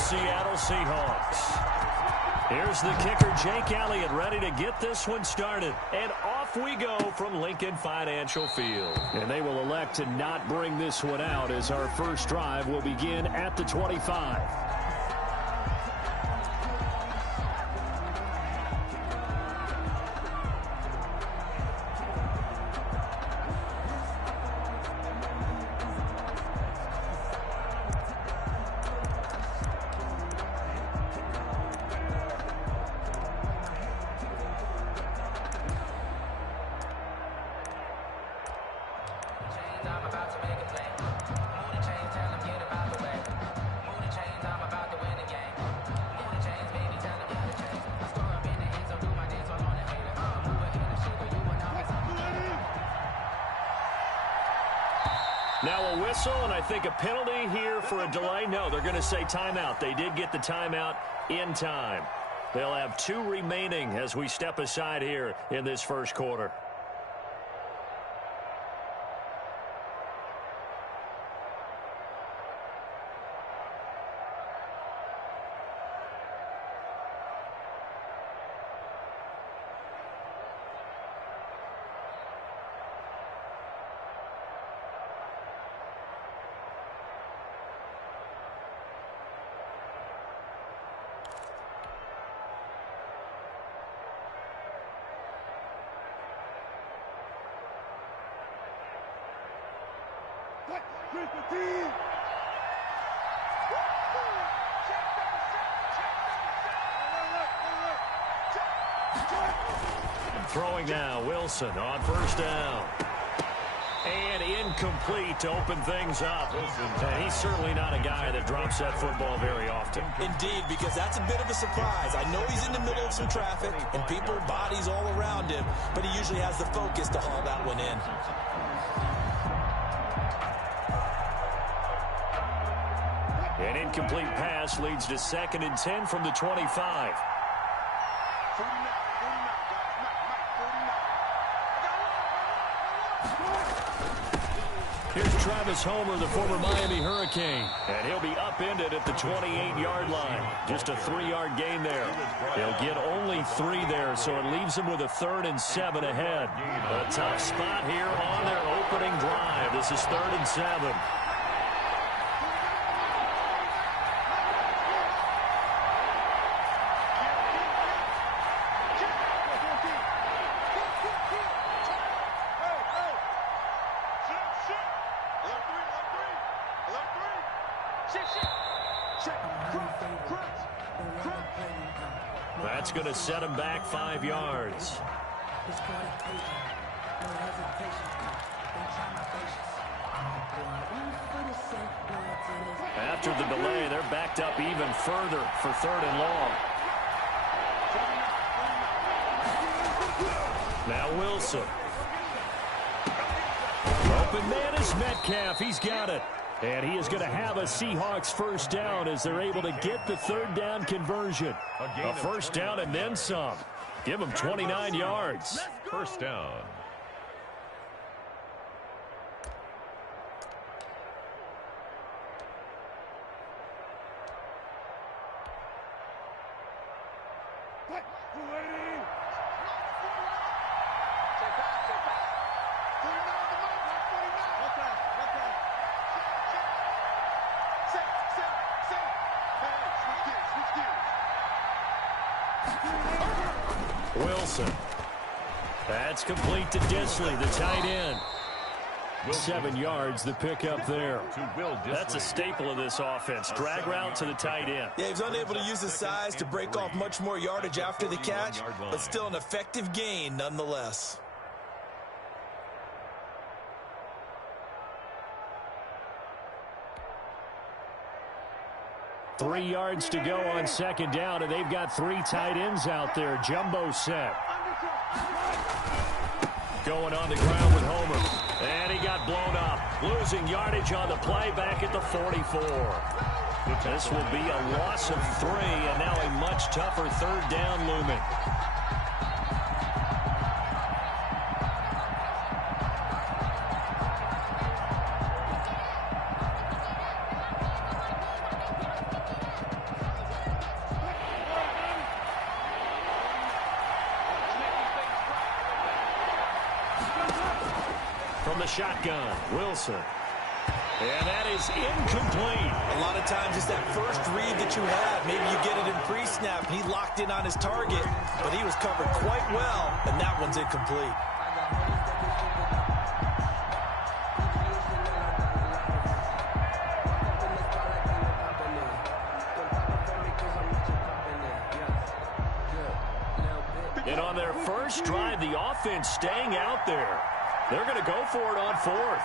Seattle Seahawks. Here's the kicker, Jake Elliott, ready to get this one started. And off we go from Lincoln Financial Field. And they will elect to not bring this one out as our first drive will begin at the 25. Now a whistle, and I think a penalty here for a delay. No, they're going to say timeout. They did get the timeout in time. They'll have 2 remaining as we step aside here in this first quarter. Throwing now, Wilson on first down. And incomplete to open things up. And he's certainly not a guy that drops that football very often. Indeed, because that's a bit of a surprise. I know he's in the middle of some traffic and people, bodies all around him, but he usually has the focus to haul that one in. An incomplete pass leads to 2nd and 10 from the 25. Here's Travis Homer, the former Miami Hurricane. And he'll be upended at the 28-yard line. Just a 3-yard gain there. He'll get only 3 there, so it leaves him with a 3rd and 7 ahead. A tough spot here on their opening drive. This is 3rd and 7. That's going to set him back 5 yards. After the delay, they're backed up even further for 3rd and long. Now Wilson. Open man is Metcalf. He's got it. And he is going to have a Seahawks first down as they're able to get the 3rd down conversion. A first down and then some. Give them 29 yards. First down. Wilson. That's complete to Disley, the tight end. 7 yards, the pickup there. That's a staple of this offense. Drag route to the tight end. Yeah, he was unable to use his size to break off much more yardage after the catch, but still an effective gain nonetheless. Three yards to go on second down, and they've got 3 tight ends out there. Jumbo set. Going on the ground with Homer. And he got blown up. Losing yardage on the play back at the 44. This will be a loss of 3, and now a much tougher 3rd down looming. the shotgun. Wilson. And that is incomplete. A lot of times it's that first read that you have. Maybe you get it in pre-snap, and he locked in on his target, but he was covered quite well, and that one's incomplete. And on their first drive, the offense staying out there. They're going to go for it on fourth.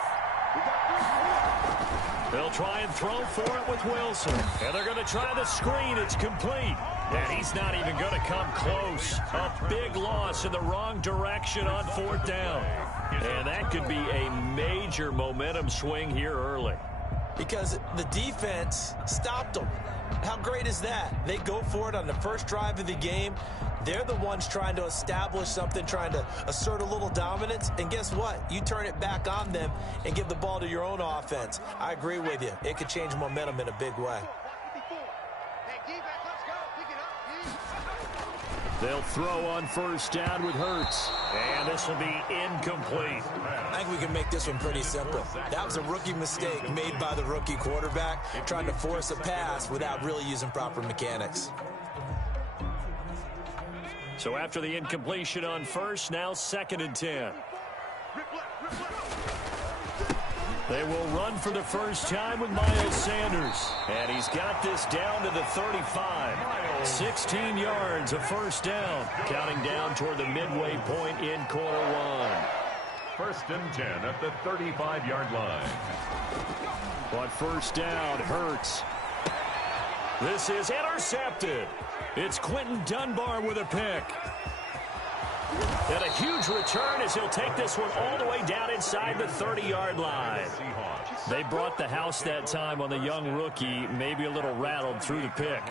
They'll try and throw for it with Wilson. And they're going to try the screen. It's complete. And he's not even going to come close. A big loss in the wrong direction on fourth down. And that could be a major momentum swing here early. Because the defense stopped them. How great is that? They go for it on the first drive of the game. They're the ones trying to establish something, trying to assert a little dominance. And guess what? You turn it back on them and give the ball to your own offense. I agree with you. It could change momentum in a big way. They'll throw on first down with Hurts. And this will be incomplete. I think we can make this one pretty simple. That was a rookie mistake made by the rookie quarterback, trying to force a pass without really using proper mechanics. So after the incompletion on first, now 2nd and 10. They will run for the first time with Miles Sanders. And he's got this down to the 35. 16 yards, a first down. Counting down toward the midway point in quarter one. 1st and 10 at the 35-yard line. On first down, Hurts. This is intercepted. It's Quentin Dunbar with a pick. And a huge return as he'll take this one all the way down inside the 30-yard line. They brought the house that time on the young rookie, maybe a little rattled through the pick.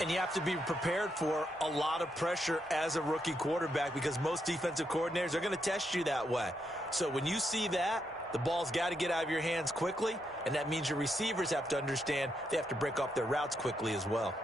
And you have to be prepared for a lot of pressure as a rookie quarterback because most defensive coordinators are going to test you that way. So when you see that, the ball's got to get out of your hands quickly, and that means your receivers have to understand they have to break off their routes quickly as well.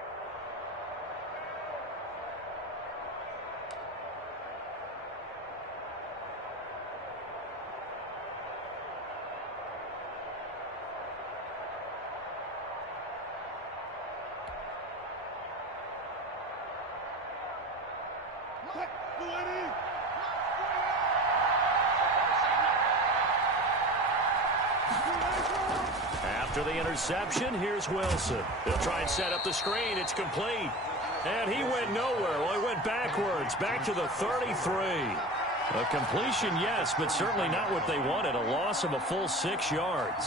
After the interception, here's Wilson. They'll try and set up the screen. It's complete. And he went nowhere. Well, he went backwards, back to the 33. A completion, yes, but certainly not what they wanted. A loss of a full 6 yards.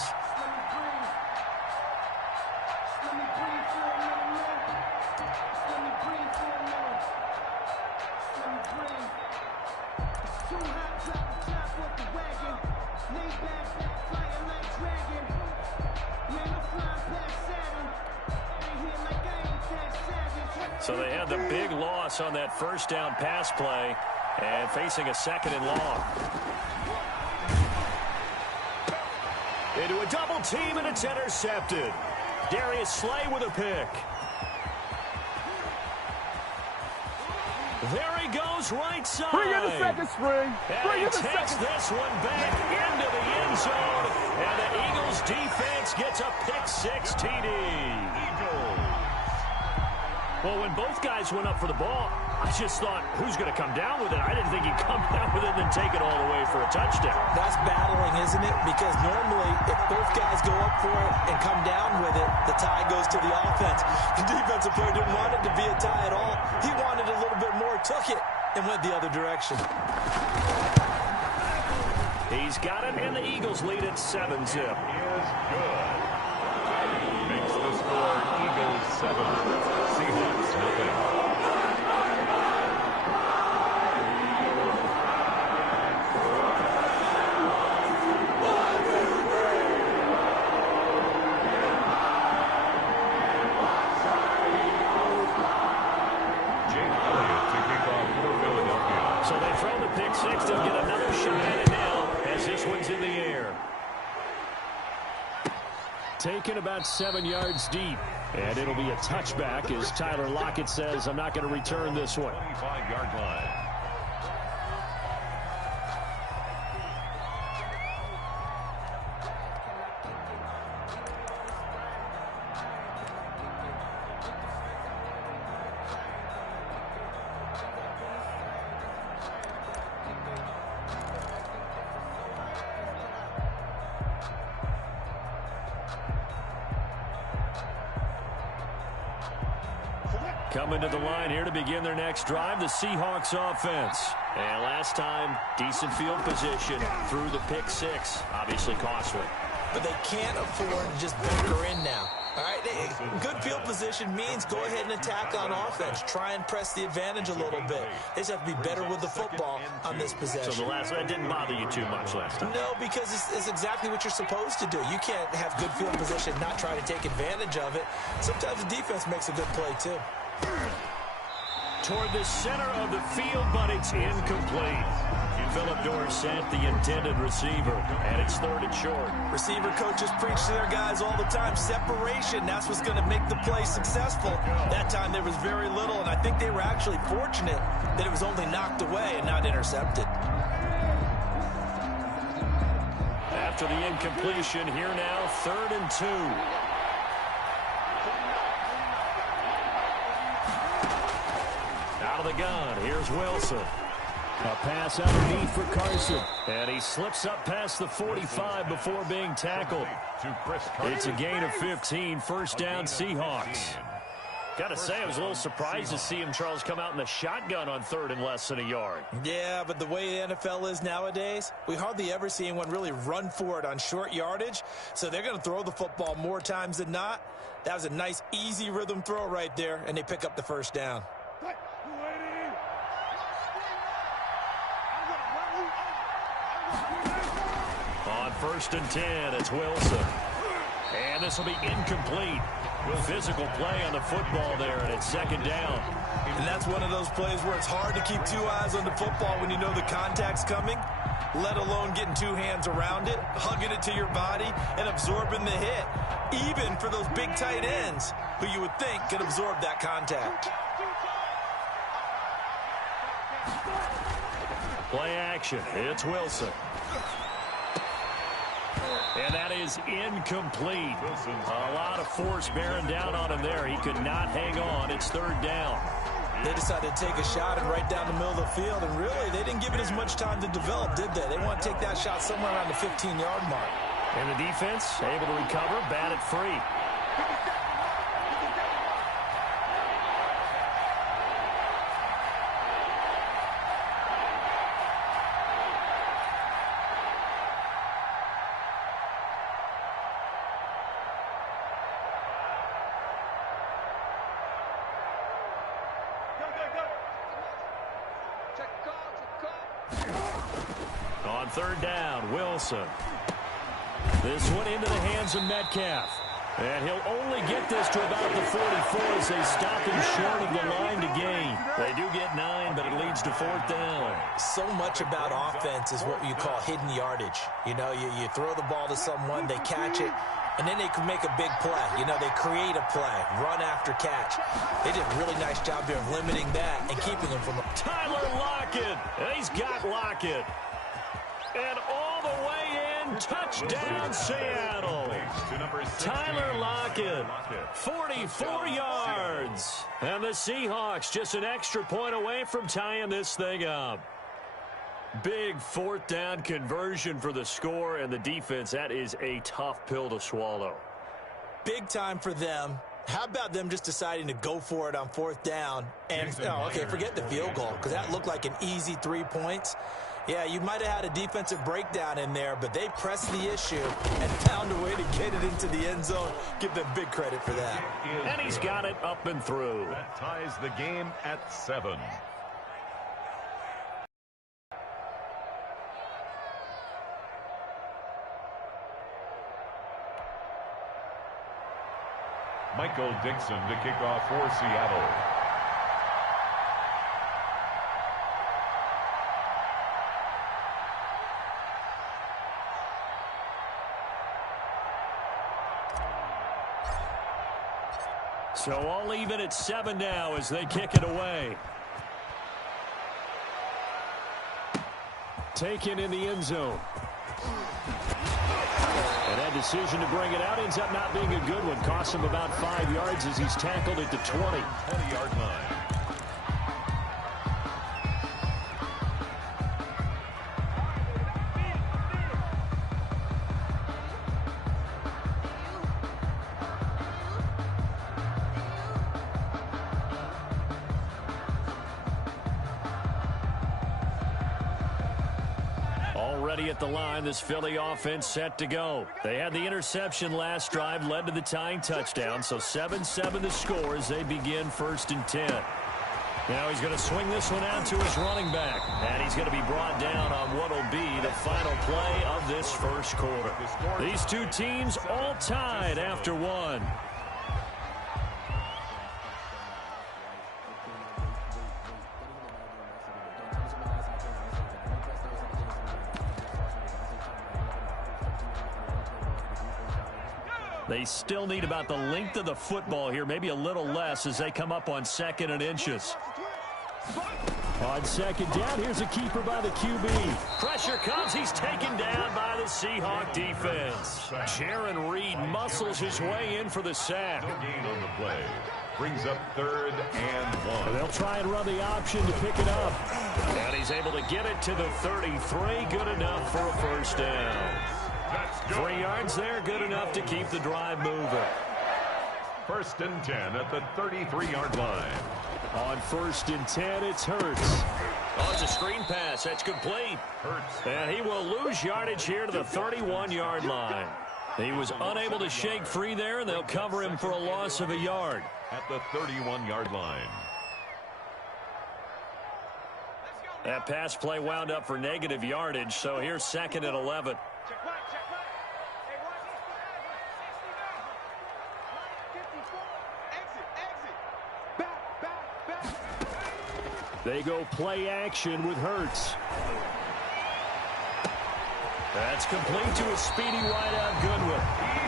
So they had the big loss on that first down pass play and facing a 2nd and long. Into a double team, and it's intercepted. Darius Slay with a pick. There he goes, right side. Bring in the second string. And he takes this one back into the end zone. And the Eagles defense gets a pick-6 TD. Well, when both guys went up for the ball, I just thought, who's going to come down with it? I didn't think he'd come down with it and then take it all the way for a touchdown. That's battling, isn't it? Because normally, if both guys go up for it and come down with it, the tie goes to the offense. The defensive player didn't want it to be a tie at all. He wanted a little bit more, took it, and went the other direction. He's got it, and the Eagles lead at 7-zip. Is good. Makes the score Eagles 7, Seahawks nothing. So they throw the pick-6. They'll get another shot at it now as this one's in the air. Taken about 7 yards deep. And it'll be a touchback as Tyler Lockett says, I'm not going to return this one. 25-yard line. Coming to the line here to begin their next drive, the Seahawks offense. And last time, decent field position through the pick six. Obviously costly. But they can't afford to just bunker in now. All right, good field position means go ahead and attack on offense. Try and press the advantage a little bit. They just have to be better with the football on this possession. So that didn't bother you too much last time? No, because it's exactly what you're supposed to do. You can't have good field position, not try to take advantage of it. Sometimes the defense makes a good play, too. Toward the center of the field, but it's incomplete. Philip Dorsett, the intended receiver, and it's third and short. Receiver coaches preach to their guys all the time. Separation, that's what's going to make the play successful. That time there was very little, and I think they were actually fortunate that it was only knocked away and not intercepted. After the incompletion, here now, 3rd and 2. Out of the gun, here's Wilson. A pass underneath for Carson. And he slips up past the 45 before being tackled. It's a gain of 15, first down Seahawks. Got to say, I was a little surprised to see him, Charles, come out in the shotgun on 3rd and less than a yard. Yeah, but the way the NFL is nowadays, we hardly ever see anyone really run for it on short yardage. So they're going to throw the football more times than not. That was a nice, easy rhythm throw right there, and they pick up the first down. On 1st and 10, it's Wilson. And this will be incomplete. Physical play on the football there, and it's 2nd down. And that's one of those plays where it's hard to keep 2 eyes on the football when you know the contact's coming, let alone getting 2 hands around it, hugging it to your body, and absorbing the hit, even for those big tight ends who you would think could absorb that contact. Play action. It's Wilson. And that is incomplete. A lot of force bearing down on him there. He could not hang on. It's 3rd down. They decided to take a shot and right down the middle of the field, and really, they didn't give it as much time to develop, did they? They want to take that shot somewhere around the 15-yard mark. And the defense able to recover, bat it free. On 3rd down, Wilson. This one into the hands of Metcalf. And he'll only get this to about the 44 as they stop him short of the line to gain. They do get 9, but it leads to 4th down. So much about offense is what you call hidden yardage. You know, you throw the ball to someone, they catch it, and then they can make a big play. You know, they create a play, run after catch. They did a really nice job there of limiting that and keeping them from... Tyler Lockett. He's got Lockett. And all the way in, touchdown Seattle. Tyler Lockett, 44 yards. And the Seahawks just an extra point away from tying this thing up. Big 4th down conversion for the score, and the defense, that is a tough pill to swallow. Big time for them. How about them just deciding to go for it on 4th down? And, okay, forget the field goal, because that looked like an easy 3 points. Yeah, you might have had a defensive breakdown in there, but they pressed the issue and found a way to get it into the end zone. Give them big credit for that. And he's got it up and through. That ties the game at 7. Michael Dixon to kick off for Seattle. So all even at 7 now as they kick it away. Taken in the end zone. And that decision to bring it out ends up not being a good one. Costs him about 5 yards as he's tackled at the 20-yard line. ready at the line. This Philly offense set to go. They had the interception last drive, led to the tying touchdown. So 7-7 the score as they begin 1st and 10. Now he's going to swing this one out to his running back. And he's going to be brought down on what will be the final play of this first quarter. These two teams all tied after one. They still need about the length of the football here, maybe a little less as they come up on 2nd and inches. On 2nd down, here's a keeper by the QB. Pressure comes. He's taken down by the Seahawk defense. Jaron Reed muscles his way in for the sack. No gain on the play. Brings up 3rd and 1. They'll try and run the option to pick it up. And he's able to get it to the 33. Good enough for a first down. 3 yards there, good enough to keep the drive moving. 1st and 10 at the 33-yard line. On 1st and 10, it's Hurts. Oh, it's a screen pass. That's complete. Hurts. And he will lose yardage here to the 31-yard line. He was unable to shake free there, and they'll cover him for a loss of a yard. At the 31-yard line. That pass play wound up for negative yardage, so here's 2nd and 11. They go play action with Hurts. That's complete to a speedy wideout Goodwin.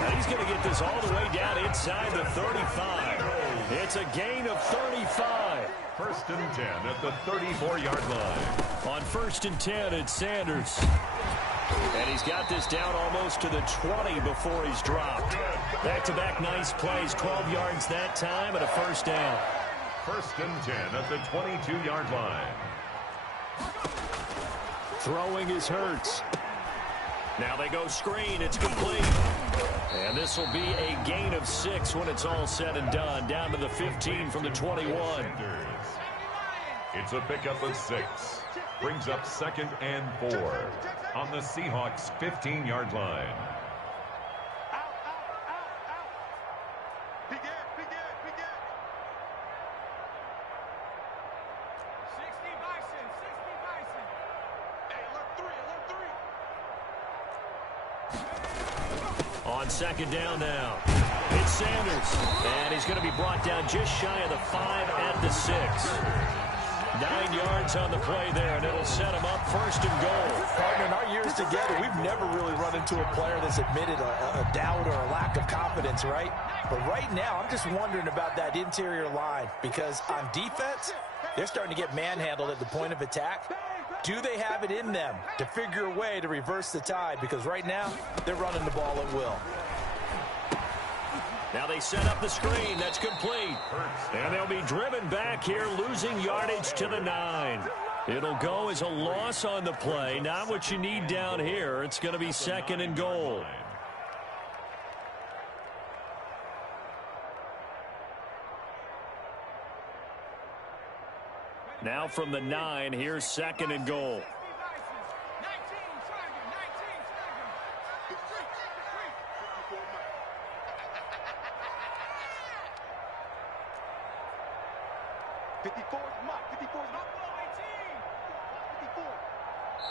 And he's going to get this all the way down inside the 35. It's a gain of 35. 1st and 10 at the 34-yard line. On 1st and 10, it's Sanders. And he's got this down almost to the 20 before he's dropped. Back-to-back nice plays, 12 yards that time and a first down. 1st and 10 at the 22-yard line. Throwing is Hurts. Now they go screen. It's complete. And this will be a gain of 6 when it's all said and done. Down to the 15 from the 21. It's a pickup of 6. Brings up 2nd and 4 on the Seahawks' 15-yard line. On 2nd down now, it's Sanders, and he's going to be brought down just shy of the 5 at the 6. 9 yards on the play there, and it'll set him up 1st and goal. Partner, in our years together, we've never really run into a player that's admitted a doubt or a lack of confidence, right? But right now, I'm just wondering about that interior line, because on defense, they're starting to get manhandled at the point of attack. Do they have it in them to figure a way to reverse the tide? Because right now, they're running the ball at will. Now they set up the screen. That's complete. And they'll be driven back here, losing yardage to the 9. It'll go as a loss on the play. Not what you need down here. It's going to be 2nd and goal. Now from the 9, here's 2nd and goal.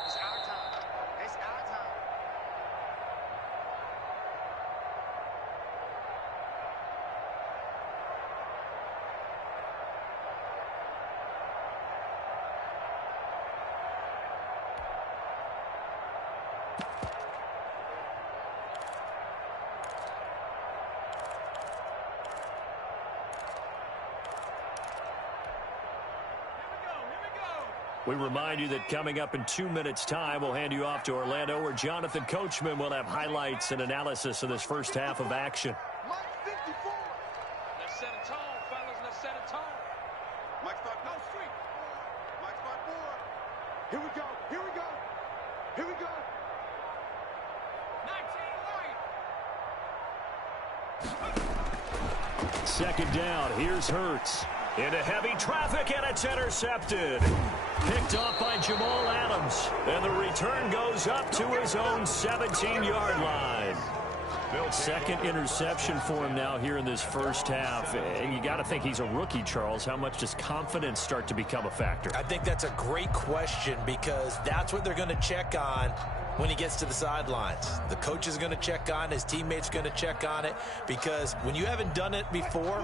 It's our time. It's our time. We remind you that coming up in 2 minutes' time, we'll hand you off to Orlando, where Jonathan Coachman will have highlights and analysis of this first half of action. Mike 54. Let's set a tone, fellas. Let's set a tone. Mike start no street. Mike start forward. Here we go. Here we go. Here we go. 19 right. 2nd down. Here's Hurts. Into heavy traffic, and it's intercepted. Picked off by Jamal Adams. And the return goes up to his own 17-yard line. Second interception for him now here in this first half. You got to think he's a rookie, Charles. How much does confidence start to become a factor? I think that's a great question because that's what they're going to check on when he gets to the sidelines. The coach is going to check on it. His teammates going to check on it because when you haven't done it before,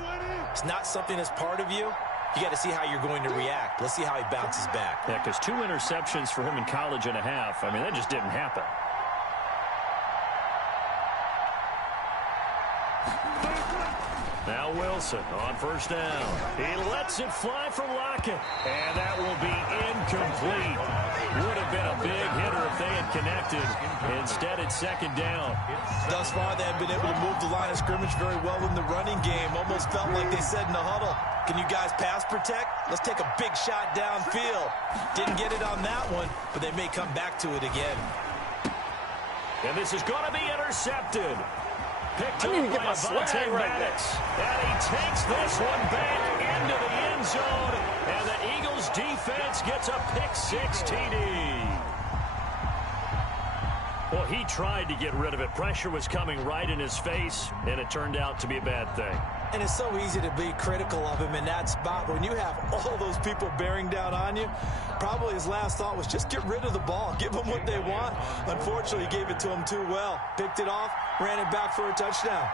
it's not something that's part of you. You got to see how you're going to react. Let's see how he bounces back. Yeah, because 2 interceptions for him in college and a half. I mean, that just didn't happen. Now Wilson on first down. He lets it fly for Lockett. And that will be incomplete. Would have been a big hitter if they had connected. Instead, it's second down. Thus far, they have been able to move the line of scrimmage very well in the running game. Almost felt like they said in the huddle, can you guys pass protect? Let's take a big shot downfield. Didn't get it on that one, but they may come back to it again. And this is going to be intercepted. Picked up by Vontae Maddox. And he takes this one back into the end zone. And the Eagles defense gets a pick-6 TD. Well, he tried to get rid of it. Pressure was coming right in his face, and it turned out to be a bad thing. And it's so easy to be critical of him in that spot. When you have all those people bearing down on you, probably his last thought was just get rid of the ball. Give them what they want. Unfortunately, he gave it to them too well. Picked it off, ran it back for a touchdown.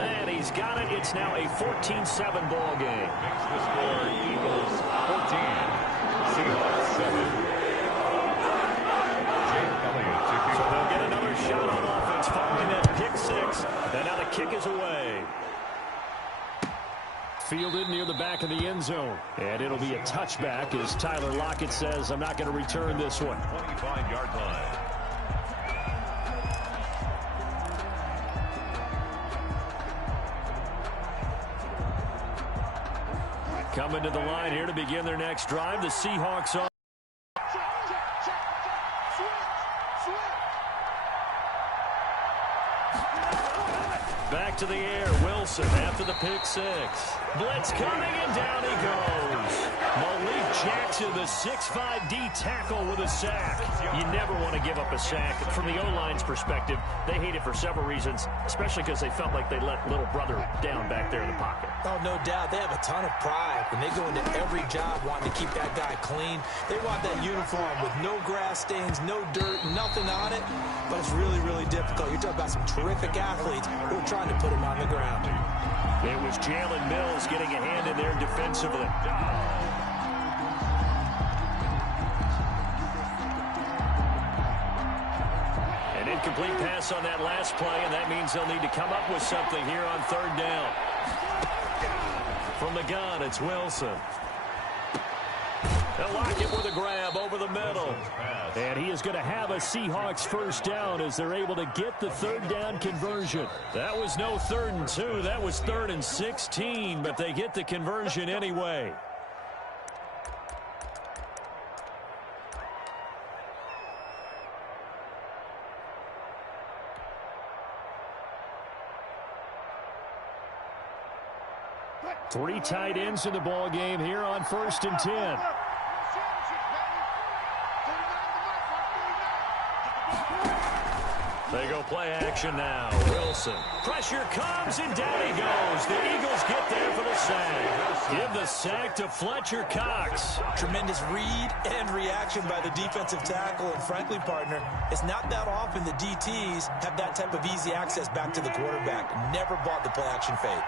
And he's got it. It's now a 14-7 ball game. Makes the score Eagles 14, Seahawks 7. So they'll get another shot on offense following that pick-6. And now the kick is away. Fielded near the back of the end zone. And it'll be a touchback as Tyler Lockett says, I'm not going to return this one. 25-yard line. Coming to the line here to begin their next drive. The Seahawks on. Back to the air. Wilson after the pick-6. Blitz coming, and down he goes. Malik Jackson, the 6'5" D tackle with a sack. You never want to give up a sack. From the O-line's perspective, they hate it for several reasons, especially because they felt like they let little brother down back there in the pocket. Oh, no doubt. They have a ton of pride. When they go into every job wanting to keep that guy clean, they want that uniform with no grass stains, no dirt, nothing on it. But it's really, really difficult. You're talking about some terrific athletes who are trying to put him on the ground. It was Jalen Mills getting a hand in there defensively. An incomplete pass on that last play, and that means they'll need to come up with something here on third down. From the gun, it's Wilson. They'll lock it with a grab over the middle. And he is going to have a Seahawks first down as they're able to get the third down conversion. That was no 3rd and 2. That was 3rd and 16, but they get the conversion anyway. Three tight ends in the ball game here on 1st and 10. They go play action now. Wilson. Pressure comes, and down he goes. The Eagles get there for the sack. Give the sack to Fletcher Cox. Tremendous read and reaction by the defensive tackle. And frankly, partner, it's not that often the DTs have that type of easy access back to the quarterback. Never bought the play action fade.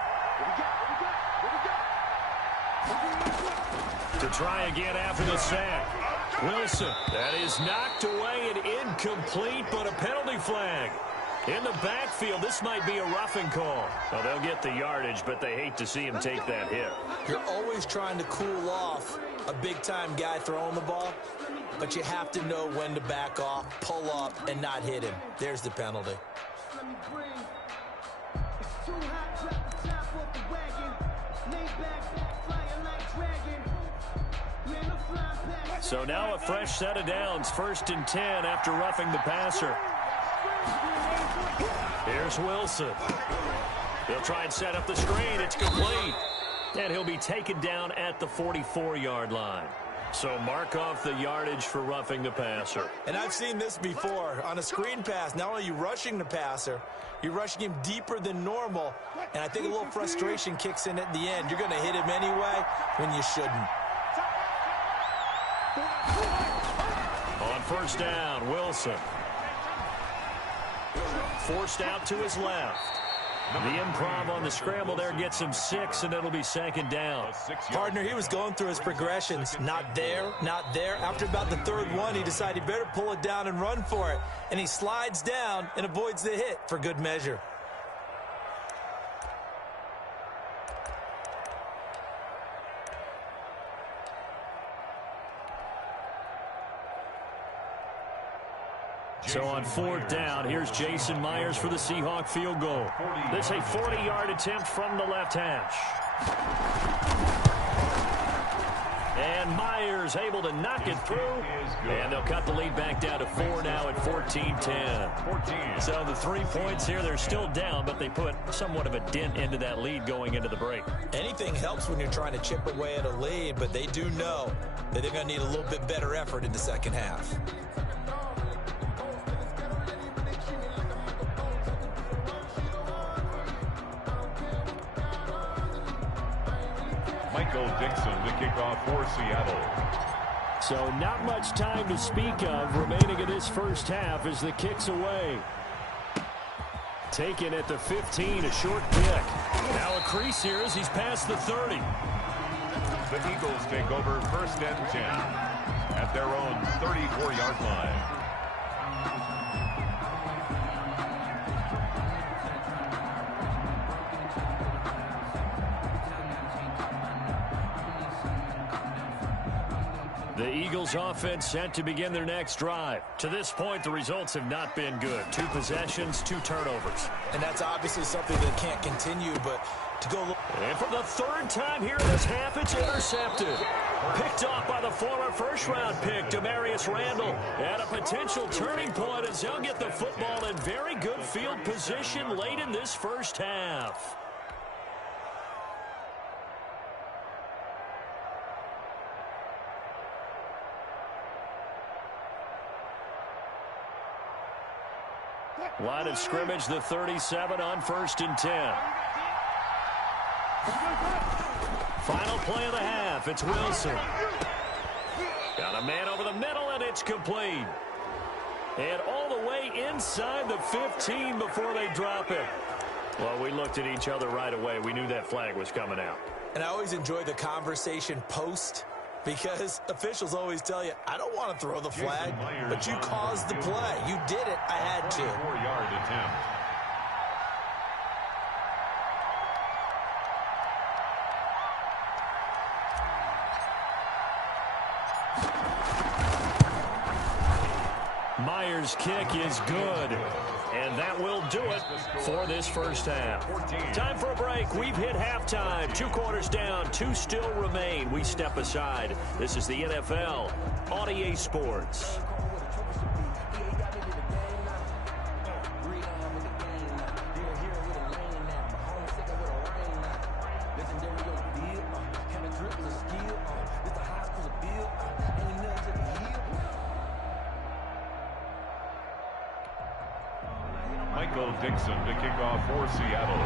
To try again after the sack. Wilson, that is knocked away and incomplete, but a penalty flag. In the backfield, this might be a roughing call. Well, they'll get the yardage, but they hate to see him take that hit. You're always trying to cool off a big-time guy throwing the ball, but you have to know when to back off, pull up, and not hit him. There's the penalty. So now a fresh set of downs, 1st and 10 after roughing the passer. Here's Wilson. He'll try and set up the screen. It's complete. And he'll be taken down at the 44-yard line. So mark off the yardage for roughing the passer. And I've seen this before. On a screen pass, not only are you rushing the passer, you're rushing him deeper than normal. And I think a little frustration kicks in at the end. You're going to hit him anyway when you shouldn't. On first down, Wilson. Forced out to his left. The improv on the scramble there gets him 6, and it'll be second down. Partner, he was going through his progressions. Not there, not there. After about the third one, he decided he better pull it down and run for it. And he slides down and avoids the hit for good measure. So on fourth down, here's Jason Myers for the Seahawk field goal. This is a 40-yard attempt from the left hash. And Myers able to knock it through. And they'll cut the lead back down to 4 now at 14-10. So the 3 points here, they're still down, but they put somewhat of a dent into that lead going into the break. Anything helps when you're trying to chip away at a lead, but they do know that they're going to need a little bit better effort in the second half. Michael Dixon, the kickoff for Seattle. So not much time to speak of remaining in this first half as the kick's away. Taken at the 15, a short kick. Now a crease here as he's past the 30. The Eagles take over first and 10 at their own 34-yard line. The Eagles offense set to begin their next drive. To this point, the results have not been good. 2 possessions, 2 turnovers. And that's obviously something that can't continue, but to go look. And for the third time here in this half, it's intercepted. Picked off by the former first-round pick, Demarius Randall. At a potential turning point as they'll get the football in very good field position late in this first half. Line of scrimmage, the 37 on first and 10. Final play of the half. It's Wilson. Got a man over the middle, and it's complete. And all the way inside the 15 before they drop it. Well, we looked at each other right away. We knew that flag was coming out. And I always enjoy the conversation post, because officials always tell you, I don't want to throw the flag, but you caused the play. You did it. I had to. 4-yard attempt. Myers' kick is good. And that will do it for this first half. Time for a break. We've hit halftime. 2 quarters down. 2 still remain. We step aside. This is the NFL on EA Sports. Michael Dixon to kick off for Seattle.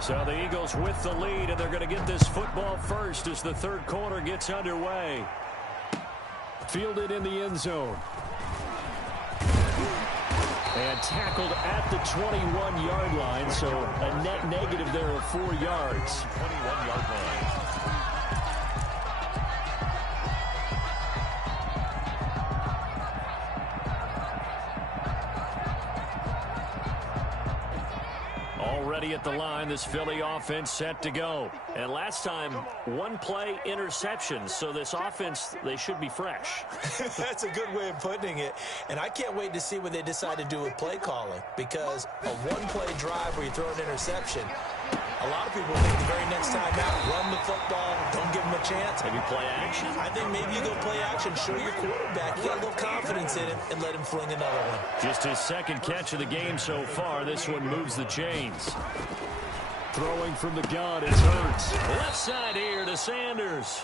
So the Eagles with the lead, and they're going to get this football first as the third quarter gets underway. Fielded in the end zone. And tackled at the 21-yard line, so a net negative there of 4 yards. 21-yard line. Already at the line, this Philly offense set to go. And last time, 1 play interception, so this offense, they should be fresh. That's a good way of putting it. And I can't wait to see what they decide to do with play calling, because a 1-play drive where you throw an interception, A lot of people think the very next time out, run the football, don't give him a chance. Maybe play action? I think maybe you go play action, show your quarterback, get a little confidence in him, and let him fling another one. Just his second catch of the game so far. This one moves the chains. Throwing from the gun is Hurts. Left side here to Sanders.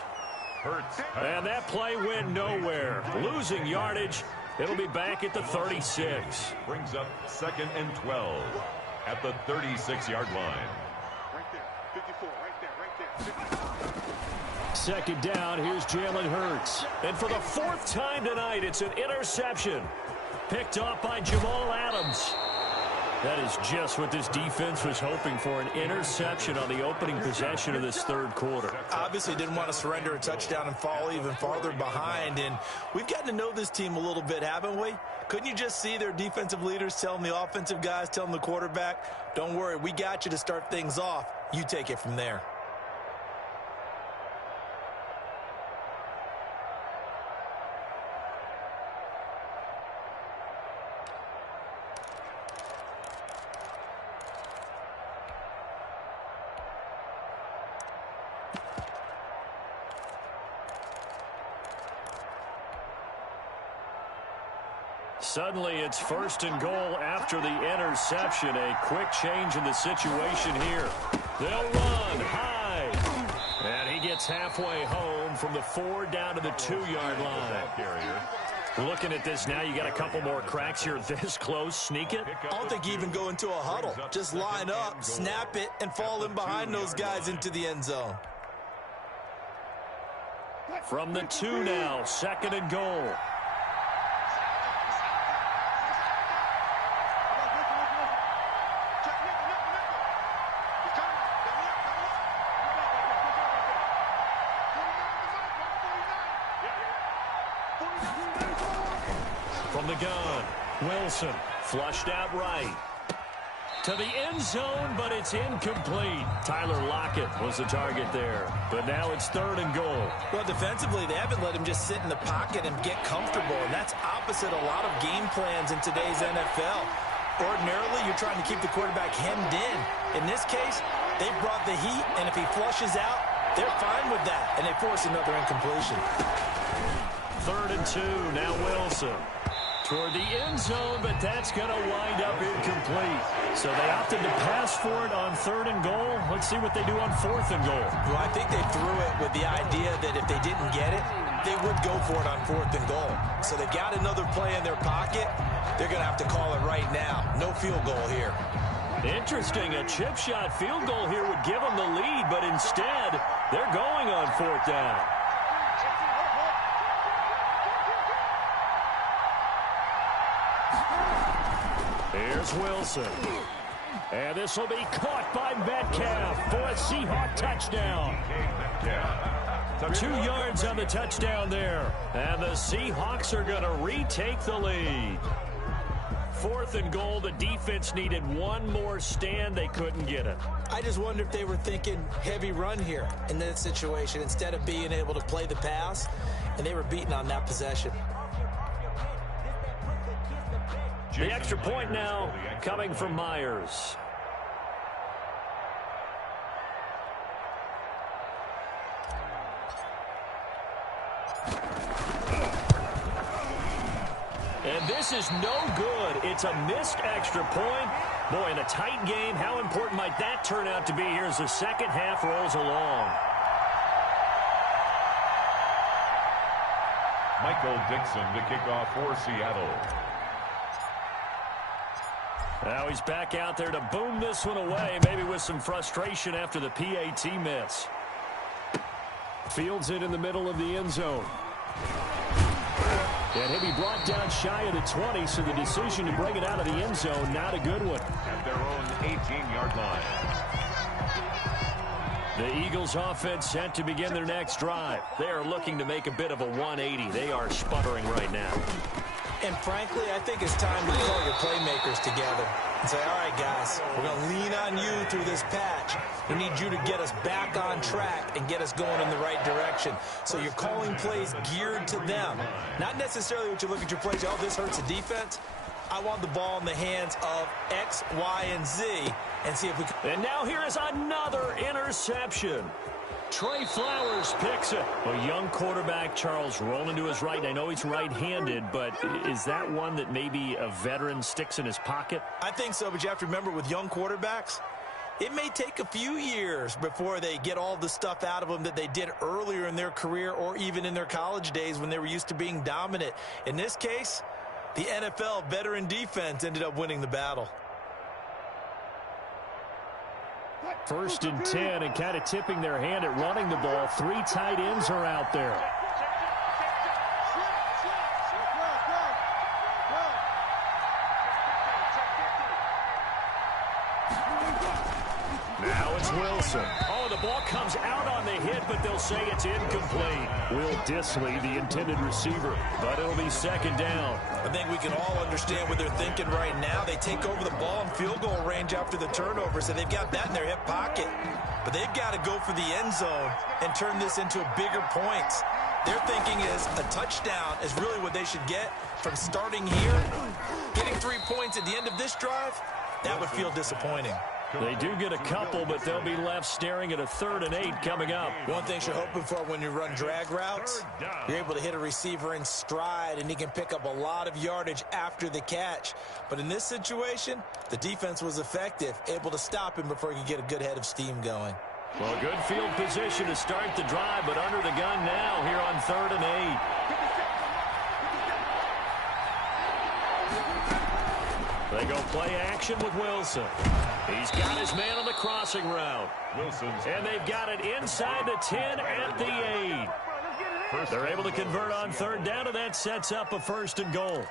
Hurts. And that play went nowhere. Losing yardage. It'll be back at the 36. Brings up 2nd and 12 at the 36-yard line. Right there. 54. Right there. 54. Second down, here's Jalen Hurts. And for the 4th time tonight, it's an interception. Picked off by Jamal Adams. That is just what this defense was hoping for, an interception on the opening possession of this third quarter. Obviously didn't want to surrender a touchdown and fall even farther behind. And we've gotten to know this team a little bit, haven't we? Couldn't you just see their defensive leaders telling the offensive guys, telling the quarterback, don't worry, we got you to start things off. You take it from there. Suddenly, it's 1st and goal after the interception. A quick change in the situation here. They'll run high. And he gets halfway home from the 4 down to the 2-yard line. Looking at this now, you got a couple more cracks here this close. Sneak it. I don't think you even go into a huddle. Just line up, snap it, and fall in behind those guys into the end zone. From the 2 now, 2nd and goal. From the gun, Wilson flushed out right. To the end zone, but it's incomplete. Tyler Lockett was the target there. But now it's 3rd and goal. Well, defensively, they haven't let him just sit in the pocket and get comfortable. And that's opposite a lot of game plans in today's NFL. Ordinarily, you're trying to keep the quarterback hemmed in. In this case, they brought the heat, and if he flushes out, they're fine with that. And they force another incompletion. 3rd and 2, now Wilson. Toward the end zone, but that's going to wind up incomplete. So they opted to pass for it on 3rd and goal. Let's see what they do on 4th and goal. Well, I think they threw it with the idea that if they didn't get it, they would go for it on 4th and goal. So they got another play in their pocket. They're going to have to call it right now. No field goal here. Interesting. A chip shot field goal here would give them the lead, but instead, they're going on 4th down. Here's Wilson. And this will be caught by Metcalf for a Seahawk touchdown. 2 yards on the touchdown there. And the Seahawks are going to retake the lead. 4th and goal. The defense needed one more stand. They couldn't get it. I just wonder if they were thinking heavy run here in that situation instead of being able to play the pass. And they were beaten on that possession. The extra point now coming from Myers. And this is no good. It's a missed extra point. Boy, in a tight game, how important might that turn out to be here as the second half rolls along? Michael Dixon to kick off for Seattle. Now he's back out there to boom this one away, maybe with some frustration after the PAT miss. Fields it in the middle of the end zone. And he'll be brought down shy of the 20, so the decision to bring it out of the end zone, not a good one. At their own 18-yard line. The Eagles offense set to begin their next drive. They are looking to make a bit of a 180. They are sputtering right now. And frankly, I think it's time to call your playmakers together and say, all right, guys, we're going to lean on you through this patch. We need you to get us back on track and get us going in the right direction. So you're calling plays geared to them. Not necessarily what you look at your plays, oh, this hurts the defense. I want the ball in the hands of X, Y, and Z, and see if we can. And now here is another interception. Trey Flowers picks it. A young quarterback, Charles, rolling to his right. I know he's right-handed, but is that one that maybe a veteran sticks in his pocket? I think so, but you have to remember with young quarterbacks, it may take a few years before they get all the stuff out of them that they did earlier in their career or even in their college days when they were used to being dominant. In this case, the NFL veteran defense ended up winning the battle. 1st and 10, and kind of tipping their hand at running the ball. 3 tight ends are out there. Now it's Wilson. Oh, the ball comes out on the hit, but they'll say it's incomplete. Will Disley, the intended receiver, but it'll be 2nd down. I think we can all understand what they're thinking right now. They take over the ball in field goal range after the turnover, so they've got that in their hip pocket. But they've got to go for the end zone and turn this into bigger points. Their thinking is a touchdown is really what they should get from starting here. Getting 3 points at the end of this drive, that would feel disappointing. They do get a couple, but they'll be left staring at a 3rd and 8 coming up. One thing you're hoping for when you run drag routes, you're able to hit a receiver in stride, and he can pick up a lot of yardage after the catch. But in this situation, the defense was effective, able to stop him before he could get a good head of steam going. Well, good field position to start the drive, but under the gun now here on 3rd and 8. They go play action with Wilson. He's got his man on the crossing route. And they've got it inside the 10 at the 8. They're able to convert on 3rd down, and that sets up a 1st and goal.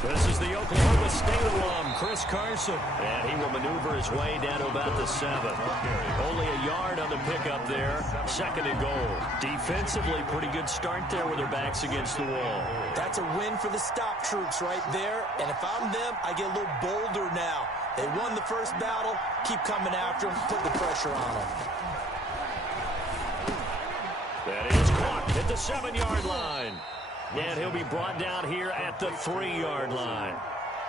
This is the Oklahoma State alum, Chris Carson. And he will maneuver his way down to about the 7. Only a yard on the pickup there. 2nd and goal. Defensively, pretty good start there with their backs against the wall. That's a win for the stop troops right there. And if I'm them, I get a little bolder now. They won the first battle. Keep coming after them. Put the pressure on them. That is caught at the 7-yard line. And he'll be brought down here at the 3-yard line.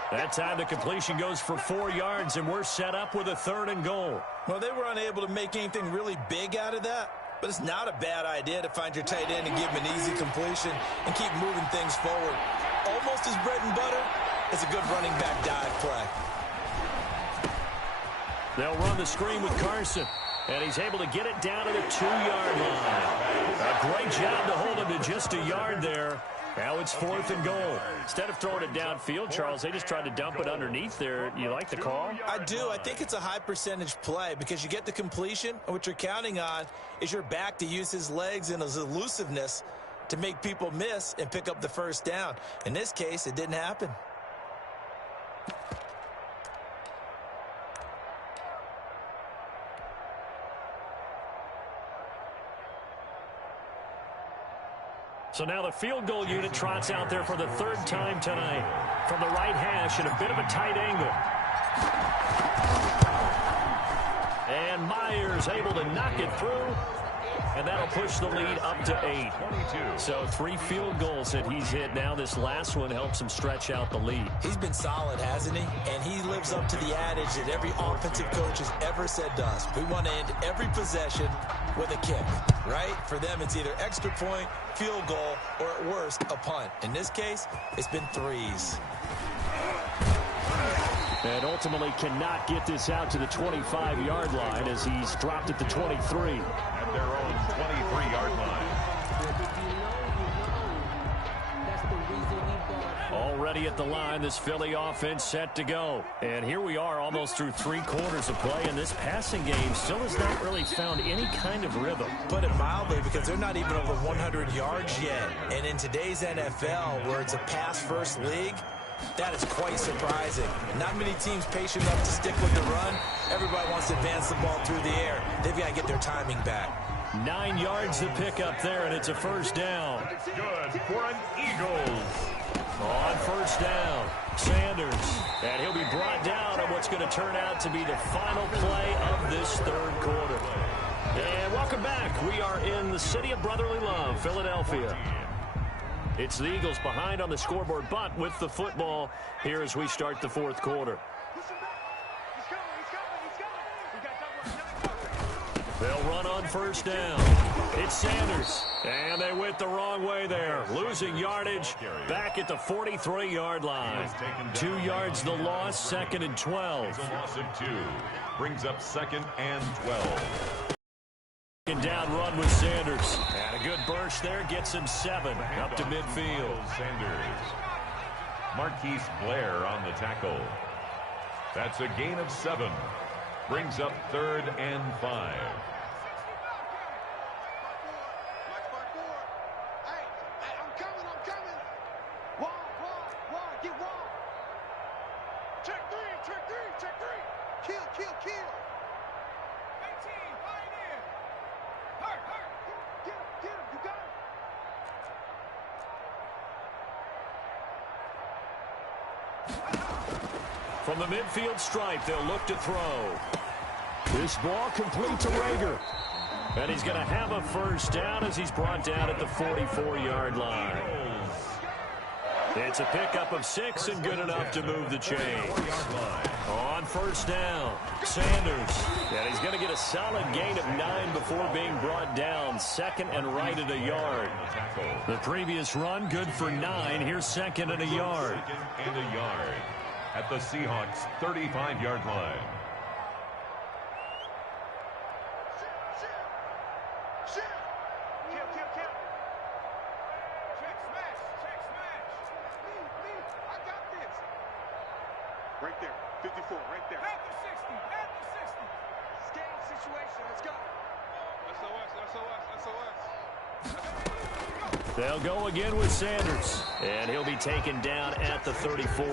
That time the completion goes for 4 yards, and we're set up with a 3rd and goal. Well, they were unable to make anything really big out of that, but it's not a bad idea to find your tight end and give him an easy completion and keep moving things forward. Almost as bread and butter as a good running back dive play. They'll run the screen with Carson. And he's able to get it down to the 2-yard line. A great job to hold him to just a yard there. Now it's 4th and goal. Instead of throwing it downfield, Charles, they just tried to dump it underneath there. You like the call? I do. I think it's a high percentage play because you get the completion, and what you're counting on is your back to use his legs and his elusiveness to make people miss and pick up the 1st down. In this case, it didn't happen. So now the field goal unit trots out there for the 3rd time tonight from the right hash in a bit of a tight angle. And Myers able to knock it through, and that'll push the lead up to 8. So 3 field goals that he's hit now. This last one helps him stretch out the lead. He's been solid, hasn't he? And he lives up to the adage that every offensive coach has ever said to us. We want to end every possession with a kick, right? For them, it's either extra point, field goal, or at worst, a punt. In this case, it's been 3s. And ultimately cannot get this out to the 25-yard line as he's dropped at the 23. At their own 23-yard line. Already at the line, this Philly offense set to go. And here we are almost through 3 quarters of play, and this passing game still has not really found any kind of rhythm. Put it mildly, because they're not even over 100 yards yet. And in today's NFL, where it's a pass-first league, that is quite surprising. Not many teams patient enough to stick with the run. Everybody wants to advance the ball through the air. They've got to get their timing back. 9 yards to pick up there, and it's a 1st down. Good for an Eagles. On 1st down, Sanders. And he'll be brought down on what's going to turn out to be the final play of this third quarter. And welcome back. We are in the city of brotherly love, Philadelphia. It's the Eagles behind on the scoreboard, but with the football here as we start the fourth quarter. They'll run on first down. It's Sanders. And they went the wrong way there. Losing yardage back at the 43-yard line. 2 yards the loss, 2nd and 12. It's a loss of 2. Brings up 2nd and 12. Down run with Sanders. And a good burst there gets him 7 up to midfield. Sanders. Marquise Blair on the tackle. That's a gain of 7. Brings up 3rd and 5. From the midfield stripe, they'll look to throw. This ball complete to Rager. And he's going to have a first down as he's brought down at the 44-yard line. It's a pickup of 6 and good enough to move the chains. On first down, Sanders. And he's going to get a solid gain of 9 before being brought down. 2nd and right at a yard. The previous run, good for 9. Here's 2nd and a yard. 2nd and a yard at the Seahawks' 35-yard line. Right there, 54, right there. At the 60, at the 60. Scan situation, let's go. SOS. They'll go again with Sanders. And he'll be taken down at the 34.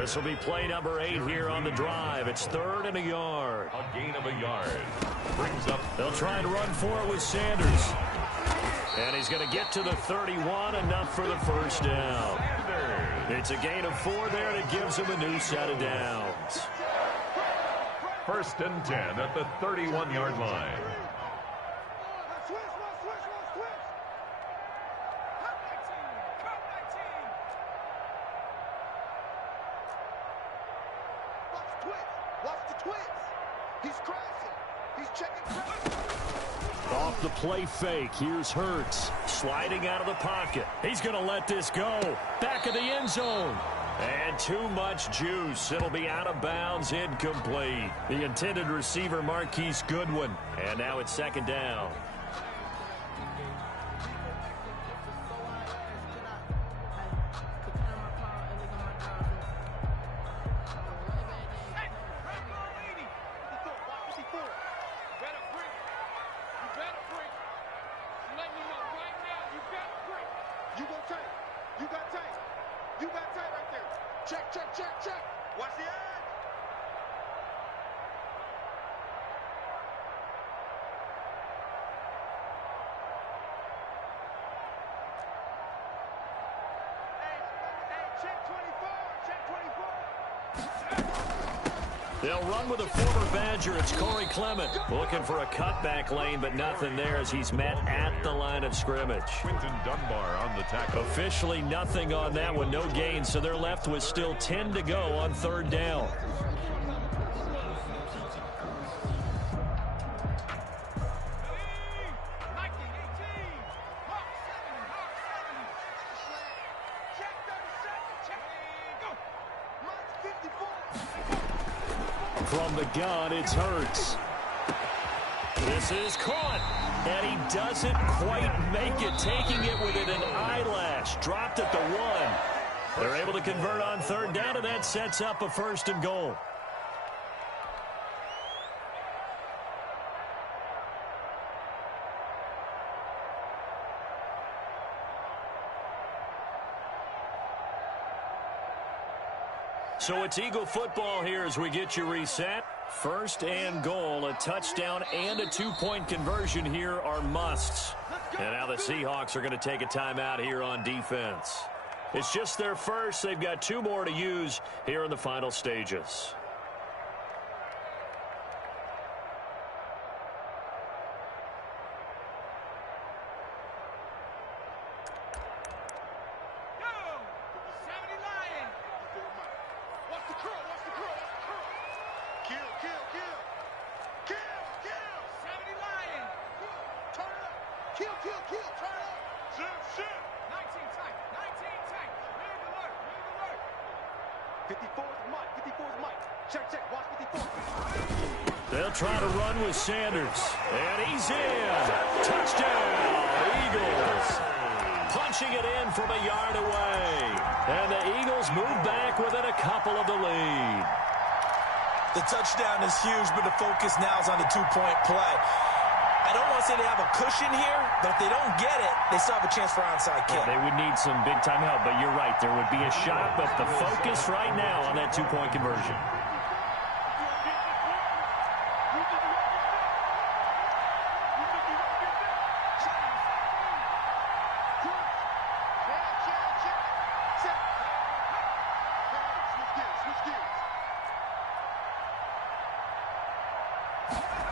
This will be play number 8 here on the drive. It's 3rd and a yard. A gain of a yard. Brings up. They'll try and run for it with Sanders. And he's going to get to the 31, enough for the first down. It's a gain of 4 there, and it gives him a new set of downs. 1st and 10 at the 31-yard line. Off the play fake, here's Hurts. Sliding out of the pocket. He's going to let this go. Back of the end zone. And too much juice. It'll be out of bounds, incomplete. The intended receiver, Marquise Goodwin. And now it's 2nd down. They'll run with a former Badger. It's Corey Clement looking for a cutback lane, but nothing there as he's met at the line of scrimmage. Quinton Dunbar on the tackle. Officially nothing on that one, no gain, so they're left with still 10 to go on 3rd down. From the gun, it's Hurts. This is caught, and he doesn't quite make it, taking it within an eyelash. Dropped at the 1. They're able to convert on 3rd down, and that sets up a 1st and goal. So it's Eagle football here as we get you reset. 1st and goal, a touchdown and a 2-point conversion here are musts. And now the Seahawks are going to take a timeout here on defense. It's just their first. They've got 2 more to use here in the final stages. They'll try to run with Sanders. And he's in. Touchdown, Eagles. Punching it in from a yard away. And the Eagles move back within a couple of the lead. The touchdown is huge, but the focus now is on the 2-point play. I don't want to say they have a cushion here, but if they don't get it, they still have a chance for onside kick. They would need some big-time help, but you're right. There would be a shot, but the focus right now on that 2-point conversion.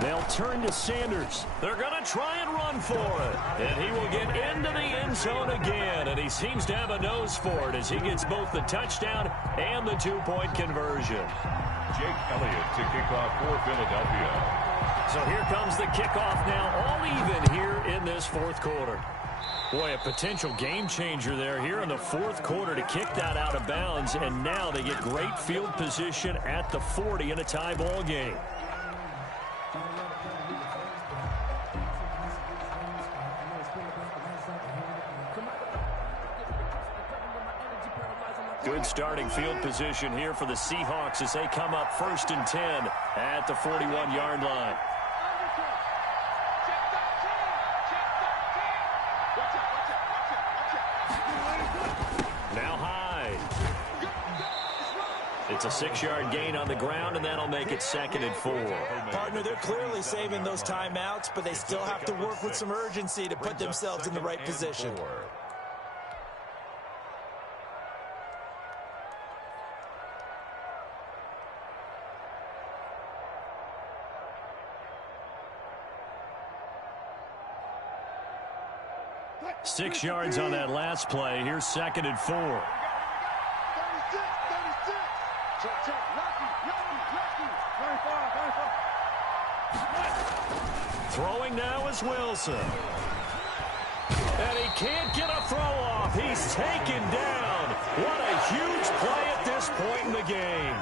They'll turn to Sanders. They're going to try and run for it. And he will get into the end zone again. And he seems to have a nose for it as he gets both the touchdown and the 2-point conversion. Jake Elliott to kick off for Philadelphia. So here comes the kickoff now, all even here in this 4th quarter. Boy, a potential game changer there here in the 4th quarter to kick that out of bounds. And now they get great field position at the 40 in a tie ball game. Good starting field position here for the Seahawks as they come up 1st and 10 at the 41-yard line. Now Hyde. It's a 6-yard gain on the ground, and that'll make it 2nd and 4. Partner, they're clearly saving those timeouts, but they still have to work with some urgency to put themselves in the right position. 6 yards on that last play. Here's 2nd and 4. 36. Check. Throwing now is Wilson. And he can't get a throw off. He's taken down. What a huge play at this point in the game.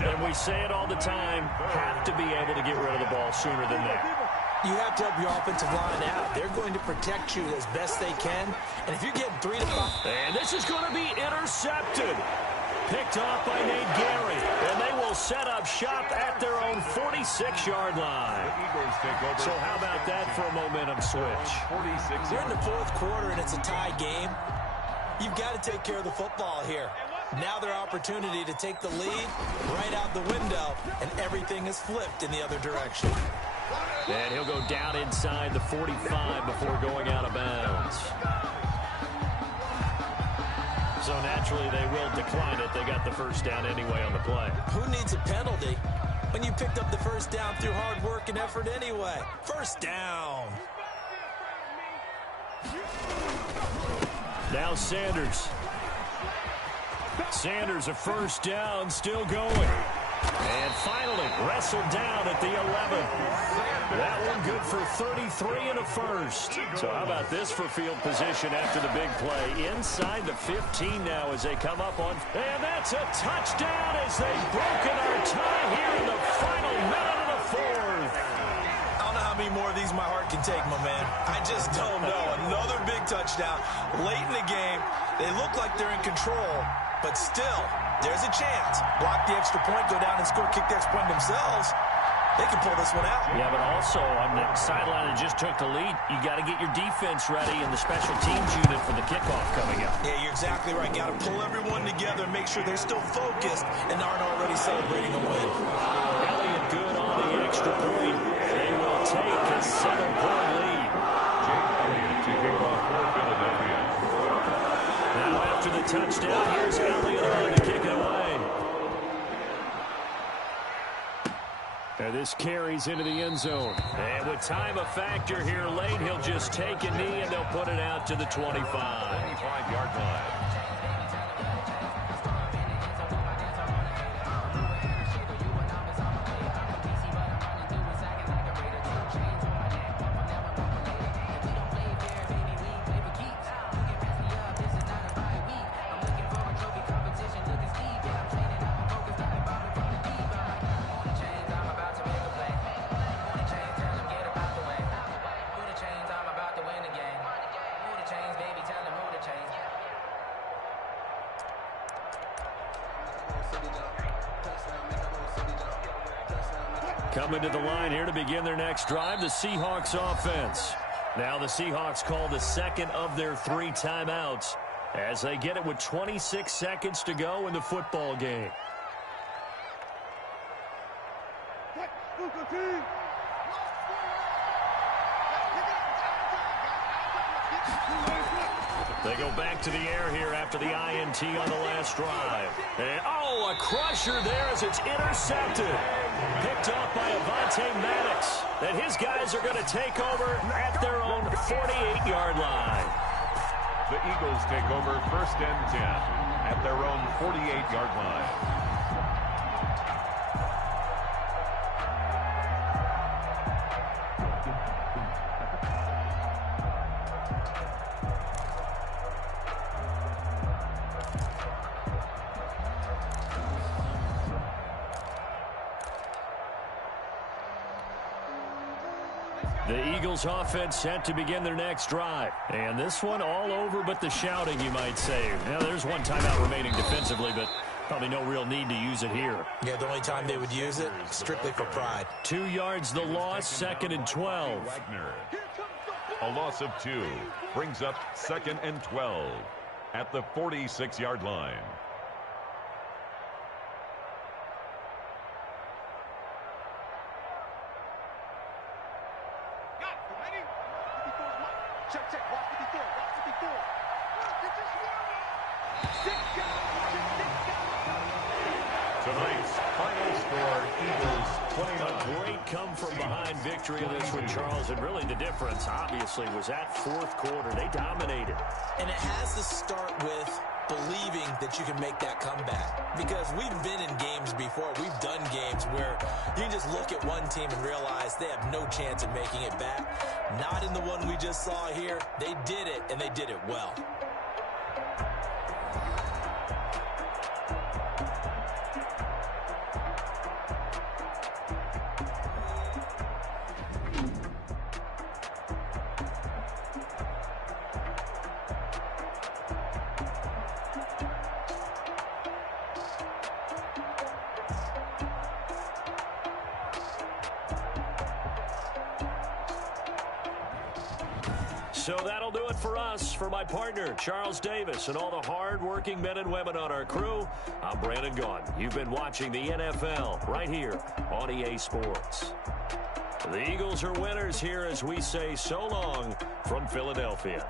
And we say it all the time, have to be able to get rid of the ball sooner than that. You have to help your offensive line out. They're going to protect you as best they can. And if you're getting 3 to 5... And this is going to be intercepted. Picked off by Nate Gary. And they will set up shop at their own 46-yard line. So how about that for a momentum switch? We're in the 4th quarter and it's a tie game. You've got to take care of the football here. Now their opportunity to take the lead right out the window, and everything is flipped in the other direction. And he'll go down inside the 45 before going out of bounds. So naturally they will decline it. They got the first down anyway on the play. Who needs a penalty when you picked up the first down through hard work and effort anyway? First down. Now Sanders. Sanders a first down, still going. And finally wrestled down at the 11. That one good for 33 and a first. So how about this for field position after the big play? Inside the 15 now as they come up on. And that's a touchdown as they've broken our tie here in the final minute of the 4th. I don't know how many more of these my heart can take, my man. I just don't know. Another big touchdown late in the game. They look like they're in control, but still, there's a chance. Block the extra point, go down and score, kick the extra point themselves. They can pull this one out. Yeah, but also on the sideline that just took the lead, you got to get your defense ready and the special teams unit for the kickoff coming up. Yeah, you're exactly right. Got to pull everyone together and make sure they're still focused and aren't already celebrating a win. Elliott good on the extra point. They will take a 7-point lead. Jake Elliott to kick off for Philadelphia. Now touchdown. Here's Elliott on to kick it away. And this carries into the end zone. And with time a factor here late, he'll just take a knee and they'll put it out to the 25. 25-yard line. Coming to the line here to begin their next drive, the Seahawks offense. Now the Seahawks call the second of their 3 timeouts as they get it with 26 seconds to go in the football game. They go back to the air here after the INT on the last drive. And, a crusher there as it's intercepted. Picked off by Avonte Maddox. And his guys are going to take over at their own 48-yard line. The Eagles take over 1st and 10 at their own 48-yard line. The Eagles offense set to begin their next drive. And this one all over but the shouting, you might say. Now, there's one timeout remaining defensively, but probably no real need to use it here. Yeah, the only time they would use it, strictly for pride. 2 yards the loss, 2nd and 12. Wagner. A loss of 2 brings up 2nd and 12 at the 46-yard line. Tonight's final score, Eagles 29. A great come-from-behind victory in this one, Charles. And really the difference, obviously, was that 4th quarter. They dominated. And it has to start with believing that you can make that comeback. Because we've been in games before. We've done games where you can just look at one team and realize they have no chance of making it back. Not in the one we just saw here. They did it, and they did it well. So that'll do it for us. For my partner, Charles Davis, and all the hard-working men and women on our crew, I'm Brandon Gaughan. You've been watching the NFL right here on EA Sports. The Eagles are winners here as we say so long from Philadelphia.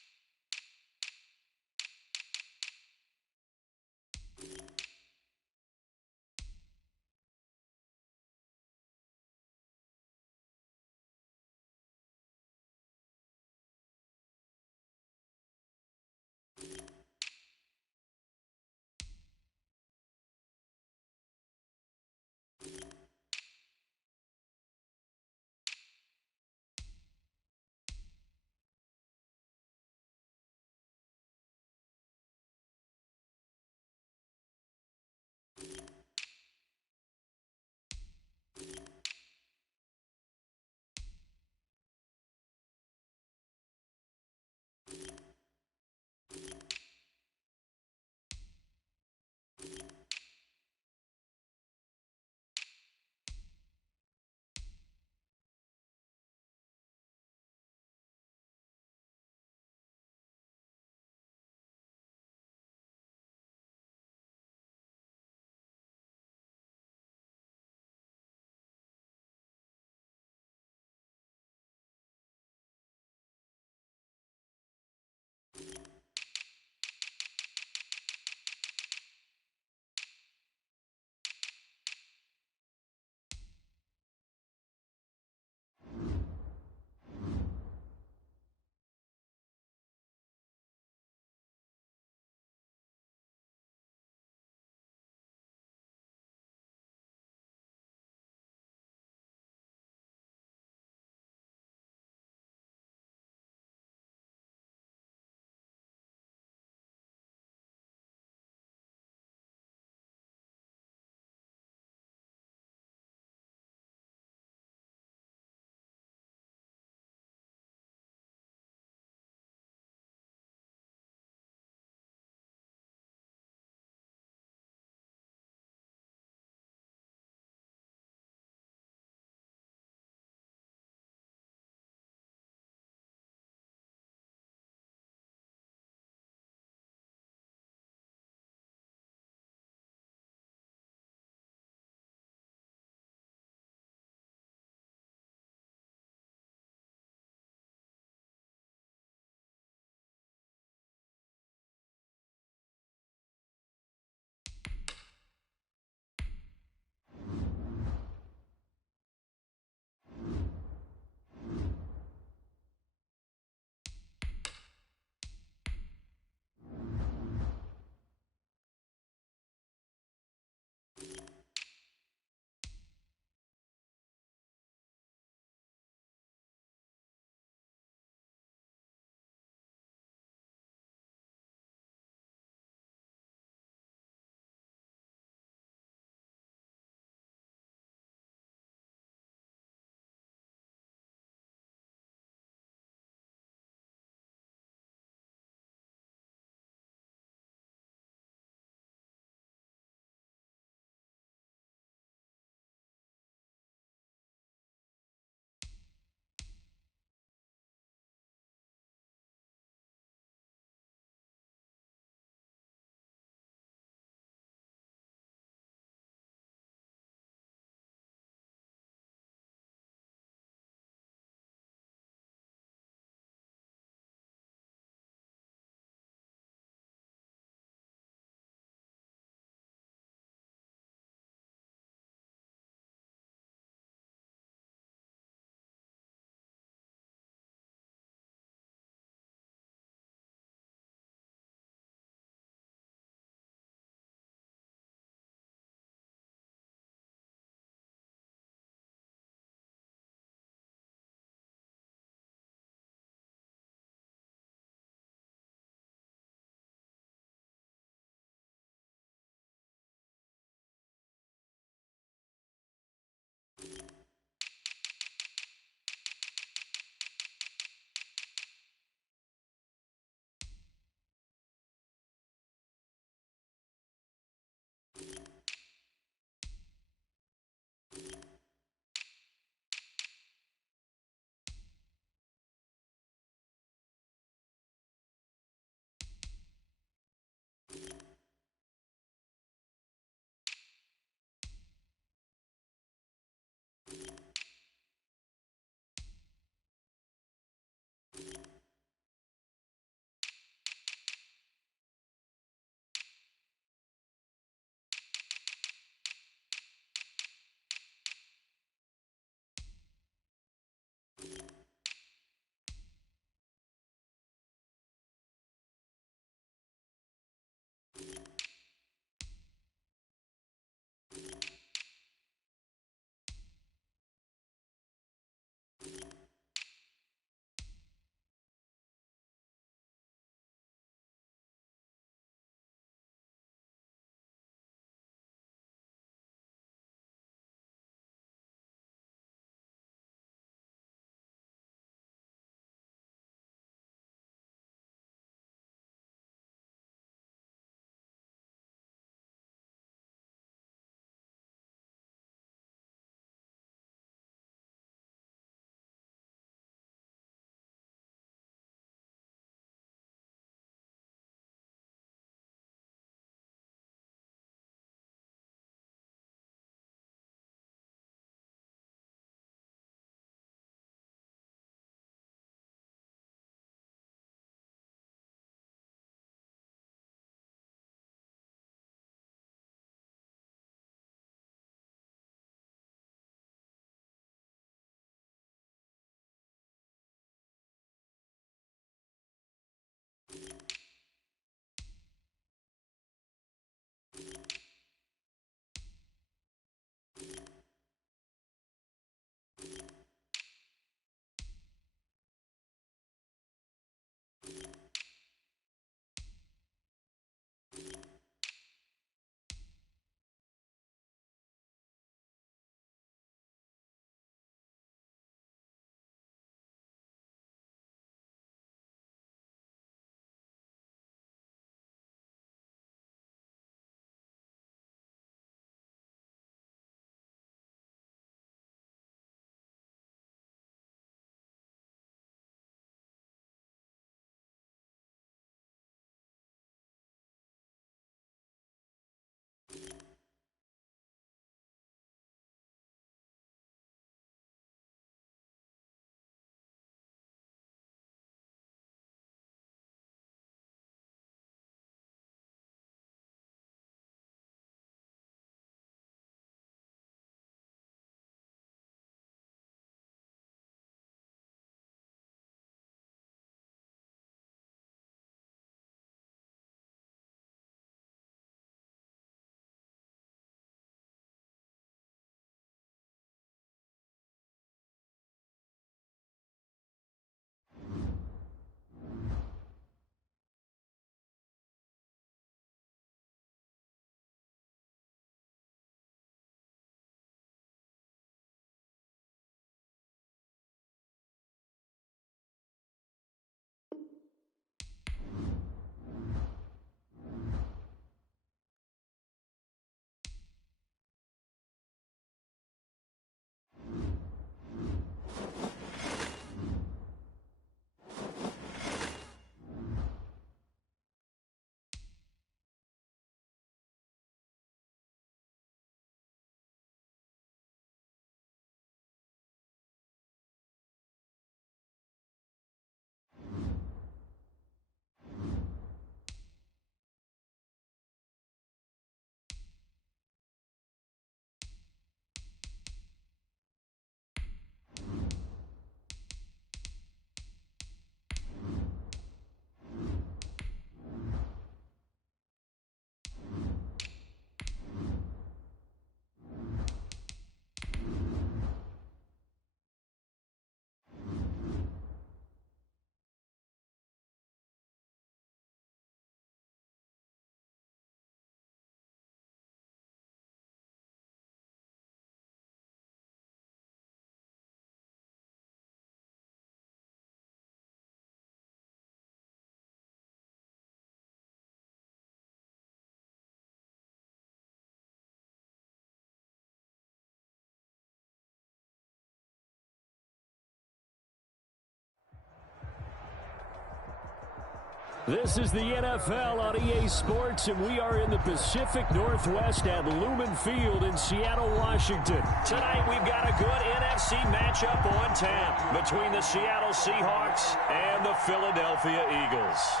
This is the NFL on EA Sports, and we are in the Pacific Northwest at Lumen Field in Seattle, Washington. Tonight, we've got a good NFC matchup on tap between the Seattle Seahawks and the Philadelphia Eagles.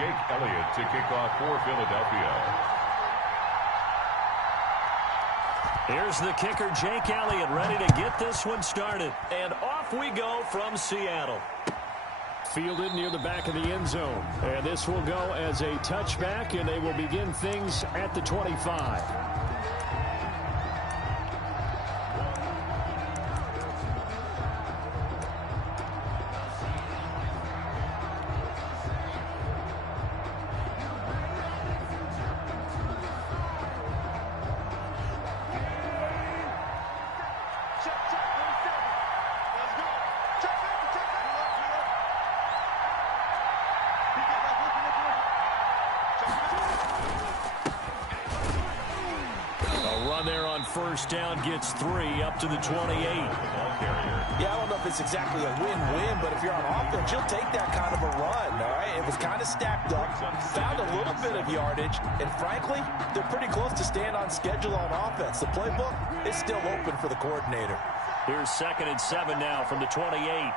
Jake Elliott to kick off for Philadelphia. Here's the kicker, Jake Elliott, ready to get this one started. And off we go from Seattle. Fielded near the back of the end zone. And this will go as a touchback, and they will begin things at the 25. First down gets 3 up to the 28. Yeah, I don't know if it's exactly a win-win, but if you're on offense, you'll take that kind of a run, all right? It was kind of stacked up, found a little bit of yardage, and frankly, they're pretty close to staying on schedule on offense. The playbook is still open for the coordinator. Here's 2nd and 7 now from the 28.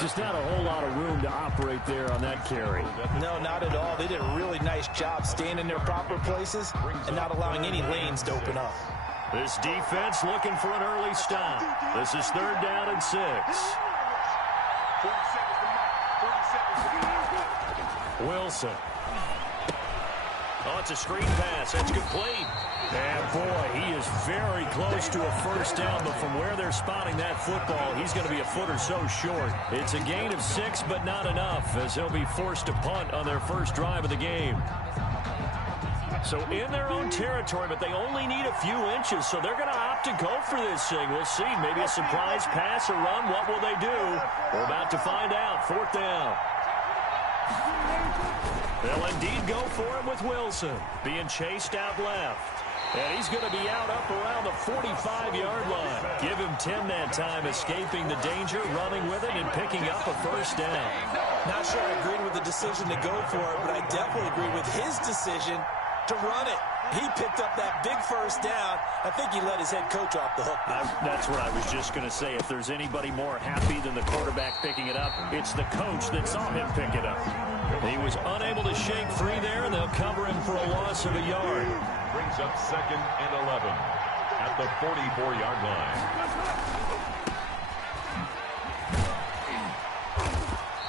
Just not a whole lot of room to operate there on that carry. No, not at all. They did a really nice job staying in their proper places and not allowing any lanes to open up. This defense looking for an early stop. This is 3rd down and 6. Wilson. Oh, it's a screen pass. That's complete. And, boy, he is very close to a first down, but from where they're spotting that football, he's going to be a foot or so short. It's a gain of 6, but not enough, as he'll be forced to punt on their first drive of the game. So in their own territory, but they only need a few inches, so they're going to opt to go for this thing. We'll see. Maybe a surprise pass or run. What will they do? We're about to find out. 4th down. They'll indeed go for it with Wilson, being chased out left. And he's going to be out up around the 45-yard line. Give him 10 that time, escaping the danger, running with it, and picking up a first down. Not sure I agreed with the decision to go for it, but I definitely agree with his decision to run it. He picked up that big first down. I think he let his head coach off the hook. That's what I was just going to say. If there's anybody more happy than the quarterback picking it up, it's the coach that saw him pick it up. He was unable to shake free there, and they'll cover him for a loss of a yard. Brings up 2nd and 11 at the 44-yard line.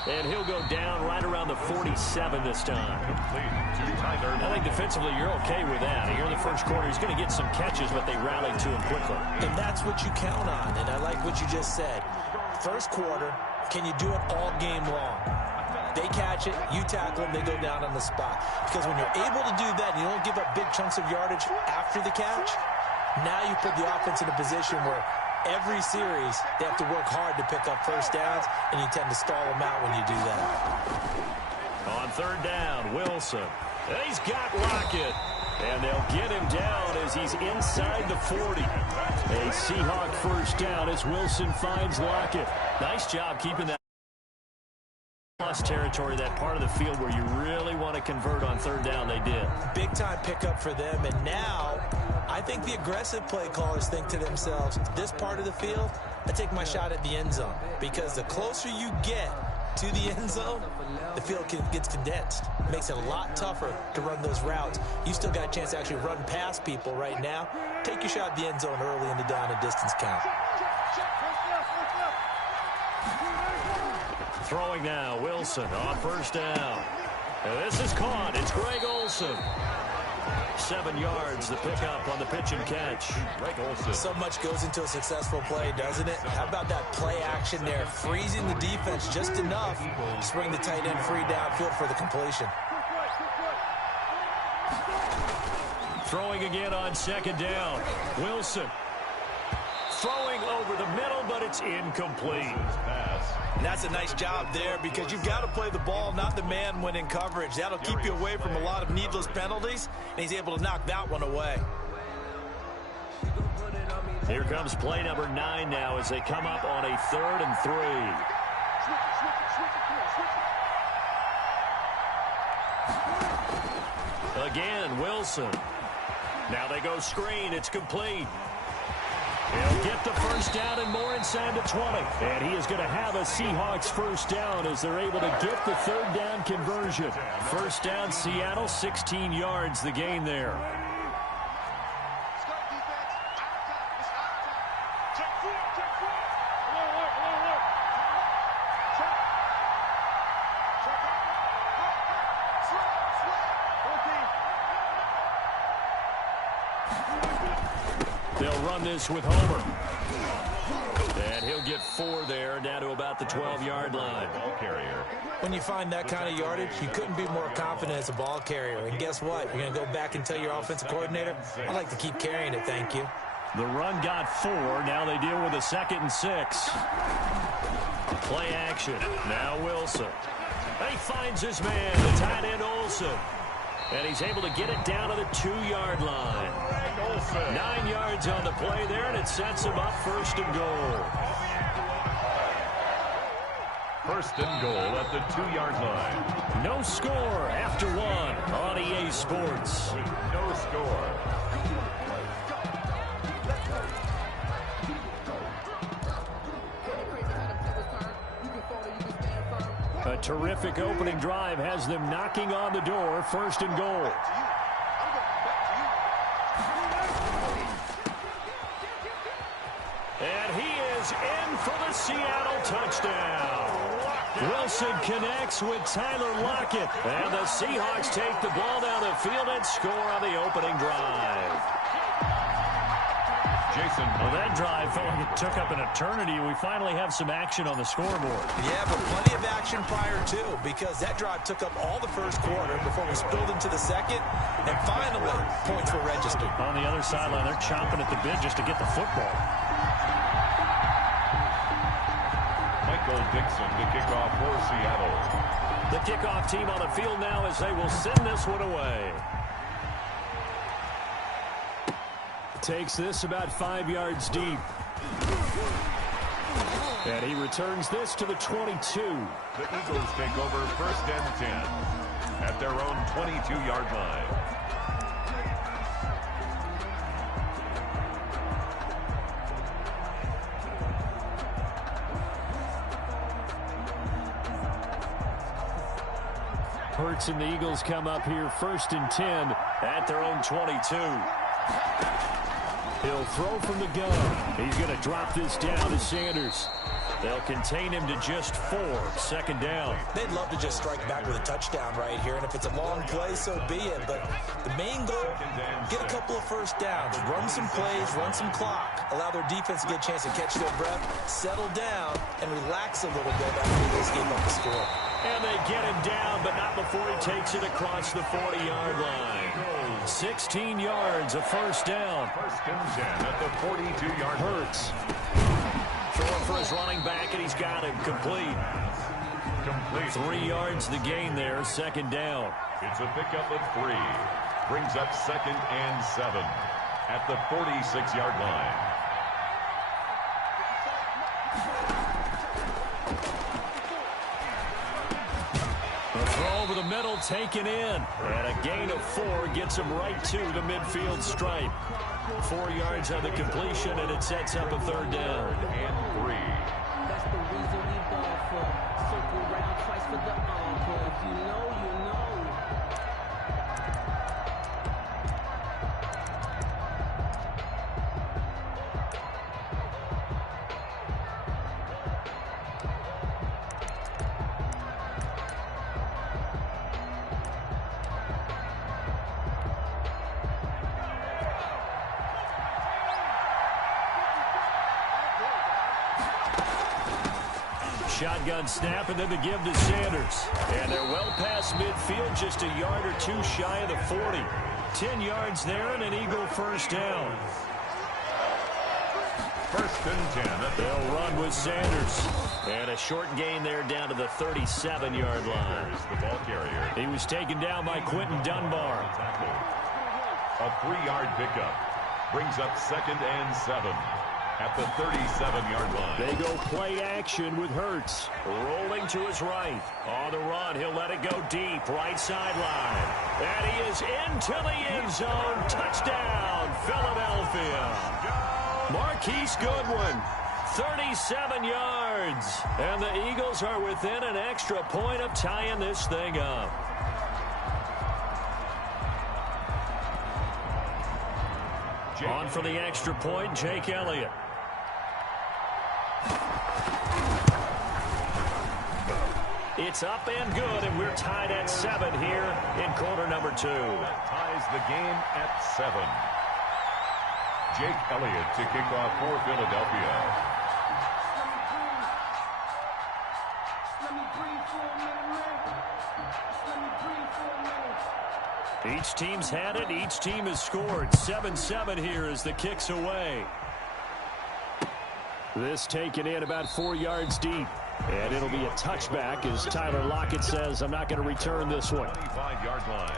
And he'll go down right around the 47 this time. I think defensively you're okay with that. Here in the first quarter, he's going to get some catches, but they rallied to him quickly. And that's what you count on, and I like what you just said. First quarter, can you do it all game long? They catch it, you tackle them, they go down on the spot. Because when you're able to do that and you don't give up big chunks of yardage after the catch, now you put the offense in a position where every series they have to work hard to pick up first downs, and you tend to stall them out when you do that. On 3rd down, Wilson. He's got Lockett. And they'll get him down as he's inside the 40. A Seahawk first down as Wilson finds Lockett. Nice job keeping that plus territory, that part of the field where you really want to convert on 3rd down. They did. Big time pickup for them, and now I think the aggressive play callers think to themselves, this part of the field, I take my shot at the end zone, because the closer you get to the end zone, the field gets condensed. It makes it a lot tougher to run those routes. You still got a chance to actually run past people right now. Take your shot at the end zone early in the down and distance count. Throwing now, Wilson on first down. And this is caught. It's Greg Olsen. 7 yards, the pickup on the pitch and catch. Greg Olsen. So much goes into a successful play, doesn't it? How about that play action there? Freezing the defense just enough to bring the tight end free downfield for the completion. Throwing again on 2nd down. Wilson. Throwing over the middle, but it's incomplete. And that's a nice job there, because you've got to play the ball, not the man when in coverage. That'll keep you away from a lot of needless penalties, and he's able to knock that one away. Here comes play number 9 now as they come up on a 3rd and 3. Again, Wilson. Now they go screen. It's complete. He'll get the first down and more inside the 20. And he is going to have a Seahawks first down as they're able to get the 3rd down conversion. First down, Seattle, 16 yards, the gain there. They'll run this with Homer. And he'll get 4 there, down to about the 12-yard line. Ball carrier. When you find that kind of yardage, you couldn't be more confident as a ball carrier. And guess what? You're going to go back and tell your offensive coordinator, I'd like to keep carrying it, thank you. The run got 4. Now they deal with a 2nd and 6. Play action. Now Wilson. He finds his man, the tight end Olsen. And he's able to get it down to the 2-yard line. 9 yards on the play there, and it sets him up 1st and goal. 1st and goal at the 2-yard line. No score after 1 on EA Sports. With no score. A terrific opening drive has them knocking on the door. 1st and goal. And he is in for the Seattle touchdown. Wilson connects with Tyler Lockett. And the Seahawks take the ball down the field and score on the opening drive. Jason. Well, that drive felt like it took up an eternity. We finally have some action on the scoreboard. Yeah, but plenty of action prior to, because that drive took up all the 1st quarter before we spilled into the 2nd, and finally, points were registered. On the other sideline, they're chomping at the bit just to get the football. Michael Dixon to kick off for Seattle. The kickoff team on the field now as they will send this one away. Takes this about 5 yards deep. And he returns this to the 22. The Eagles take over 1st and 10 at their own 22-yard line. Hurts and the Eagles come up here 1st and 10 at their own 22. He'll throw from the gun. He's going to drop this down to Sanders. They'll contain him to just 4. 2nd down. They'd love to just strike back with a touchdown right here, and if it's a long play, so be it. But the main goal, get a couple of 1st downs, run some plays, run some clock, allow their defense to get a chance to catch their breath, settle down, and relax a little bit after this game up the score. And they get him down, but not before he takes it across the 40-yard line. 16 yards, a 1st down. 1st and 10 at the 42-yard line. Hurts. Throwing for his running back, and he's got him complete. 3 yards the gain there, 2nd down. It's a pickup of 3. Brings up 2nd and 7 at the 46-yard line. The throw over the middle taken in. And a gain of 4 gets him right to the midfield stripe. 4 yards on the completion, and it sets up a 3rd down. And 3. That's the reason we ball for. Circle round twice for the encore. If you know, you know. Shotgun snap, and then the give to Sanders. And they're well past midfield, just a yard or 2 shy of the 40. 10 yards there, and an Eagle 1st down. 1st and 10. They'll run with Sanders. And a short gain there down to the 37-yard line. The ball carrier. He was taken down by Quentin Dunbar. A 3-yard pickup. Brings up 2nd and 7 at the 37-yard line. They go play action with Hurts. Rolling to his right. On the run, he'll let it go deep. Right sideline. And he is into the end zone. Touchdown, Philadelphia. Marquise Goodwin, 37 yards. And the Eagles are within an extra point of tying this thing up. On for the extra point, Jake Elliott. It's up and good, and we're tied at 7 here in quarter number 2. That ties the game at 7. Jake Elliott to kick off for Philadelphia. Each team's had it. Each team has scored. 7-7 here as the kick's away. This taken in about 4 yards deep. And it'll be a touchback as Tyler Lockett says, I'm not going to return this one. 25-yard line.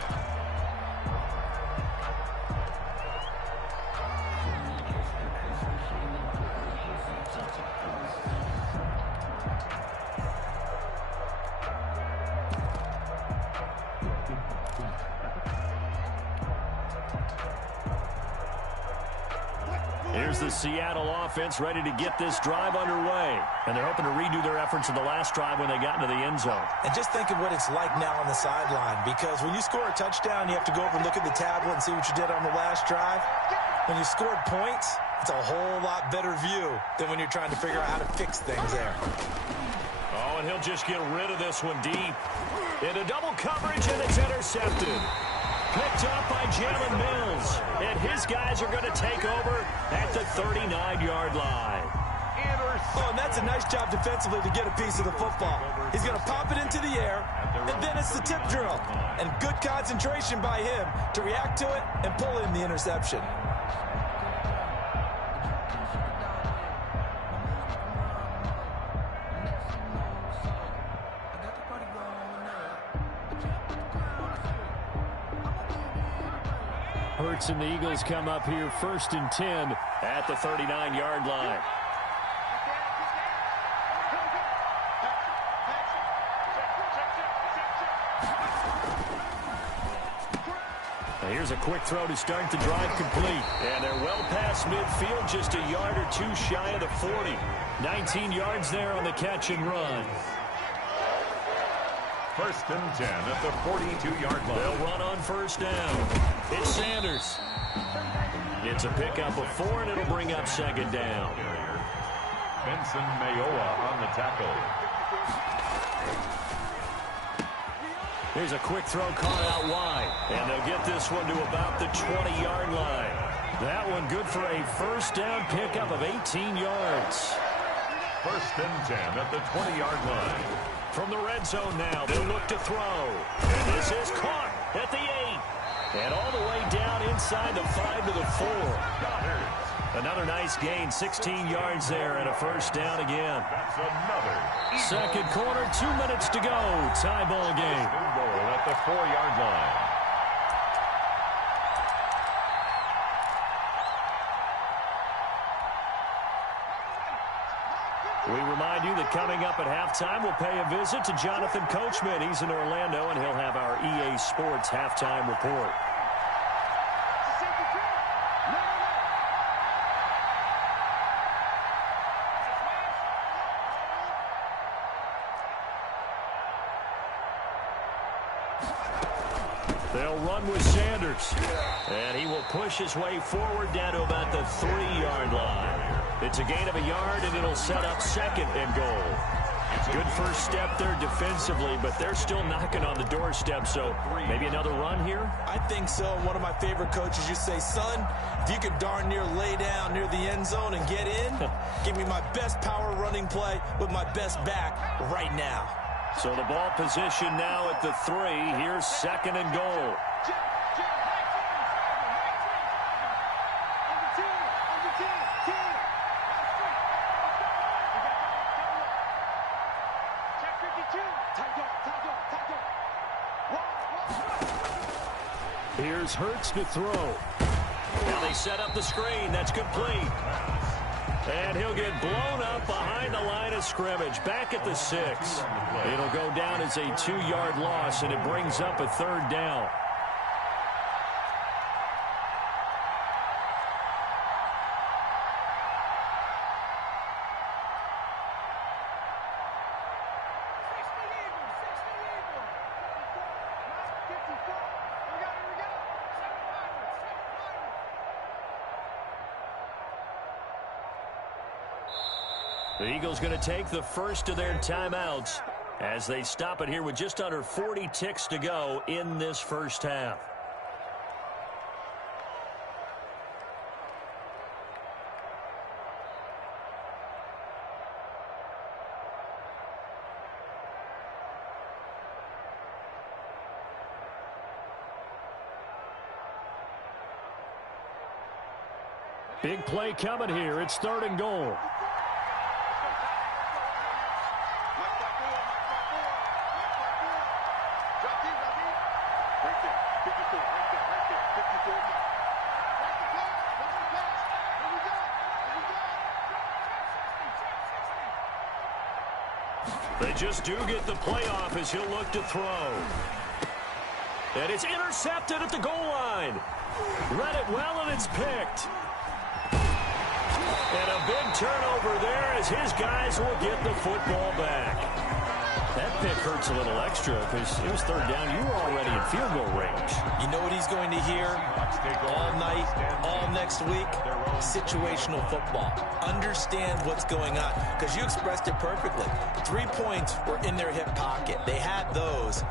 Here's the Seattle offense ready to get this drive underway. And they're hoping to redo their efforts in the last drive when they got into the end zone. And just think of what it's like now on the sideline, because when you score a touchdown, you have to go over and look at the tablet and see what you did on the last drive. When you scored points, it's a whole lot better view than when you're trying to figure out how to fix things there. Oh, and he'll just get rid of this one deep. Into double coverage, and it's intercepted. Picked up by Jalen Mills. And his guys are going to take over at the 39-yard line. Oh, and that's a nice job defensively to get a piece of the football. He's going to pop it into the air, and then it's the tip drill. And good concentration by him to react to it and pull in the interception. Hurts and the Eagles come up here 1st and 10 at the 39-yard line. Now here's a quick throw to start the drive complete. And they're well past midfield, just a yard or two shy of the 40. 19 yards there on the catch and run. 1st and 10 at the 42-yard line. They'll run on 1st down. It's Sanders. It's a pickup of 4, and it'll bring up 2nd down. Benson Mayowa on the tackle. Here's a quick throw caught out wide. And they'll get this one to about the 20-yard line. That one good for a 1st down pickup of 18 yards. 1st and 10 at the 20-yard line. From the red zone now, they'll look to throw. And this is caught at the 8. And all the way down inside the 5 to the 4. Another nice gain, 16 yards there, and a 1st down again. That's another. 2nd quarter, 2 minutes to go. Tie ball game. Goal at the 4-yard line. We remind you that coming up at halftime, we'll pay a visit to Jonathan Coachman. He's in Orlando, and he'll have our EA Sports halftime report. They'll run with Sanders. And he will push his way forward down to about the 3-yard line. It's a gain of a yard, and it'll set up 2nd and goal. Good first step there defensively, but they're still knocking on the doorstep, so maybe another run here? I think so. One of my favorite coaches used to say, son, if you could darn near lay down near the end zone and get in, give me my best power running play with my best back right now. So the ball position now at the 3. Here's 2nd and goal. Here's Hurts to throw. Now they set up the screen. That's complete. And he'll get blown up behind the line of scrimmage. Back at the 6. It'll go down as a 2-yard loss, and it brings up a 3rd down. The Eagles going to take the first of their timeouts as they stop it here with just under 40 ticks to go in this first half. Big play coming here. It's 3rd and goal. They just do get the playoff as he'll look to throw. And it's intercepted at the goal line. Read it well, and it's picked. And a big turnover there as his guys will get the football back. That pick hurts a little extra because it was 3rd down. You were already in field goal range. You know what he's going to hear all night, all next week? Situational football. Understand what's going on, because you expressed it perfectly. 3 points were in their hip pocket. They had those.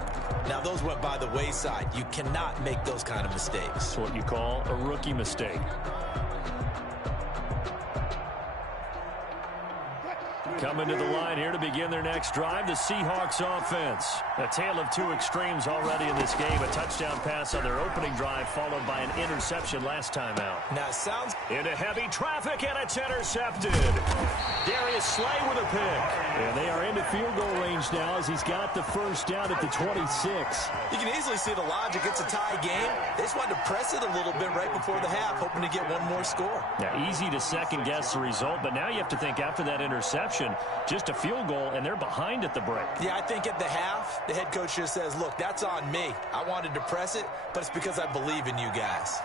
Now those went by the wayside. You cannot make those kind of mistakes. That's what you call a rookie mistake. Coming to the line here to begin their next drive, the Seahawks offense. A tale of 2 extremes already in this game. A touchdown pass on their opening drive, followed by an interception last time out. Now it sounds into heavy traffic, and it's intercepted. Darius Slay with a pick. And they are into field goal range now as he's got the first down at the 26. You can easily see the logic. It's a tie game. They just wanted to press it a little bit right before the half, hoping to get one more score. Now, easy to second-guess the result, but now you have to think after that interception, just a field goal, and they're behind at the break. Yeah, I think at the half, the head coach just says, look, that's on me. I wanted to press it, but it's because I believe in you guys.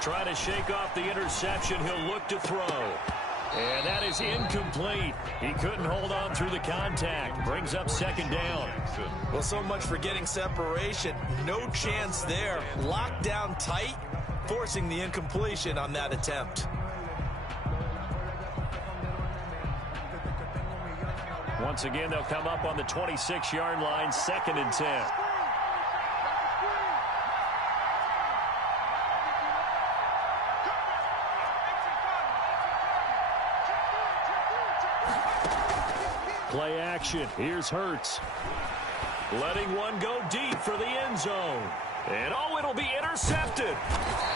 Trying to shake off the interception. He'll look to throw. And that is incomplete. He couldn't hold on through the contact. Brings up 2nd down. Well, so much for getting separation. No chance there. Locked down tight, forcing the incompletion on that attempt. Once again, they'll come up on the 26-yard line, 2nd and 10. Play action. Here's Hurts. Letting one go deep for the end zone. And, oh, it'll be intercepted.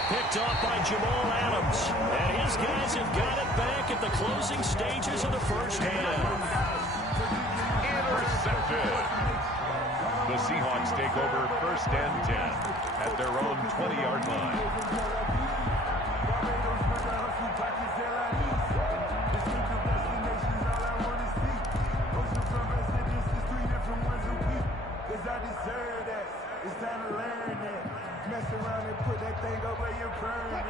Picked off by Jamal Adams. And his guys have got it back at the closing stages of the first half. Intercepted. The Seahawks take over 1st and 10 at their own 20-yard line.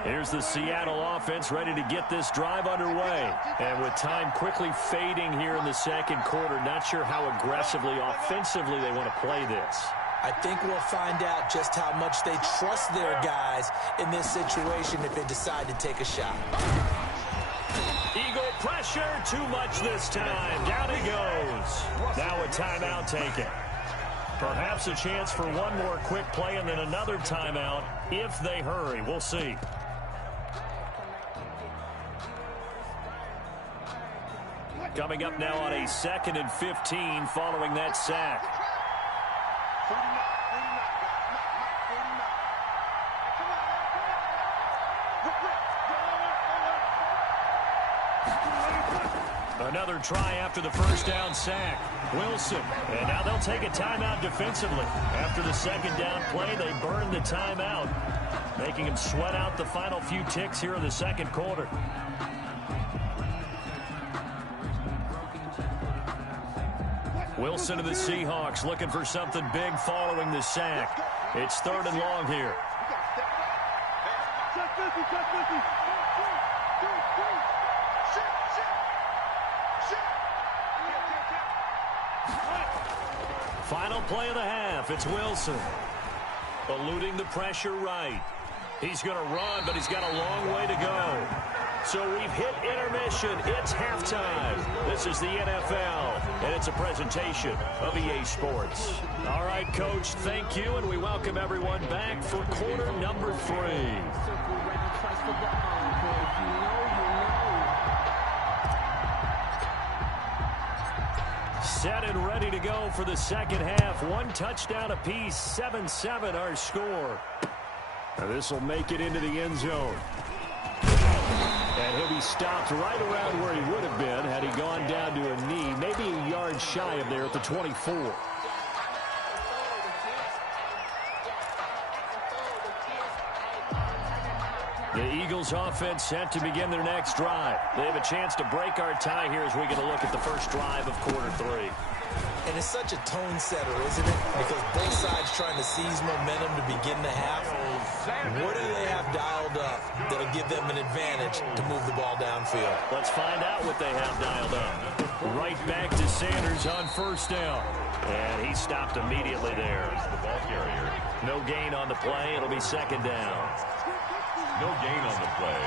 Here's the Seattle offense ready to get this drive underway. And with time quickly fading here in the 2nd quarter, not sure how aggressively, offensively they want to play this. I think we'll find out just how much they trust their guys in this situation if they decide to take a shot. Eagle pressure, too much this time. Down he goes. Now a timeout taken. Perhaps a chance for one more quick play and then another timeout if they hurry. We'll see. Coming up now on a 2nd and 15 following that sack. Another try after the first down sack. Wilson. And now they'll take a timeout defensively. After the second down play, they burn the timeout, making him sweat out the final few ticks here in the second quarter. Wilson to the Seahawks looking for something big following the sack. It's 3rd and long here. Final play of the half. It's Wilson. Eluding the pressure right. He's going to run, but he's got a long way to go. So we've hit intermission. It's halftime. This is the NFL, and it's a presentation of EA Sports. All right, Coach, thank you, and we welcome everyone back for quarter number 3. Set and ready to go for the second half. 1 touchdown apiece, 7-7 our score. Now this will make it into the end zone. And he'll be stopped right around where he would have been had he gone down to a knee, maybe a yard shy of there at the 24. The Eagles offense set to begin their next drive. They have a chance to break our tie here as we get a look at the first drive of quarter 3. And it's such a tone setter, isn't it? Because both sides trying to seize momentum to begin the half. What do they have dialed up that'll give them an advantage to move the ball downfield? Let's find out what they have dialed up. Right back to Sanders on first down. And he stopped immediately there. The ball carrier. No gain on the play. It'll be second down. No gain on the play.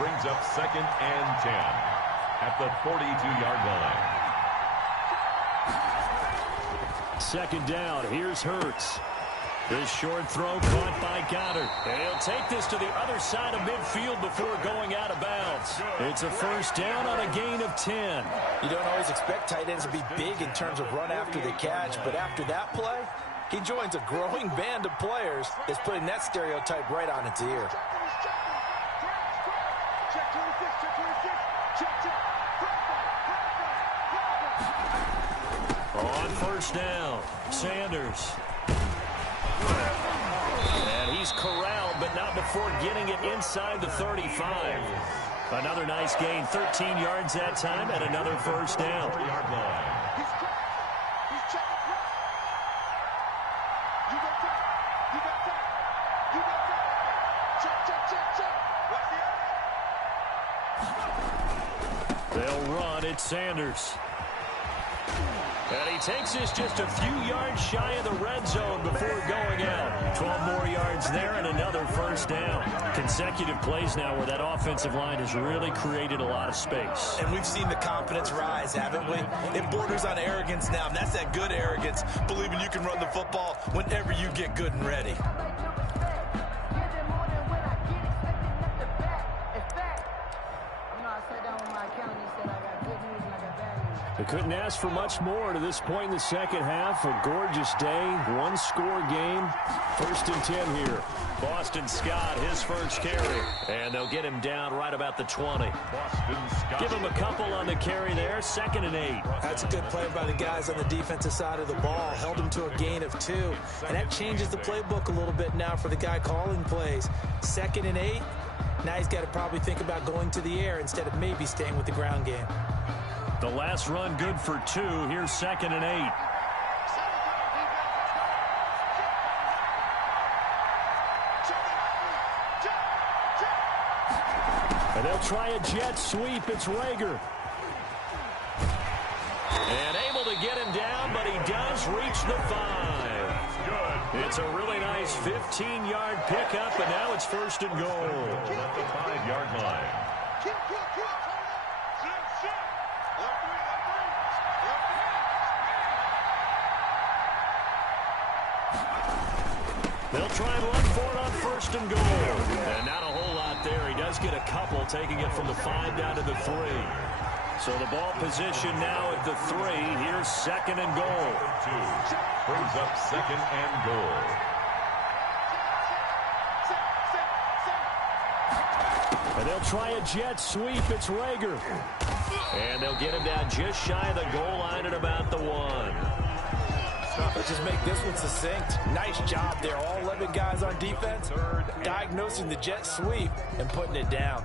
Brings up 2nd and 10 at the 42-yard line. Second down. Here's Hurts. This short throw caught by Goddard. And he'll take this to the other side of midfield before going out of bounds. It's a first down on a gain of 10. You don't always expect tight ends to be big in terms of run after the catch, but after that play, he joins a growing band of players that's putting that stereotype right on its ear. On first down, Sanders. And he's corralled, but not before getting it inside the 35. Another nice gain, 13 yards that time, and another first down. They'll run it, Sanders. And he takes this just a few yards shy of the red zone before going out. 12 more yards there and another first down. Consecutive plays now where that offensive line has really created a lot of space. And we've seen the confidence rise, haven't we? It borders on arrogance now, and that's that good arrogance, believing you can run the football whenever you get good and ready. They couldn't ask for much more to this point in the second half. A gorgeous day, one-score game. 1st and 10 here. Boston Scott, his first carry. And they'll get him down right about the 20. Boston Scott. Give him a couple on the carry there. 2nd and 8. That's a good play by the guys on the defensive side of the ball. Held him to a gain of 2. And that changes the playbook a little bit now for the guy calling plays. 2nd and 8. Now he's got to probably think about going to the air instead of maybe staying with the ground game. The last run good for 2. Here's 2nd and 8. And they'll try a jet sweep. It's Rager. And able to get him down, but he does reach the 5. It's a really nice 15-yard pickup, and now it's 1st and goal. At the 5-yard line. They'll try and run for it on 1st and goal. And not a whole lot there. He does get a couple, taking it from the 5 down to the 3. So the ball position now at the 3. Here's 2nd and goal. 2. Brings up 2nd and goal. And they'll try a jet sweep. It's Rager. And they'll get him down just shy of the goal line at about the 1. Let's just make this one succinct. Nice job there. All 11 guys on defense diagnosing the jet sweep and putting it down.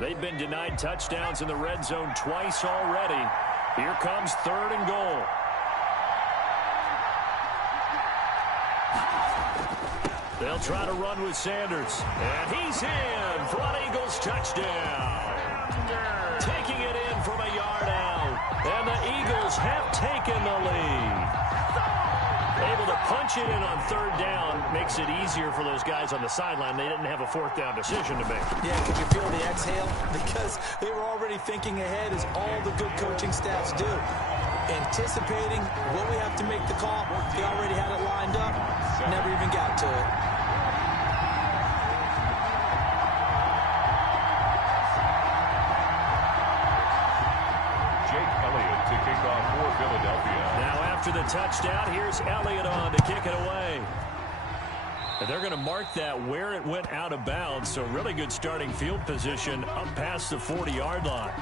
They've been denied touchdowns in the red zone twice already. Here comes 3rd and goal. They'll try to run with Sanders. And he's in for an Eagles touchdown. Taking it in from a yard out. And the Eagles have taken the lead. Able to punch it in on 3rd down makes it easier for those guys on the sideline. They didn't have a 4th down decision to make. Yeah, could you feel the exhale? Because they were already thinking ahead, as all the good coaching staffs do. Anticipating, will we have to make the call? They already had it lined up. Never even got to it. To kick off for Philadelphia. Now after the touchdown, here's Elliott on to kick it away. And they're going to mark that where it went out of bounds, so really good starting field position up past the 40-yard line.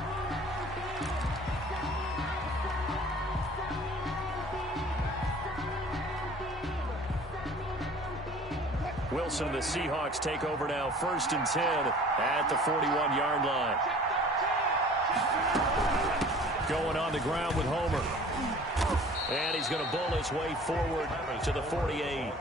Wilson and the Seahawks take over now, 1st and 10 at the 41-yard line. Going on the ground with Homer. And he's going to bull his way forward to the 48.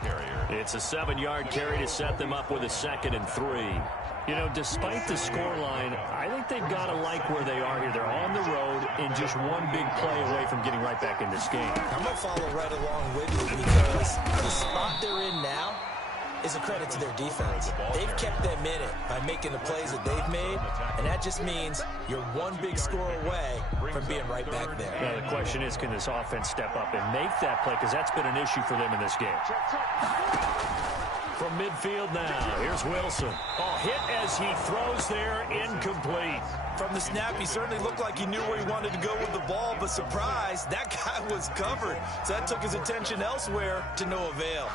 It's a 7-yard carry to set them up with a 2nd and 3. You know, despite the scoreline, I think they've got to like where they are here. They're on the road and just one big play away from getting right back in this game. I'm going to follow right along with you because the spot they're in now is a credit to their defense. They've kept them in it by making the plays that they've made, and that just means you're one big score away from being right back there. Now the question is, can this offense step up and make that play? Because that's been an issue for them in this game. From midfield now, here's Wilson. Oh, hit as he throws there, incomplete. From the snap, he certainly looked like he knew where he wanted to go with the ball, but surprise, that guy was covered. So that took his attention elsewhere to no avail.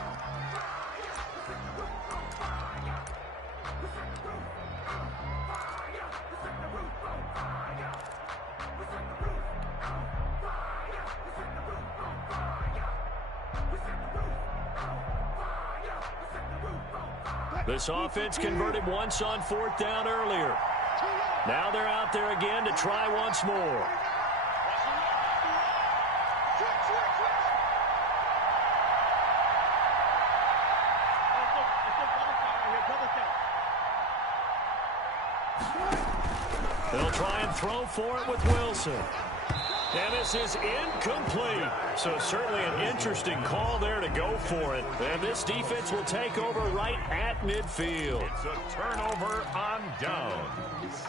This offense converted once on 4th down earlier. Now they're out there again to try once more. They'll try and throw for it with Wilson. And this is incomplete. So certainly an interesting call there to go for it. And this defense will take over right at midfield. It's a turnover on downs.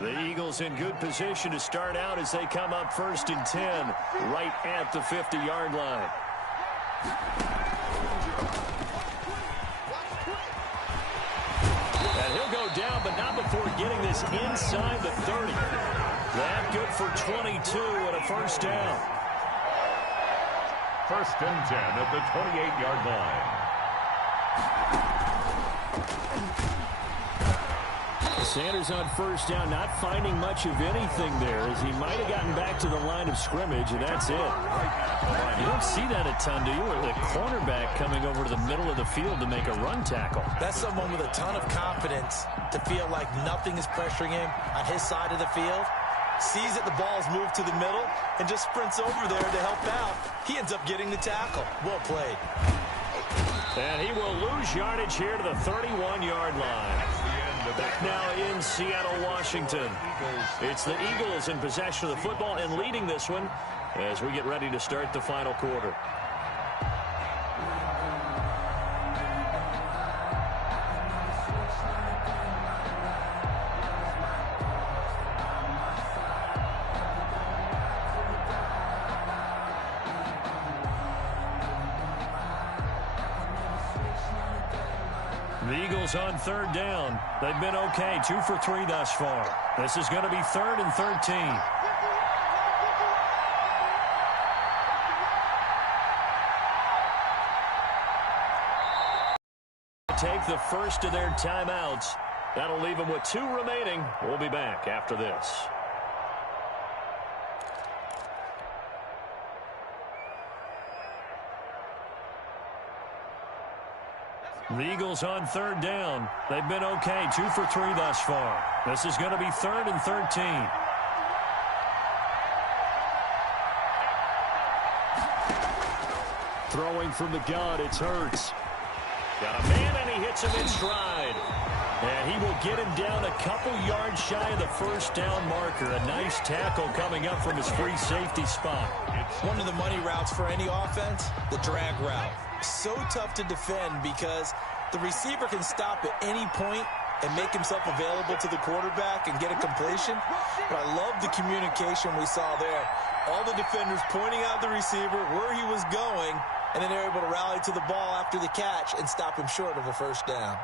The Eagles in good position to start out as they come up 1st and 10 right at the 50-yard line. And he'll go down, but not before getting this inside the 30. That good for 22 and a 1st down. 1st and 10 at the 28-yard line. Sanders on 1st down, not finding much of anything there, as he might have gotten back to the line of scrimmage, and that's it. You don't see that a ton, do you? The cornerback coming over to the middle of the field to make a run tackle. That's someone with a ton of confidence to feel like nothing is pressuring him on his side of the field. Sees that the ball's moved to the middle and just sprints over there to help out. He ends up getting the tackle. Well played. And he will lose yardage here to the 31-yard line. Back now in Seattle, Washington. It's the Eagles in possession of the football and leading this one as we get ready to start the final quarter. The Eagles on 3rd down. They've been okay, 2 for 3 thus far. This is going to be 3rd and 13. the first of their timeouts. That'll leave them with 2 remaining. We'll be back after this. The Eagles on 3rd down. They've been okay, 2 for 3 thus far. This is going to be 3rd and 13. Throwing from the gun, it's Hurts. Got a man, and he hits him in stride. And he will get him down a couple yards shy of the first down marker. A nice tackle coming up from his free safety spot. One of the money routes for any offense, the drag route. So tough to defend because the receiver can stop at any point and make himself available to the quarterback and get a completion. But I love the communication we saw there. All the defenders pointing out the receiver, where he was going, and then they're able to rally to the ball after the catch and stop him short of a first down.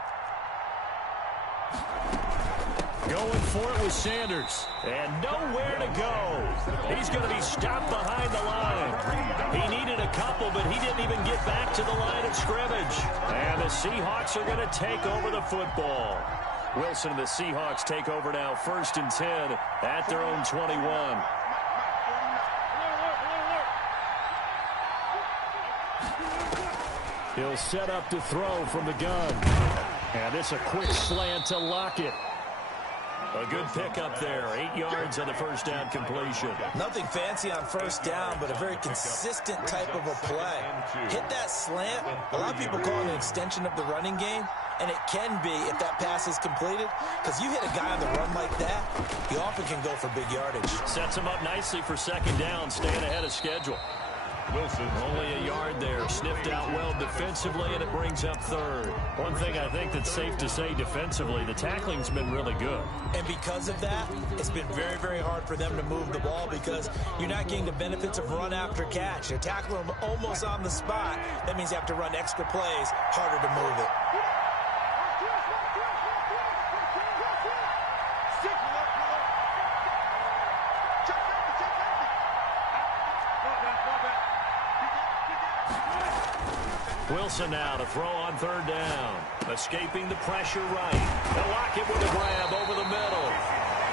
Going for it with Sanders. And nowhere to go. He's going to be stopped behind the line. He needed a couple, but he didn't even get back to the line of scrimmage. And the Seahawks are going to take over the football. Wilson and the Seahawks take over now, 1st and 10 at their own 21. He'll set up to throw from the gun. And it's a quick slant to Lockett. A good pickup there. 8 yards on the first down completion. Nothing fancy on first down, but a very consistent type of a play. Hit that slant. A lot of people call it an extension of the running game, and it can be if that pass is completed, because you hit a guy on the run like that, he often can go for big yardage. Sets him up nicely for 2nd down, staying ahead of schedule. Wilson only a yard there, sniffed out well defensively, and it brings up 3rd. One thing I think that's safe to say defensively, the tackling's been really good. And because of that, it's been very, very hard for them to move the ball because you're not getting the benefits of run after catch. They're tackling them almost on the spot. That means you have to run extra plays, harder to move it. Wilson now to throw on 3rd down. Escaping the pressure right. They'll lock it with a grab over the middle.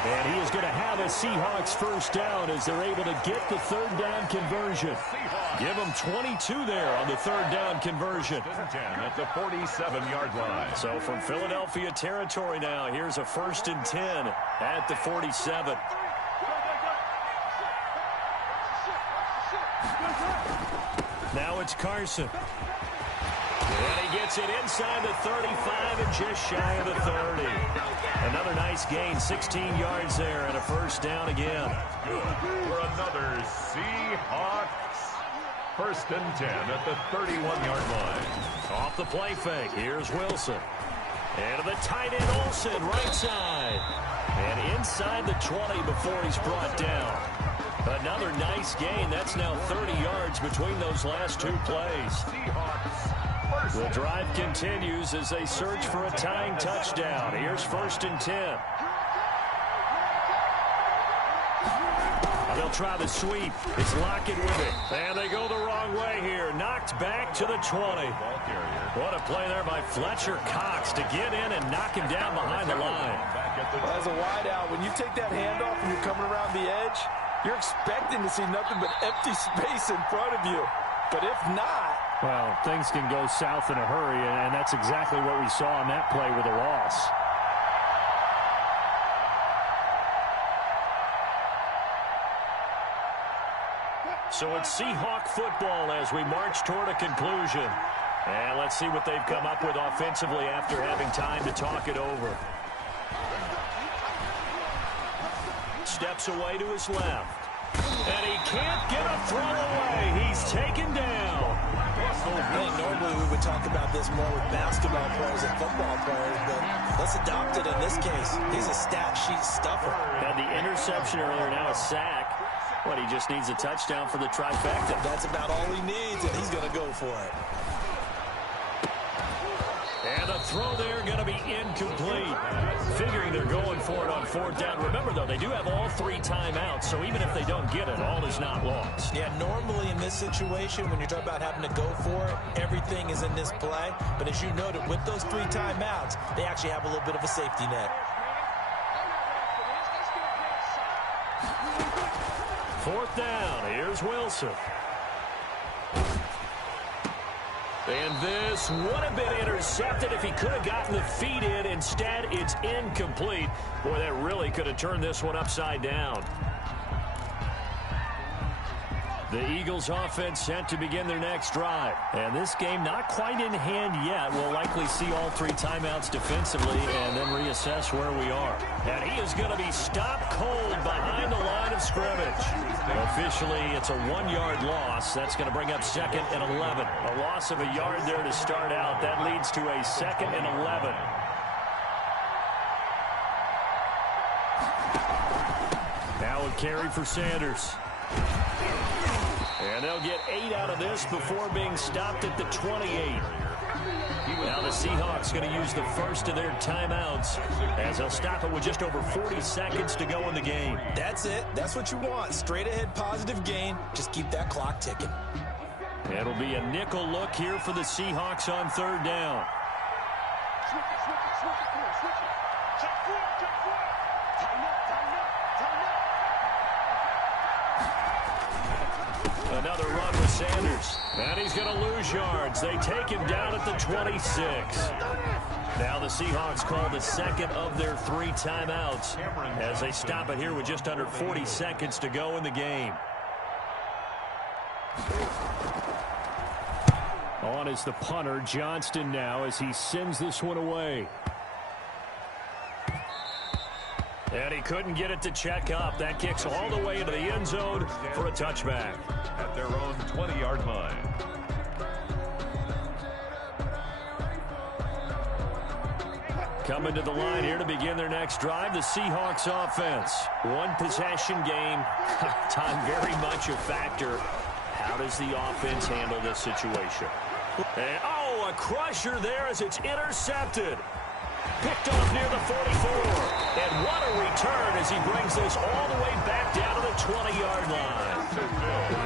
And he is going to have a Seahawks first down as they're able to get the 3rd down conversion. Give them 22 there on the 3rd down conversion. 10 at the 47-yard line. So from Philadelphia territory now, here's a 1st and 10 at the 47. Now it's Carson. And he gets it inside the 35 and just shy of the 30. Another nice gain, 16 yards there, and a first down again. For another Seahawks. 1st and 10 at the 31-yard line. Off the play fake, here's Wilson. And to the tight end Olsen, right side. And inside the 20 before he's brought down. Another nice gain. That's now 30 yards between those last 2 plays. Seahawks. The drive continues as they search for a tying touchdown. Here's 1st and 10. They'll try the sweep. It's Lockett with it. And they go the wrong way here. Knocked back to the 20. What a play there by Fletcher Cox to get in and knock him down behind the line. As a wideout, when you take that handoff and you're coming around the edge, you're expecting to see nothing but empty space in front of you. But if not... Well, things can go south in a hurry, and that's exactly what we saw on that play with a loss. So it's Seahawk football as we march toward a conclusion. And let's see what they've come up with offensively after having time to talk it over. Steps away to his left. And he can't get a throw away. He's taken down. I think normally we would talk about this more with basketball players and football players, but let's adopt it in this case. He's a stat sheet stuffer. Had the interception earlier, now a sack. What, he just needs a touchdown for the trifecta. That's about all he needs, and he's going to go for it. And the throw there going to be incomplete. Figuring they're going for it on fourth down. Remember, though, they do have all 3 timeouts, so even if they don't get it, all is not lost. Yeah, normally in this situation, when you're talking about having to go for it, everything is in this play. But as you noted, with those 3 timeouts, they actually have a little bit of a safety net. Fourth down. Here's Wilson. And this would have been intercepted if he could have gotten the feet in. Instead, it's incomplete. Boy, that really could have turned this one upside down. The Eagles offense set to begin their next drive. And this game not quite in hand yet. We'll likely see all 3 timeouts defensively and then reassess where we are. And he is going to be stopped cold behind the line of scrimmage. Officially, it's a 1-yard loss. That's going to bring up 2nd and 11. A loss of a yard there to start out. That leads to a 2nd and 11. Now a carry for Sanders. And they'll get 8 out of this before being stopped at the 28. Now the Seahawks going to use the first of their timeouts as they'll stop it with just over 40 seconds to go in the game. That's it. That's what you want. Straight ahead positive gain. Just keep that clock ticking. It'll be a nickel look here for the Seahawks on 3rd down. Another run with Sanders. And he's going to lose yards. They take him down at the 26. Now the Seahawks call the 2nd of their 3 timeouts as they stop it here with just under 40 seconds to go in the game. On is the punter, Johnston, now as he sends this one away. And he couldn't get it to check up. That kicks all the way into the end zone for a touchback. At their own 20-yard line. Coming to the line here to begin their next drive, the Seahawks offense. 1 possession game. Time very much a factor. How does the offense handle this situation? And, oh, a crusher there as it's intercepted. Picked off near the 44. And what a return as he brings this all the way back down to the 20-yard line.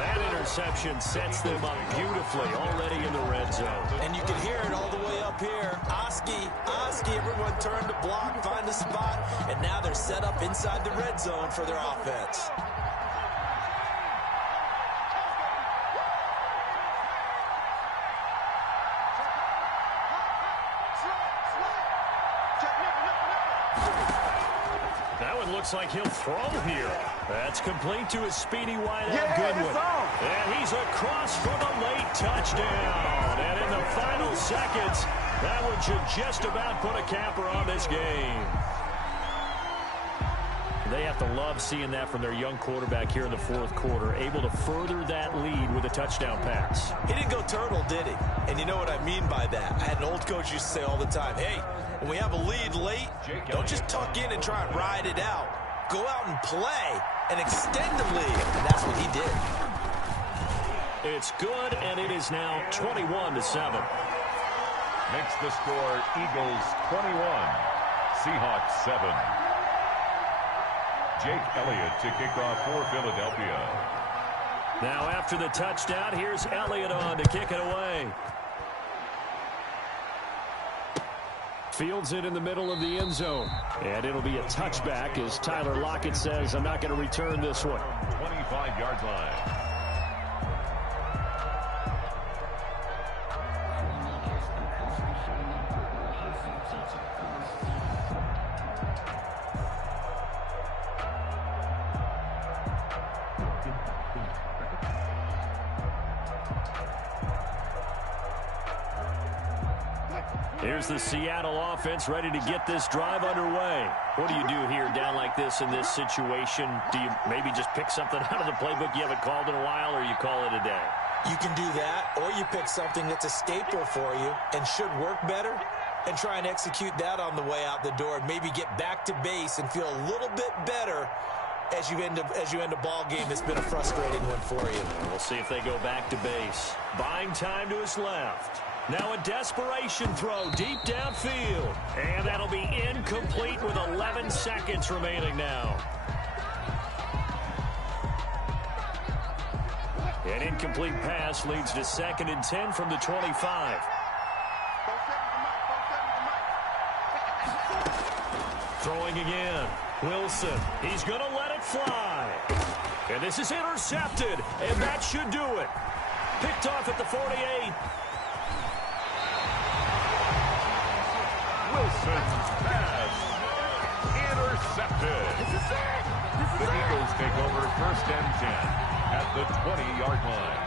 That interception sets them up beautifully already in the red zone. And you can hear it all the way up here. Oski, everyone turned to block, find a spot, and now they're set up inside the red zone for their offense. Looks like he'll throw here. That's complete to his speedy wideout Goodwin. And he's across for the late touchdown. And in the final seconds, that one should just about put a capper on this game. They have to love seeing that from their young quarterback here in the 4th quarter, able to further that lead with a touchdown pass. He didn't go turtle, did he? And you know what I mean by that. I had an old coach used to say all the time, hey, when we have a lead late, don't just tuck in and try and ride it out. Go out and play and extend the lead. And that's what he did. It's good, and it is now 21-7. Makes the score Eagles 21, Seahawks 7. Jake Elliott to kick off for Philadelphia. Now after the touchdown, here's Elliott on to kick it away. Fields it in the middle of the end zone. And it'll be a touchback as Tyler Lockett says, I'm not going to return this one. 25-yard line. Here's the Seattle offense ready to get this drive underway. What do you do here down like this in this situation? Do you maybe just pick something out of the playbook you haven't called in a while, or you call it a day? You can do that, or you pick something that's a staple for you and should work better and try and execute that on the way out the door and maybe get back to base and feel a little bit better as you end a ball game that's been a frustrating one for you. We'll see if they go back to base. Buying time to his left. Now a desperation throw deep downfield. And that'll be incomplete with 11 seconds remaining now. An incomplete pass leads to 2nd and 10 from the 25. Throwing again. Wilson. He's going to let it fly. And this is intercepted. And that should do it. Picked off at the 48. Wilson's pass intercepted. The Eagles take over 1st and 10 at the 20-yard line.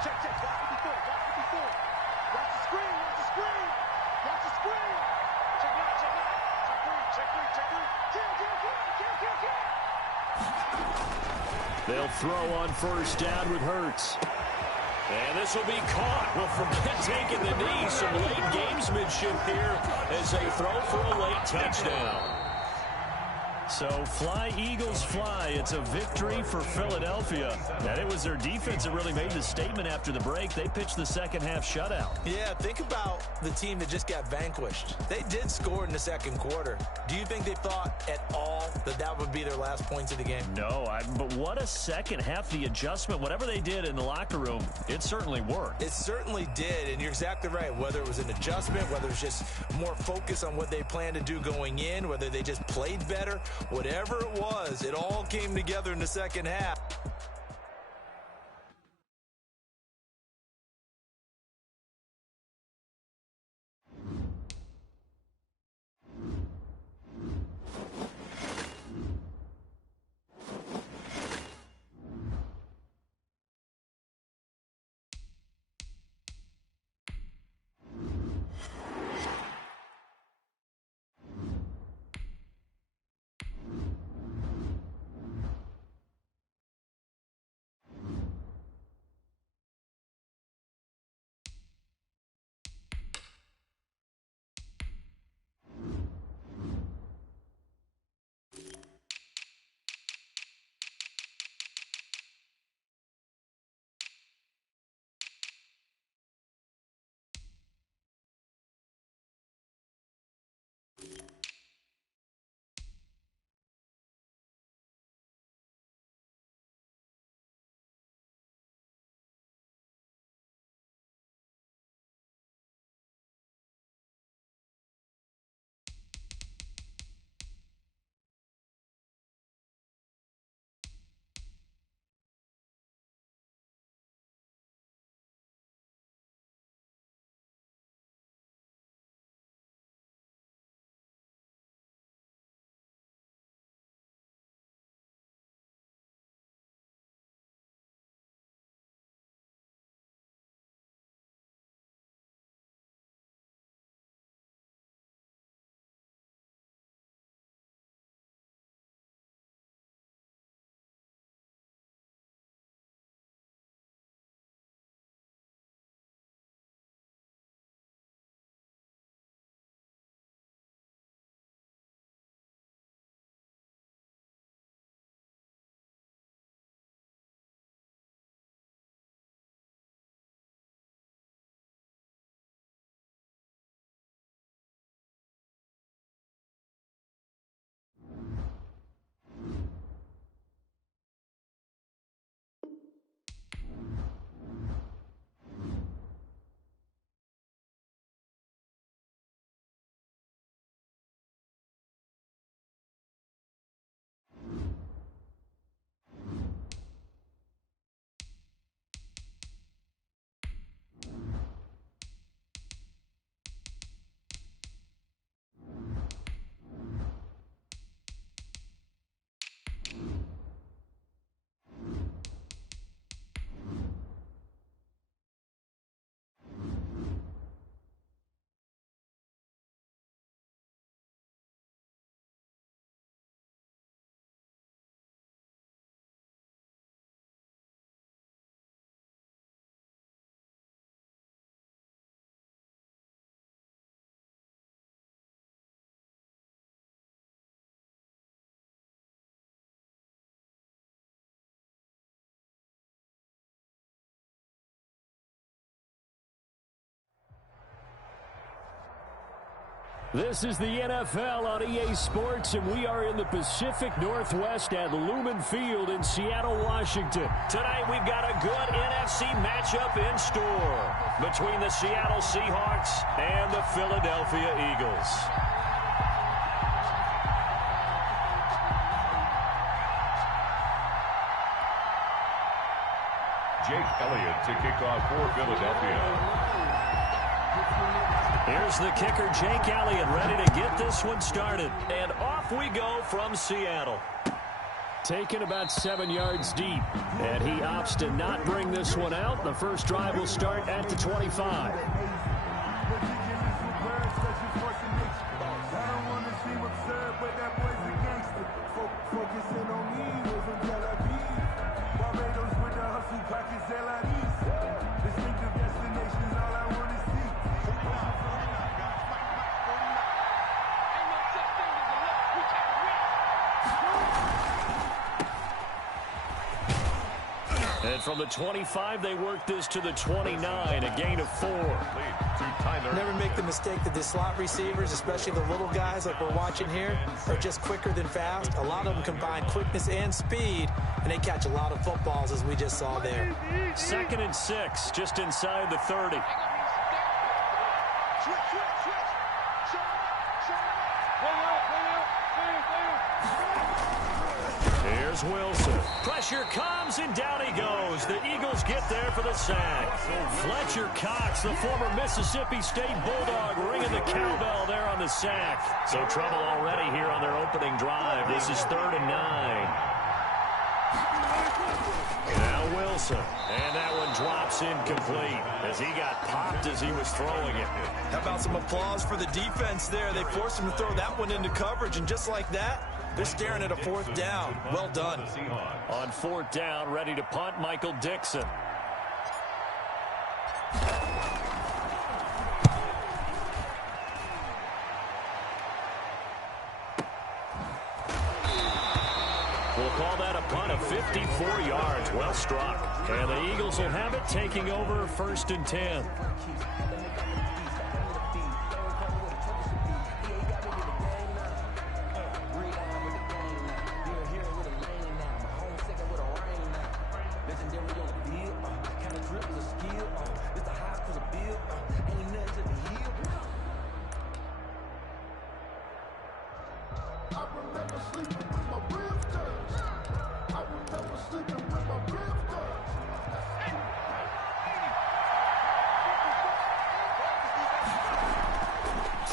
Check, check. Watch it before. Watch it before. Watch the screen. Watch the screen. Watch the screen. Check out. Check out. Check three. Check three. Kill. They'll throw on 1st down with Hurts. And this will be caught. Well, forget taking the knee. Some late gamesmanship here as they throw for a late touchdown. So fly, Eagles, fly. It's a victory for Philadelphia. And it was their defense that really made the statement after the break. They pitched the second half shutout. Yeah, think about the team that just got vanquished. They did score in the 2nd quarter. Do you think they thought at all that that would be their last points of the game? No, but what a second half. The adjustment, whatever they did in the locker room, it certainly worked. It certainly did, and you're exactly right. Whether it was an adjustment, whether it was just more focus on what they planned to do going in, whether they just played better, whatever it was, it all came together in the 2nd half. This is the NFL on EA Sports, and we are in the Pacific Northwest at Lumen Field in Seattle, Washington. Tonight, we've got a good NFC matchup in store between the Seattle Seahawks and the Philadelphia Eagles. Jake Elliott to kick off for Philadelphia. Here's the kicker, Jake Elliott, ready to get this one started. And off we go from Seattle. Taken about 7 yards deep. And he opts to not bring this one out. The first drive will start at the 25. And from the 25, they work this to the 29, a gain of 4. Never make the mistake that the slot receivers, especially the little guys like we're watching here, are just quicker than fast. A lot of them combine quickness and speed, and they catch a lot of footballs, as we just saw there. 2nd and 6, just inside the 30. Here's Wilson. Pressure comes, and down he goes. The Eagles get there for the sack. Fletcher Cox, the former Mississippi State Bulldog, ringing the cowbell there on the sack. So trouble already here on their opening drive. This is 3rd and 9. Now Wilson. And that one drops incomplete as he got popped as he was throwing it. How about some applause for the defense there? They forced him to throw that one into coverage, and just like that, they're staring at a 4th down. Well done. On 4th down, ready to punt, Michael Dixon. We'll call that a punt of 54 yards. Well struck. And the Eagles will have it, taking over 1st and 10.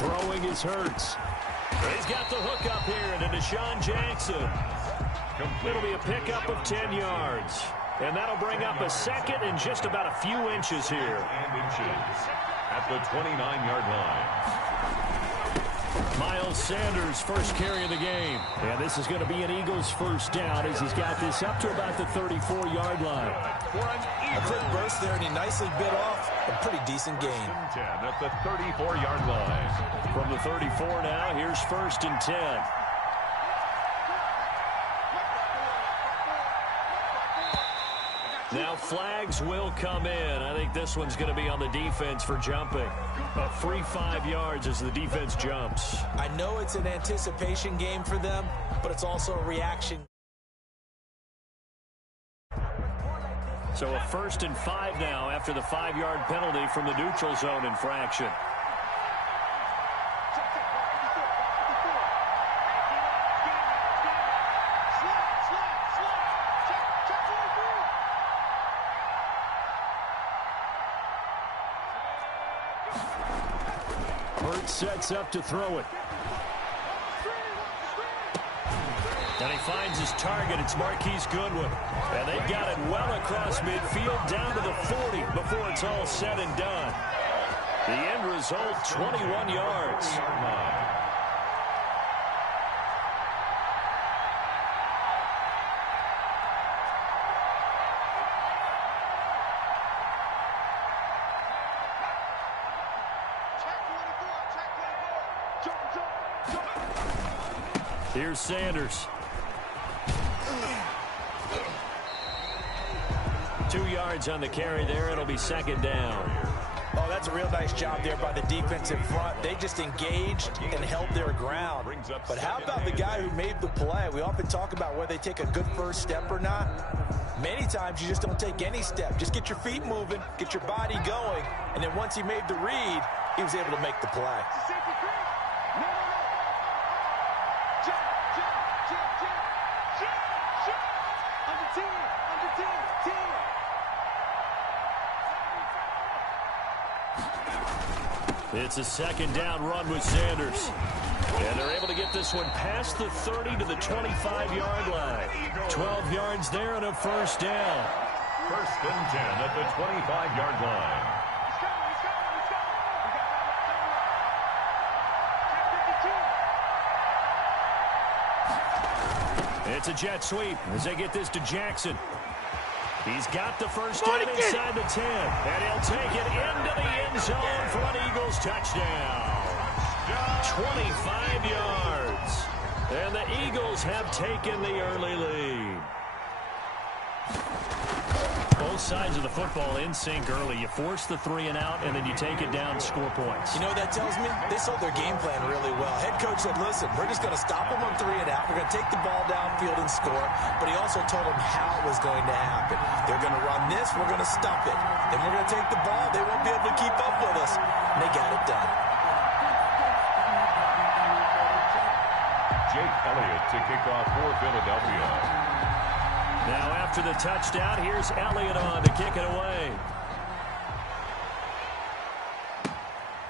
Throwing is Hurts. He's got the hook up here to Deshaun Jackson. It'll be a pickup of 10 yards. And that'll bring up a 2nd and just about a few inches here. At the 29-yard line. Miles Sanders, first carry of the game. And this is going to be an Eagles 1st down as he's got this up to about the 34-yard line. A quick burst there, and he nicely bit off a pretty decent gain. 10 at the 34-yard line. From the 34 now, here's 1st and 10. Now flags will come in. I think this one's going to be on the defense for jumping. A free 5 yards as the defense jumps. I know it's an anticipation game for them, but it's also a reaction. So a 1st and 5 now after the 5-yard penalty from the neutral zone infraction. Hurts sets up to throw it. And he finds his target. It's Marquise Goodwin. And they've got it well across midfield down to the 40 before it's all said and done. The end result, 21 yards. Here's Sanders. 2 yards on the carry there. It'll be 2nd down. Oh, that's a real nice job there by the defensive front. They just engaged and held their ground. But how about the guy who made the play? We often talk about whether they take a good first step or not. Many times you just don't take any step. Just get your feet moving, get your body going, and then once he made the read, he was able to make the play. It's a second down run with Sanders. And they're able to get this one past the 30 to the 25-yard line. 12 yards there and a first down. First and 10 at the 25-yard line. It's a jet sweep as they get this to Jackson. He's got the first down inside the 10. And he'll take it into the end zone for an Eagles touchdown. 25 yards. And the Eagles have taken the early lead. Both sides of the football in sync early. You force the 3 and out, and then you take it down, score points. You know what that tells me? They sold their game plan really well. Head coach said, listen, we're just going to stop them on 3 and out. We're going to take the ball downfield and score. But he also told them how it was going to happen. They're going to run this. We're going to stop it. Then we're going to take the ball. They won't be able to keep up with us. And they got it done. Jake Elliott to kick off for Philadelphia. Now after the touchdown, here's Elliott on to kick it away.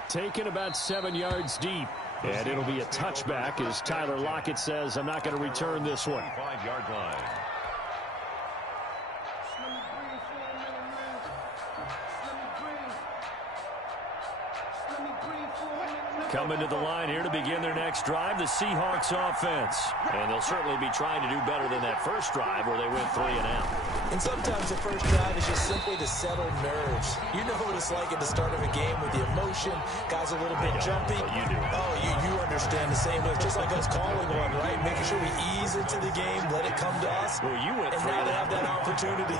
Taken about 7 yards deep. And it'll be a touchback as Tyler Lockett says, I'm not going to return this one. 5-yard line. Coming to the line here to begin their next drive, the Seahawks offense. And they'll certainly be trying to do better than that first drive where they went 3 and out. And sometimes the first drive is just simply to settle nerves. You know what it's like at the start of a game with the emotion. Guys a little bit jumpy. You do. Oh, you understand the same way. It's just like us calling one, right? Making sure we ease into the game, let it come to us. Well, you went 3 and and now out. they have that opportunity.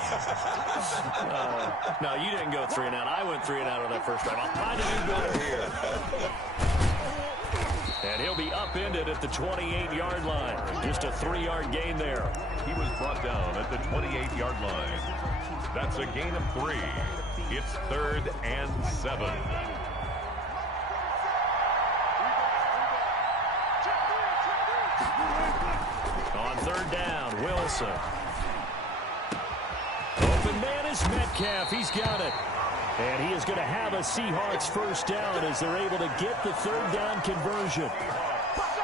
No, you didn't go 3 and out. I went 3 and out on that first drive. How do you go here? And he'll be upended at the 28-yard line. Just a 3-yard gain there. He was brought down at the 28-yard line. That's a gain of 3. It's 3rd and 7. On 3rd down, Wilson. Open man is Metcalf. He's got it. And he is going to have a Seahawks first down as they're able to get the 3rd down conversion.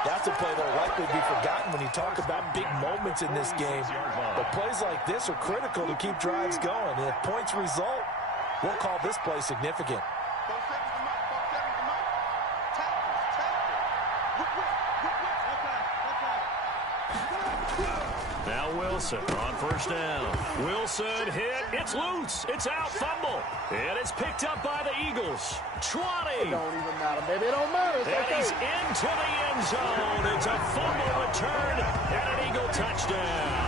That's a play that will likely be forgotten when you talk about big moments in this game. But plays like this are critical to keep drives going. And if points result, we'll call this play significant. Now Wilson on first down. Wilson hit. It's loose. It's out. Fumble. And it's picked up by the Eagles. 20. It don't even matter, baby. It don't matter. It's And okay. he's into the end zone. It's a fumble return and an Eagle touchdown.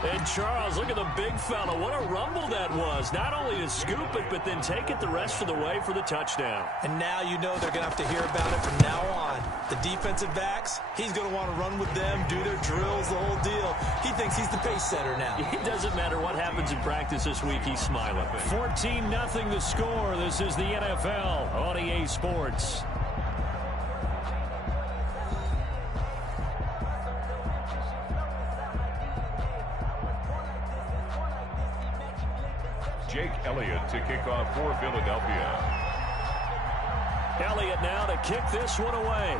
And Charles, look at the big fella. What a rumble that was. Not only to scoop it, but then take it the rest of the way for the touchdown. And now you know they're going to have to hear about it from now on. The defensive backs, he's going to want to run with them, do their drills, the whole deal. He thinks he's the pace setter now. It doesn't matter what happens in practice this week. He's smiling. 14-0 the score. This is the NFL on EA Sports. Jake Elliott to kick off for Philadelphia. Elliott now to kick this one away.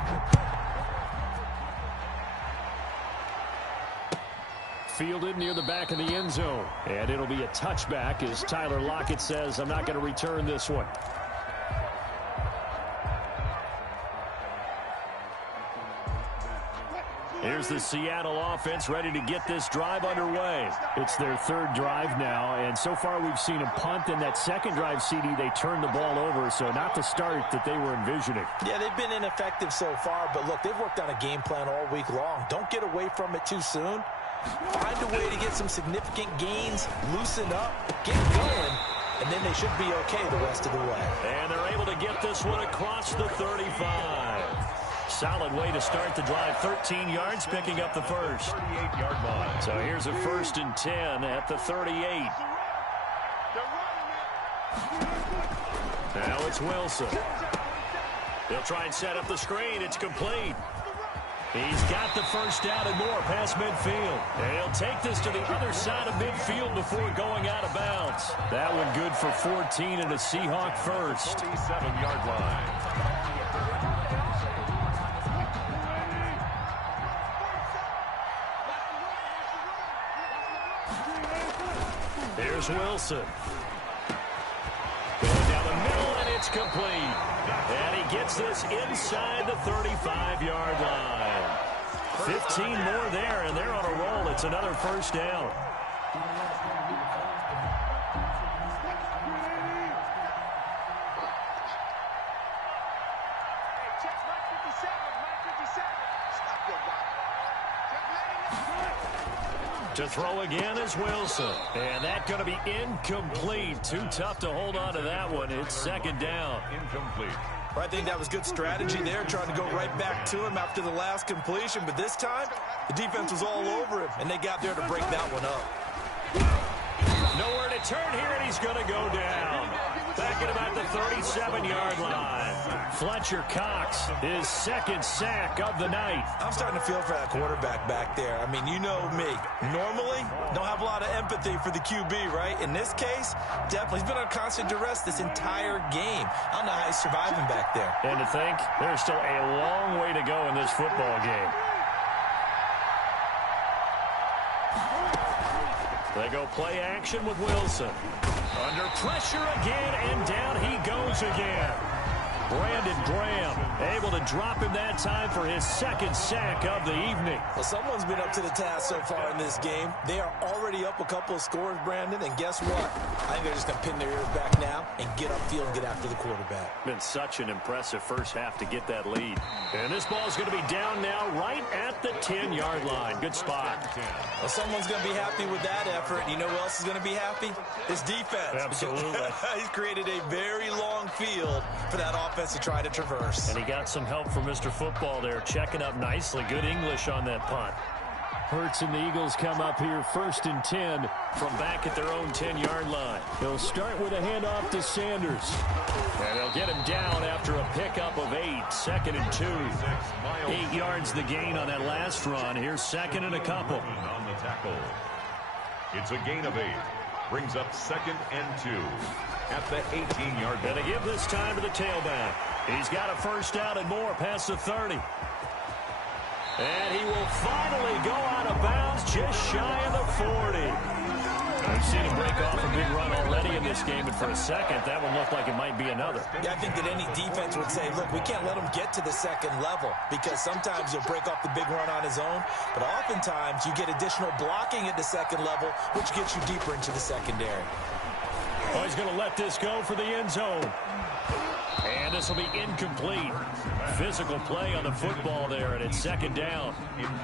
Fielded near the back of the end zone. And it'll be a touchback as Tyler Lockett says, I'm not going to return this one. Here's the Seattle offense ready to get this drive underway. It's their 3rd drive now, and so far we've seen them punt. In that second drive, CD, they turned the ball over, so not the start that they were envisioning. Yeah, they've been ineffective so far, but look, they've worked on a game plan all week long. Don't get away from it too soon. Find a way to get some significant gains, loosen up, get going, and then they should be okay the rest of the way. And they're able to get this one across the 35. Solid way to start the drive. 13 yards, picking up the first. 38-yard line. So here's a 1st and 10 at the 38. Now it's Wilson. He'll try and set up the screen. It's complete. He's got the first down and more past midfield. And he'll take this to the other side of midfield before going out of bounds. That one good for 14 and a Seahawk first. 47-yard line. Here's Wilson. Going down the middle, and it's complete. And he gets this inside the 35-yard line. 15 more there, and they're on a roll. It's another first down. To throw again is Wilson. And that's going to be incomplete. Too tough to hold on to that one. It's 2nd down. Incomplete. I think that was good strategy there, trying to go right back to him after the last completion. But this time, the defense was all over him, and they got there to break that one up. Nowhere to turn here, and he's going to go down. Back at about the 37-yard line. Fletcher Cox, his 2nd sack of the night. I'm starting to feel for that quarterback back there. I mean, you know me. Normally, don't have a lot of empathy for the QB, right? In this case, definitely. He's been on constant duress this entire game. I don't know how he's surviving back there. And to think, there's still a long way to go in this football game. They go play action with Wilson. Under pressure again, and down he goes again. Brandon Graham able to drop him that time for his 2nd sack of the evening. Well, someone's been up to the task so far in this game. They are already up a couple of scores, Brandon, and guess what? I think they're just going to pin their ears back now and get upfield and get after the quarterback. Been such an impressive first half to get that lead. And this ball is going to be down now right at the 10-yard line. Good spot. Well, someone's going to be happy with that effort. You know who else is going to be happy? His defense. Absolutely. He's created a very long field for that offense to try to traverse. And he got some help from Mr. Football there, checking up nicely. Good English on that punt. Hurts and the Eagles come up here 1st and 10 from back at their own 10-yard line. They'll start with a handoff to Sanders. And they'll get him down after a pickup of 8. 2nd and 2. 8 yards the gain on that last run. Here's 2nd and a couple. On the tackle. It's a gain of 8. Brings up 2nd and 2 at the 18-yard line. Gonna give this time to the tailback. He's got a first down and more past the 30. And he will finally go out of bounds just shy of the 40. We've seen him break off a big run already in this game, and for a second, that one looked like it might be another. Yeah, I think that any defense would say, look, we can't let him get to the 2nd level, because sometimes he'll break off the big run on his own, but oftentimes you get additional blocking at the 2nd level, which gets you deeper into the secondary. Oh, he's going to let this go for the end zone. And this will be incomplete. Physical play on the football there, and it's 2nd down.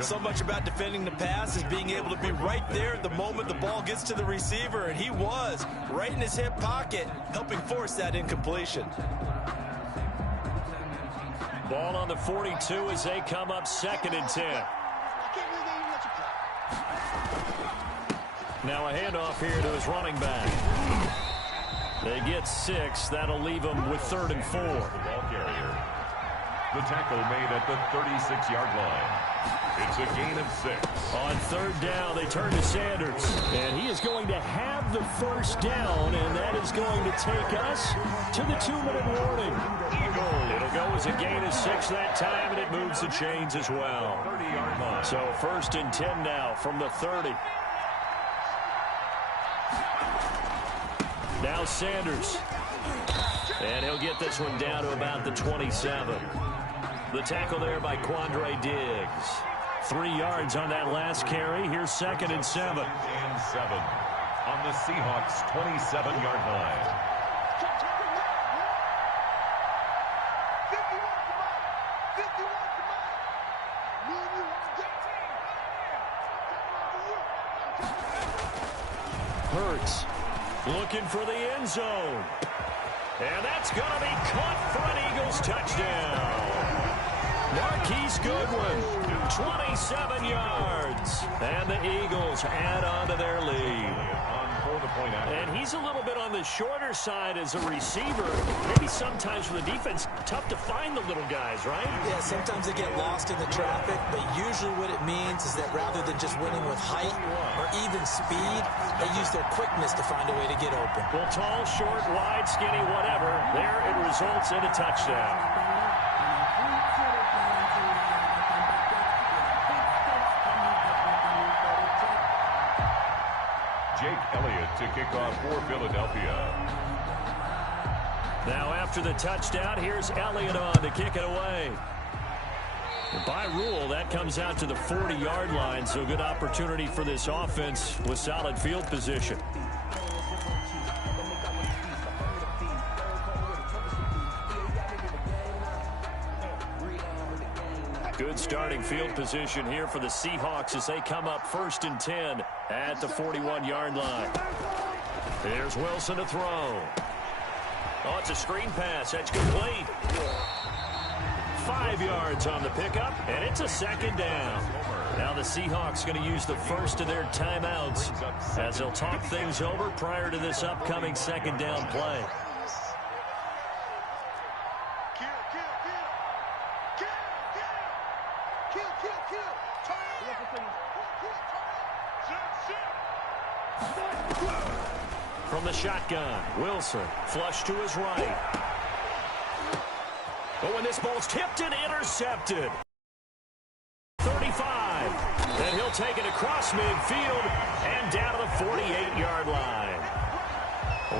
So much about defending the pass is being able to be right there at the moment the ball gets to the receiver, and he was right in his hip pocket, helping force that incompletion. Ball on the 42 as they come up 2nd and 10. Now a handoff here to his running back. They get 6. That'll leave them with 3rd and 4. Ball carrier. The tackle made at the 36-yard line. It's a gain of 6. On 3rd down, they turn to Sanders. And he is going to have the first down, and that is going to take us to the 2-minute warning. It'll go as a gain of 6 that time, and it moves the chains as well. 30-yard line. So 1st and 10 now from the 30. Now Sanders. And he'll get this one down to about the 27. The tackle there by Quandre Diggs. 3 yards on that last carry. Here's 2nd and 7. 2nd and 7 on the Seahawks' 27-yard line. Hurts Looking for the end zone. And that's going to be caught for an Eagles touchdown. Marquise Goodwin, 27 yards. And the Eagles add on to their lead. And he's a little bit on the shorter side as a receiver. Maybe sometimes for the defense, tough to find the little guys, right? Yeah, sometimes they get lost in the traffic, but usually what it means is that rather than just winning with height or even speed, they use their quickness to find a way to get open. Well, tall, short, wide, skinny, whatever, there it results in a touchdown. Jake Elliott to kick off for Philadelphia. Now after the touchdown, here's Elliott on to kick it away. By rule, that comes out to the 40-yard line, so good opportunity for this offense with solid field position. Good starting field position here for the Seahawks as they come up 1st and 10 at the 41-yard line. There's Wilson to throw. Oh, it's a screen pass. That's complete. 5 yards on the pickup, and it's a 2nd down. Now the Seahawks going to use the first of their timeouts as they'll talk things over prior to this upcoming 2nd down play. From the shotgun, Wilson, flush to his right. But when this ball's tipped and intercepted. 35. And he'll take it across midfield and down to the 48-yard line.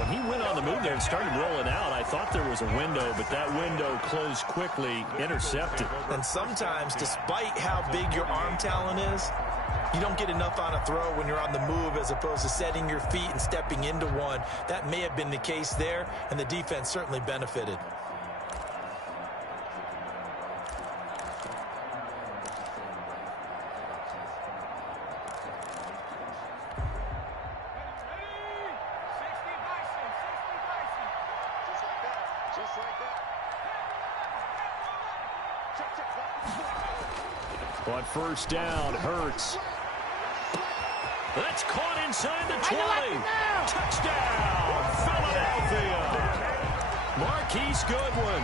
When he went on the move there and started rolling out, I thought there was a window, but that window closed quickly, intercepted. And sometimes, despite how big your arm talent is, you don't get enough on a throw when you're on the move as opposed to setting your feet and stepping into one. That may have been the case there, and the defense certainly benefited. But first down, Hurts. That's caught inside the 20. Touchdown, Philadelphia. Marquise Goodwin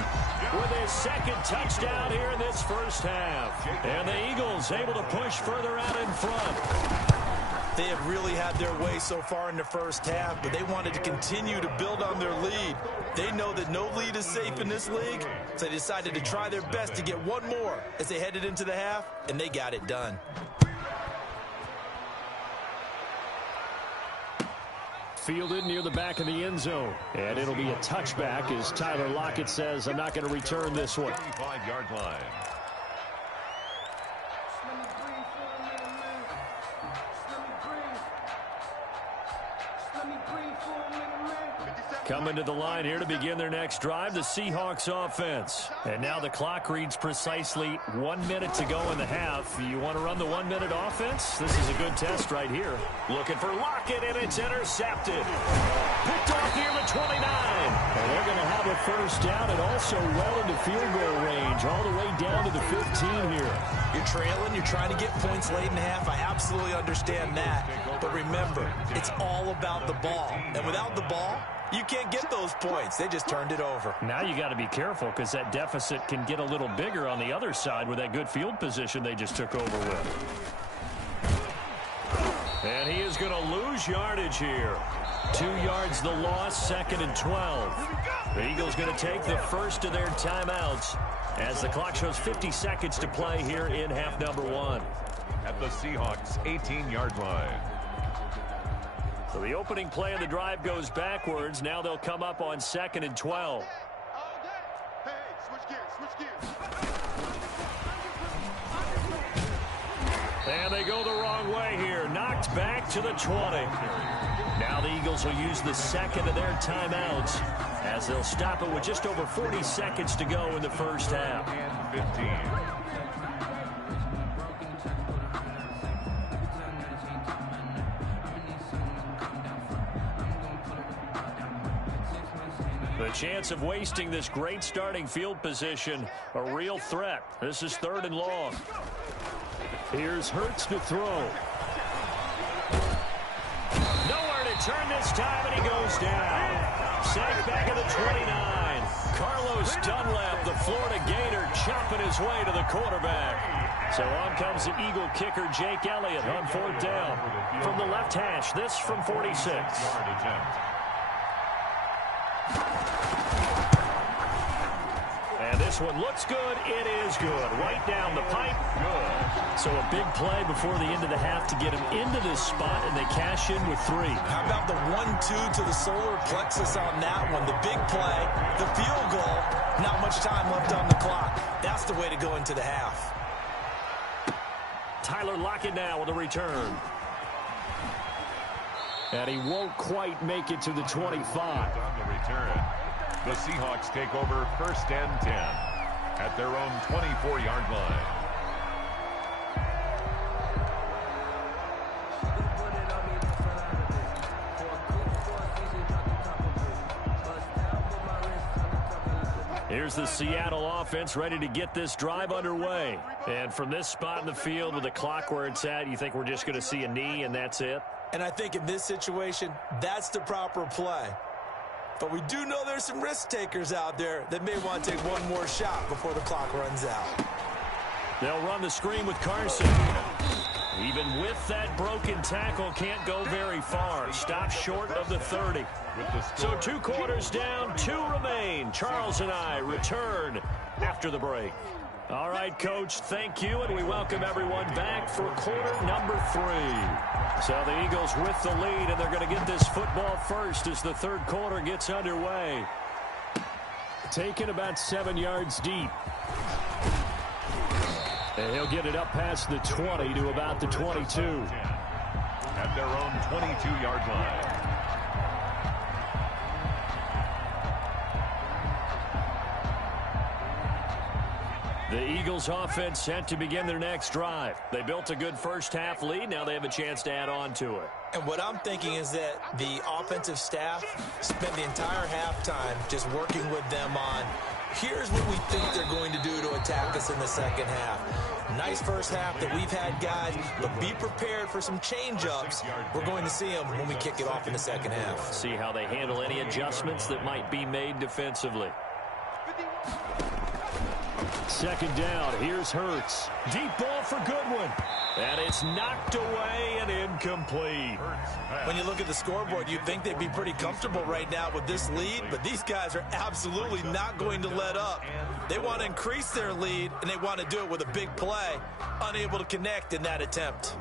with his 2nd touchdown here in this first half. And the Eagles able to push further out in front. They have really had their way so far in the first half, but they wanted to continue to build on their lead. They know that no lead is safe in this league, so they decided to try their best to get one more as they headed into the half, and they got it done. Fielded near the back of the end zone. And it'll be a touchback as Tyler Lockett says, I'm not going to return this one. 55-yard line. Coming to the line here to begin their next drive, the Seahawks offense. And now the clock reads precisely 1 minute to go in the half. You want to run the 1 minute offense? This is a good test right here. Looking for Lockett, and it's intercepted. Picked off near the 29. And they're going to have a first down and also well into field goal range, all the way down to the 15 here. You're trailing, you're trying to get points late in the half. I absolutely understand that. But remember, it's all about the ball. And without the ball, you can't get those points. They just turned it over. Now you got to be careful because that deficit can get a little bigger on the other side with that good field position they just took over with. And he is going to lose yardage here. 2 yards the loss, 2nd and 12. The Eagles going to take the first of their timeouts as the clock shows 50 seconds to play here in half number 1. At the Seahawks 18-yard line. So the opening play of the drive goes backwards. Now they'll come up on 2nd and 12. Hey, switch gears. And they go the wrong way here. Knocked back to the 20. Now the Eagles will use the 2nd of their timeouts as they'll stop it with just over 40 seconds to go in the first half. And 15. The chance of wasting this great starting field position, a real threat. This is 3rd and long. Here's Hurts to throw. Nowhere to turn this time, and he goes down. Sacked back at the 29. Carlos Dunlap, the Florida Gator, chopping his way to the quarterback. So on comes the Eagle kicker, Jake Elliott, on 4th down. From the left hash, this from 46. And this one looks good. It is good. Right down the pipe. Good. So a big play before the end of the half to get him into this spot, and they cash in with 3. How about the 1-2 to the solar plexus on that one? The big play, the field goal, not much time left on the clock. That's the way to go into the half. Tyler Lockett now with a return. And he won't quite make it to the 25. On the return. The Seahawks take over 1st and 10 at their own 24-yard line. Here's the Seattle offense ready to get this drive underway. And from this spot in the field with the clock where it's at, you think we're just going to see a knee and that's it? And I think in this situation, that's the proper play. But we do know there's some risk takers out there that may want to take one more shot before the clock runs out. They'll run the screen with Carson. Even with that broken tackle, can't go very far. Stops short of the 30. So 2 quarters down, 2 remain. Charles and I return after the break. All right, Coach, thank you, and we welcome everyone back for quarter number 3. So the Eagles with the lead, and they're going to get this football first as the 3rd quarter gets underway. Taken about 7 yards deep. And he'll get it up past the 20 to about the 22. At their own 22-yard line. The Eagles offense set to begin their next drive. They built a good first half lead. Now they have a chance to add on to it. And what I'm thinking is that the offensive staff spent the entire halftime just working with them on, here's what we think they're going to do to attack us in the second half. Nice first half that we've had, guys, but be prepared for some change-ups. We're going to see them when we kick it off in the second half. See how they handle any adjustments that might be made defensively. 2nd down, here's Hurts. Deep ball for Goodwin. And it's knocked away and incomplete. When you look at the scoreboard, you'd think they'd be pretty comfortable right now with this lead, but these guys are absolutely not going to let up. They want to increase their lead, and they want to do it with a big play. Unable to connect in that attempt.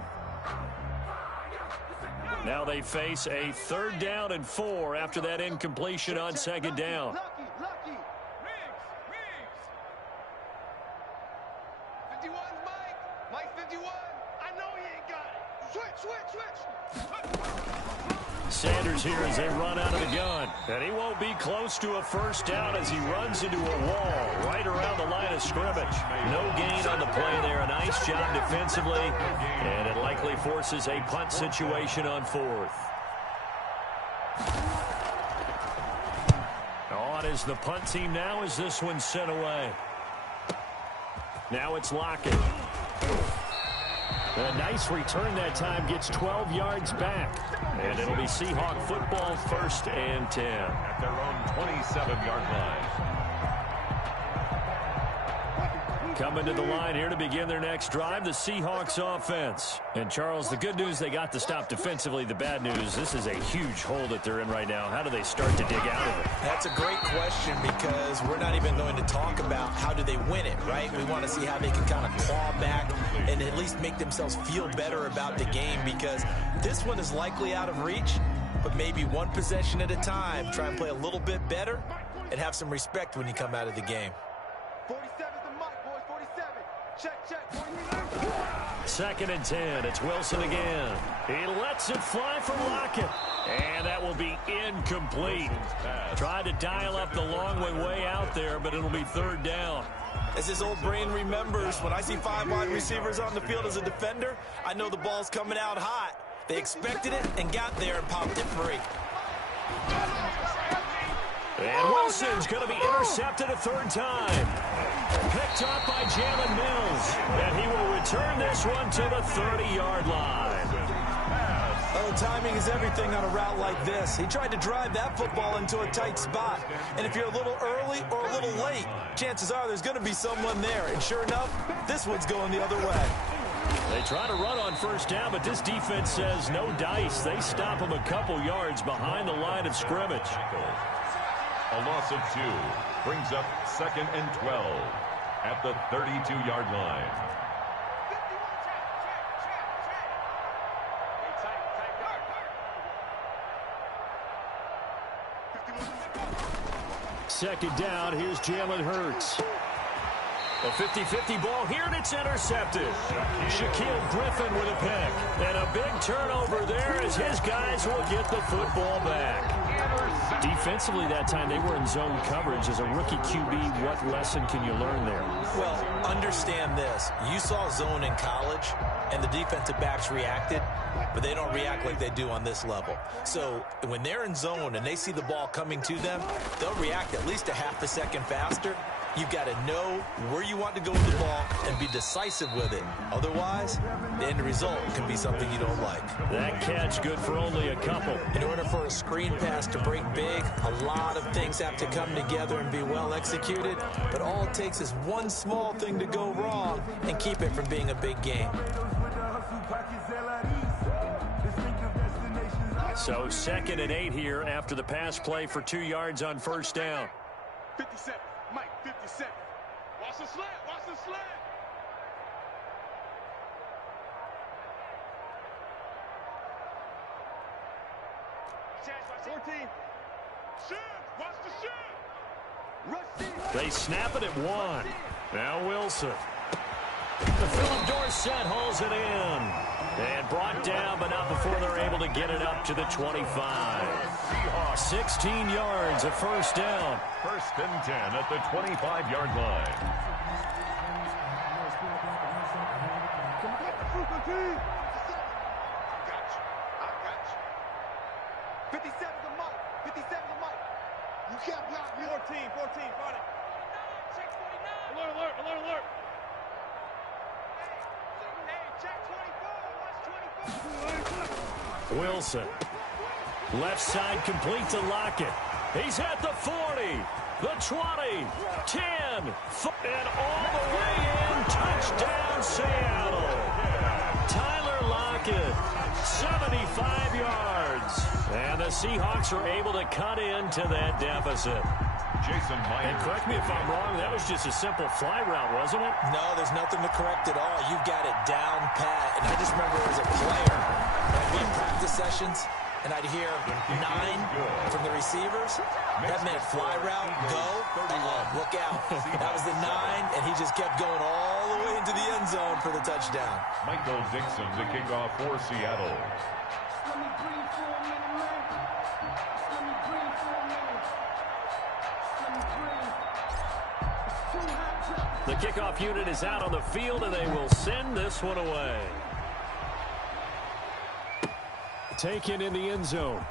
Now they face a 3rd down and 4 after that incompletion on 2nd down. Lucky. Mike 51. I know he ain't got it. Switch. Sanders here as they run out of the gun. And he won't be close to a 1st down as he runs into a wall right around the line of scrimmage. No gain on the play there. A nice job defensively. And it likely forces a punt situation on 4th. On is the punt team now as this one's sent away. Now it's Lockett. A nice return that time, gets 12 yards back. And it'll be Seahawk football 1st and 10. At their own 27-yard line. Coming to the line here to begin their next drive, the Seahawks offense. And, Charles, the good news, they got to stop defensively. The bad news, this is a huge hole that they're in right now. How do they start to dig out of it? That's a great question because we're not even going to talk about how do they win it, right? We want to see how they can kind of claw back and at least make themselves feel better about the game because this one is likely out of reach, but maybe one possession at a time. Try and play a little bit better and have some respect when you come out of the game. 47's the mic, boys. 47. Check. 2nd and 10. It's Wilson again. He lets it fly for Lockett. And that will be incomplete. Tried to dial up the long way out there, but it'll be 3rd down. As his old brain remembers, when I see 5 wide receivers on the field as a defender, I know the ball's coming out hot. They expected it and got there and popped it free. And Wilson's going to be intercepted a third time. Picked up by Jalen Mills. And he will return this one to the 30-yard line. Oh, timing is everything on a route like this. He tried to drive that football into a tight spot. And if you're a little early or a little late, chances are there's going to be someone there. And sure enough, this one's going the other way. They try to run on first down, but this defense says no dice. They stop him a couple yards behind the line of scrimmage. A loss of 2 brings up 2nd and 12 at the 32-yard line. Second down, here's Jalen Hurts. A 50-50 ball here, and it's intercepted. Shaquille Griffin with a pick. And a big turnover there as his guys will get the football back. Defensively that time, they were in zone coverage. As a rookie QB, what lesson can you learn there? Well, understand this. You saw zone in college, and the defensive backs reacted, but they don't react like they do on this level. So when they're in zone and they see the ball coming to them, they'll react at least a half a second faster. You've got to know where you want to go with the ball and be decisive with it. Otherwise, the end result can be something you don't like. That catch good for only a couple. In order for a screen pass to break big, a lot of things have to come together and be well executed. But all it takes is one small thing to go wrong and keep it from being a big game. So 2nd and 8 here after the pass play for 2 yards on first down. 57. Mike, 57. Watch the slant. Watch the slant. Watch 14. Shoot. Watch the shoot. Rush. They snap it at 1. Now Wilson. Philip Dorsett hauls it in. And brought down, but not before they're able to get it up to the 25. 16 yards, a first down. 1st and 10 at the 25-yard line. Got you. I got you. 57 to Mike. 57 to Mike. You can't block me. 14. Got it. Check 49. Alert, alert, alert, alert. Hey, check 24. Watch 24. Wilson. Left side complete to Lockett. He's at the 40, the 20, 10, and all the way in. Touchdown, Seattle. Tyler Lockett, 75 yards. And the Seahawks are able to cut into that deficit. Jason Myers. And correct me if I'm wrong, that was just a simple fly route, wasn't it? No, there's nothing to correct at all. You've got it down pat. And I just remember as a player, I'd be in practice sessions, and I'd hear 9 from the receivers. That meant fly route, go, look out. That was the 9, and he just kept going all the way into the end zone for the touchdown. Michael Dixon to kick off for Seattle. The kickoff unit is out on the field, and they will send this one away. Taken in the end zone.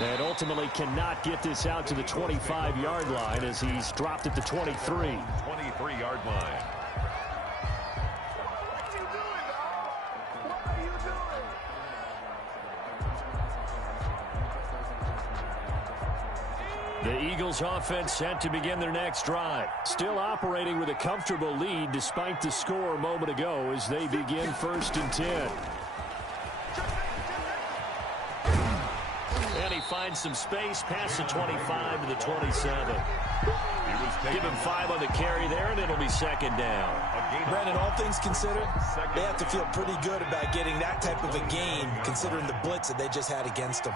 And ultimately cannot get this out to the 25-yard line as he's dropped at the 23. 23-yard line. The Eagles offense set to begin their next drive. Still operating with a comfortable lead despite the score a moment ago as they begin 1st and 10. And he finds some space past the 25 to the 27. Give him 5 on the carry there, and it'll be 2nd down. Brandon, all things considered, they have to feel pretty good about getting that type of a gain considering the blitz that they just had against them.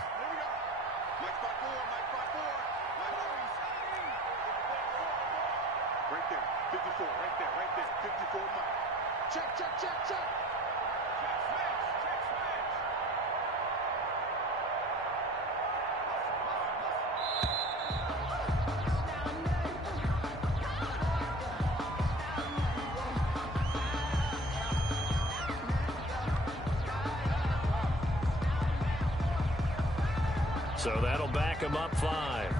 So that'll back him up 5.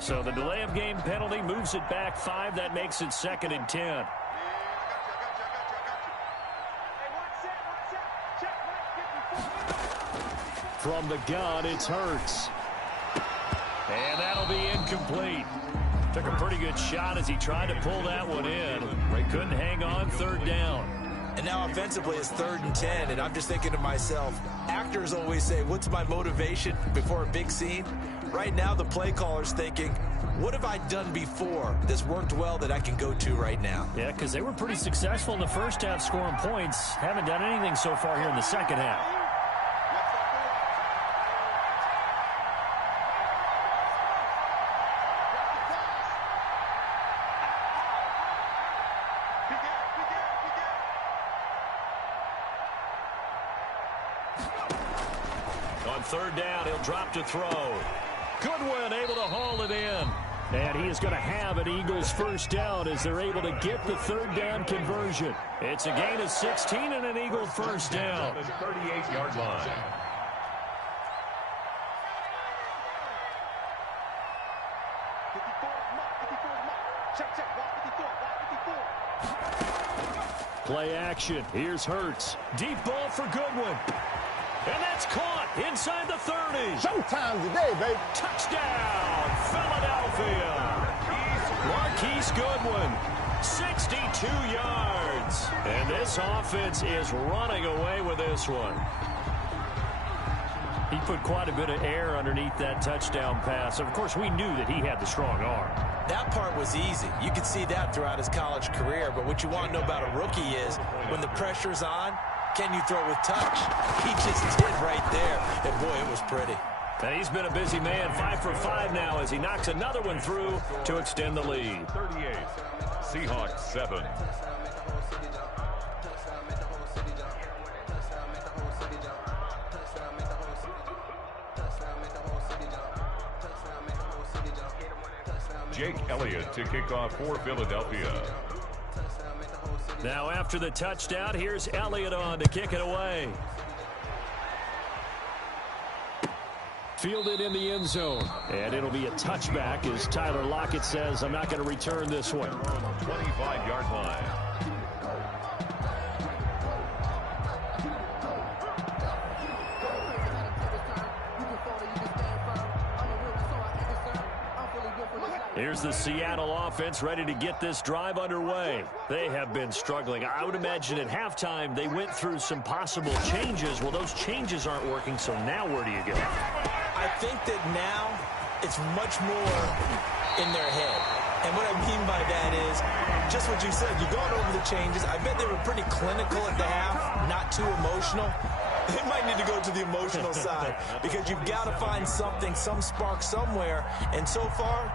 So the delay of game penalty moves it back 5. That makes it 2nd and 10. From the gun, it's Hurts. And that'll be incomplete. Took a pretty good shot as he tried to pull that one in. Couldn't hang on, 3rd down. And now offensively it's 3rd and 10, and I'm just thinking to myself, actors always say, what's my motivation before a big scene? Right now the play caller's thinking, what have I done before that's worked well that I can go to right now? Yeah, because they were pretty successful in the first half scoring points. Haven't done anything so far here in the second half. On 3rd down, he'll drop to throw. Goodwin able to haul it in. And he is going to have an Eagles 1st down as they're able to get the 3rd down conversion. It's a gain of 16 and an Eagle 1st down. 38-yard line. Play action. Here's Hurts. Deep ball for Goodwin. And that's caught inside the 30. Showtime today, baby. Touchdown, Philadelphia. Marquise Goodwin, 62 yards. And this offense is running away with this one. He put quite a bit of air underneath that touchdown pass. Of course, we knew that he had the strong arm. That part was easy. You could see that throughout his college career. But what you want to know about a rookie is when the pressure's on, can you throw with touch? He just did right there. And, boy, it was pretty. And he's been a busy man, 5 for 5 now as he knocks another one through to extend the lead. 38. Seahawks 7. Jake Elliott to kick off for Philadelphia. Now after the touchdown, here's Elliott on to kick it away. Fielded in the end zone. And it'll be a touchback as Tyler Lockett says, I'm not going to return this one. 25-yard line. Here's the Seattle offense ready to get this drive underway. They have been struggling. I would imagine at halftime they went through some possible changes. Well, those changes aren't working, so now where do you go? I think that now it's much more in their head. And what I mean by that is just what you said. You've gone over the changes. I bet they were pretty clinical at the half, not too emotional. They might need to go to the emotional side because you've got to find something, some spark somewhere. And so far,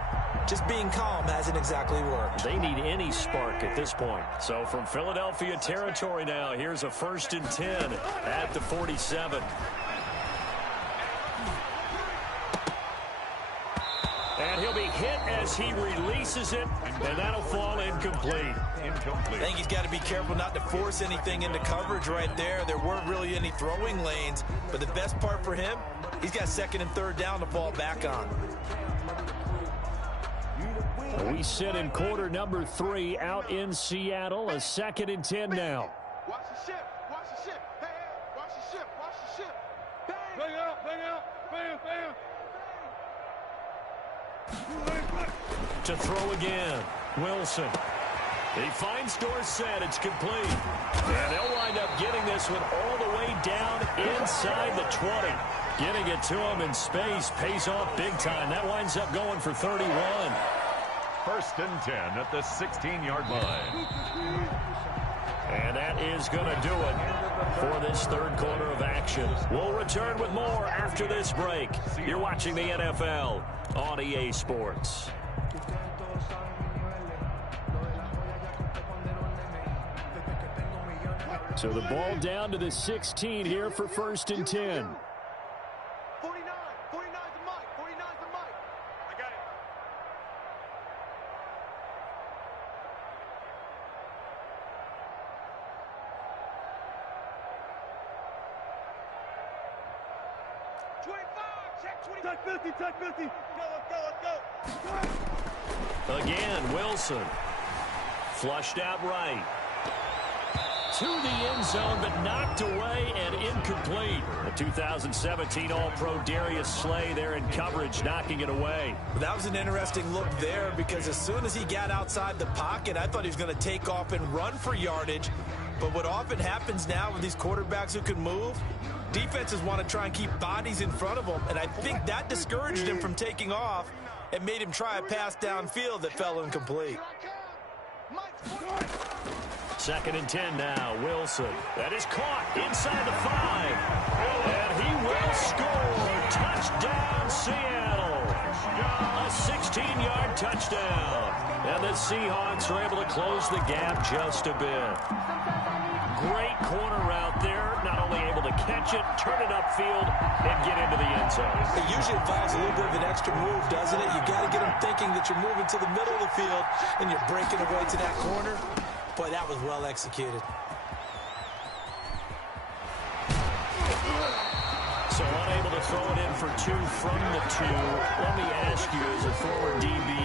just being calm hasn't exactly worked. They need any spark at this point. So from Philadelphia territory now, here's a 1st and 10 at the 47. And he'll be hit as he releases it, and that'll fall incomplete. I think he's got to be careful not to force anything into coverage right there. There weren't really any throwing lanes, but the best part for him, he's got 2nd and 3rd down to fall back on. We sit in quarter number 3 out in Seattle. A 2nd and 10 now. Watch the ship. Watch the ship. Hey, watch the ship. Watch the ship. Bang. Bang out. Bang out. Bang, bang. To throw again. Wilson. He finds Dorsett. It's complete. And they'll wind up getting this one all the way down inside the 20. Getting it to him in space pays off big time. That winds up going for 31. 1st and 10 at the 16-yard line. And that is going to do it for this 3rd quarter of action. We'll return with more after this break. You're watching the NFL on EA Sports. So the ball down to the 16 here for 1st and 10. 49, 49. Touch 50, touch 50. Go, let's go. Again, Wilson. Flushed out right. To the end zone, but knocked away and incomplete. The 2017 All-Pro Darius Slay there in coverage, knocking it away. That was an interesting look there because as soon as he got outside the pocket, I thought he was going to take off and run for yardage. But what often happens now with these quarterbacks who can move, defenses want to try and keep bodies in front of them, and I think that discouraged him from taking off and made him try a pass downfield that fell incomplete. Second and 10 now, Wilson. That is caught inside the 5. And he will score. Touchdown, Seattle. A 16-yard touchdown. And the Seahawks are able to close the gap just a bit. Great corner out there. Not only able to catch it, turn it upfield, and get into the end zone. It usually involves a little bit of an extra move, doesn't it? You got to get them thinking that you're moving to the middle of the field and you're breaking away to that corner. Boy, that was well executed. So unable to throw it in for 2 from the 2. Let me ask you, as a former DB,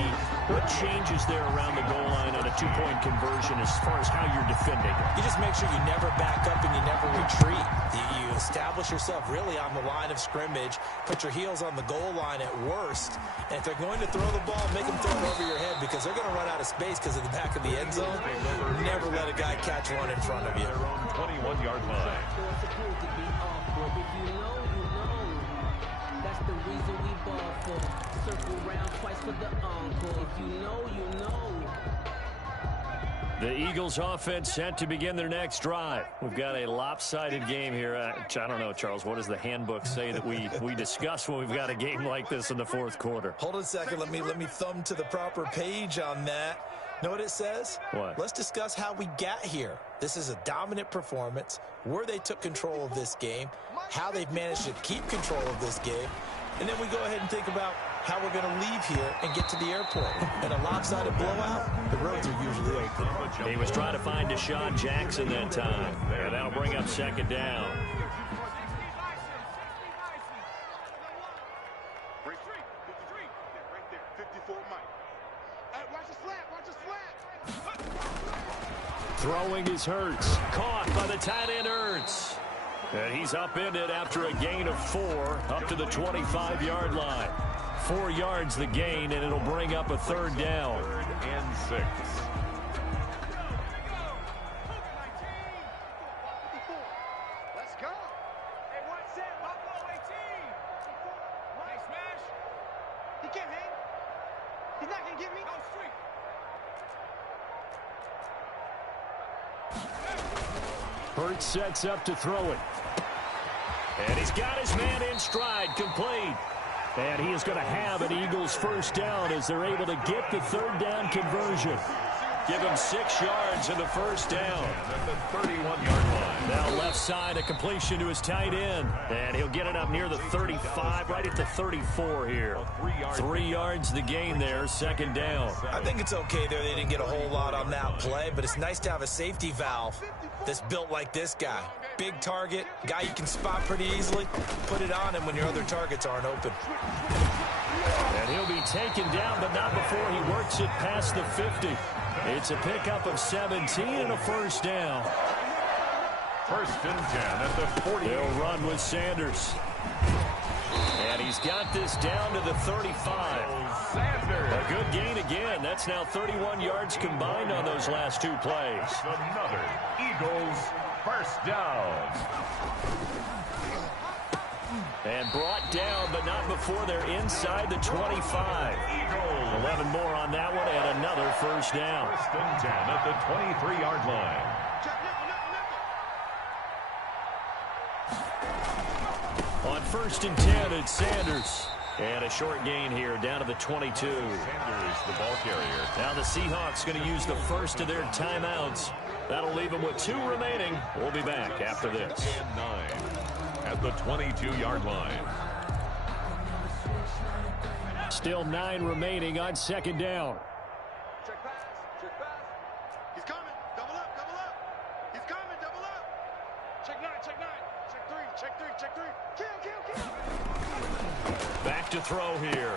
what changes there around the goal line on a 2-point conversion as far as how you're defending? You just make sure you never back up and you never retreat. You establish yourself really on the line of scrimmage, put your heels on the goal line at worst, and if they're going to throw the ball, make them throw it over your head because they're going to run out of space because of the back of the end zone. Never let a guy catch one in front of you. 21-yard line. That's the reason we ball for. Circle round twice for the encore. If you know, you know. The Eagles offense set to begin their next drive. We've got a lopsided game here. I don't know, Charles, what does the handbook say that we discuss when we've got a game like this in the fourth quarter? Hold on a second. Let me thumb to the proper page on that. Know what it says? What? Let's discuss how we got here. This is a dominant performance, where they took control of this game, how they've managed to keep control of this game, and then we go ahead and think about how we're going to leave here and get to the airport. In a lopsided blowout, the roads are usually open. He was trying to find Deshaun Jackson that time. And that'll bring up second down. Right there, 54 Mike. Hey, watch the slant, watch the slant. Throwing is Hurts. Caught by the tight end Hurts. And he's upended after a gain of 4 up to the 25-yard line. 4 yards the gain, and it'll bring up a third down. 3rd and 6. Let's go. Hey, watch that. Buffalo 18. Nice smash. He can't hang. He's not going to get me. No street. Hurts sets up to throw it. And he's got his man in stride, complete. And he is going to have an Eagles first down as they're able to get the third down conversion. Give him 6 yards in the first down. At the 31-yard line. Now left side, a completion to his tight end. And he'll get it up near the 35, right at the 34 here. 3 yards the gain there, second down. I think it's okay there. They didn't get a whole lot on that play, but it's nice to have a safety valve that's built like this guy. Big target, guy you can spot pretty easily. Put it on him when your other targets aren't open. And he'll be taken down, but not before he works it past the 50. It's a pickup of 17 and a first down. 1st and 10 at the 40. They'll run with Sanders. And he's got this down to the 35. Sanders. A good gain again. That's now 31 yards combined on those last 2 plays. Another Eagles first down. And brought down, but not before they're inside the 25. Eagles. 11 more on that one, and another first down. 1st and 10 at the 23-yard line. On 1st and 10, it's Sanders. And a short gain here, down to the 22. Sanders, the ball carrier. Now the Seahawks going to use the first of their timeouts. That'll leave them with 2 remaining. We'll be back after this. And 9 at the 22-yard line. Still 9 remaining on second down. Check pass, check pass. He's coming. Double up, double up. He's coming, double up. Check 9, check 9. Check Check three. Kill. Back to throw here.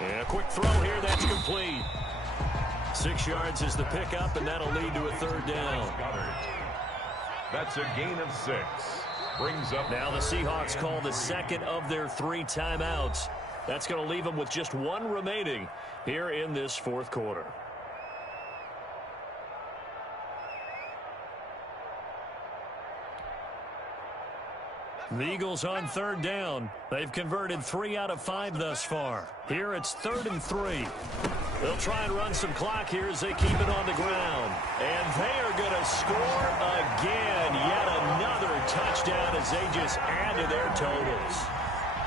And a quick throw here, that's complete. 6 yards is the pickup, and that'll lead to a third down. That's a gain of 6. Brings up now the Seahawks call the second of their 3 timeouts. That's going to leave them with just 1 remaining here in this fourth quarter. The Eagles on third down. They've converted 3 out of 5 thus far. Here it's 3rd and 3. They'll try and run some clock here as they keep it on the ground. And they are going to score again. Yet another touchdown as they just add to their totals.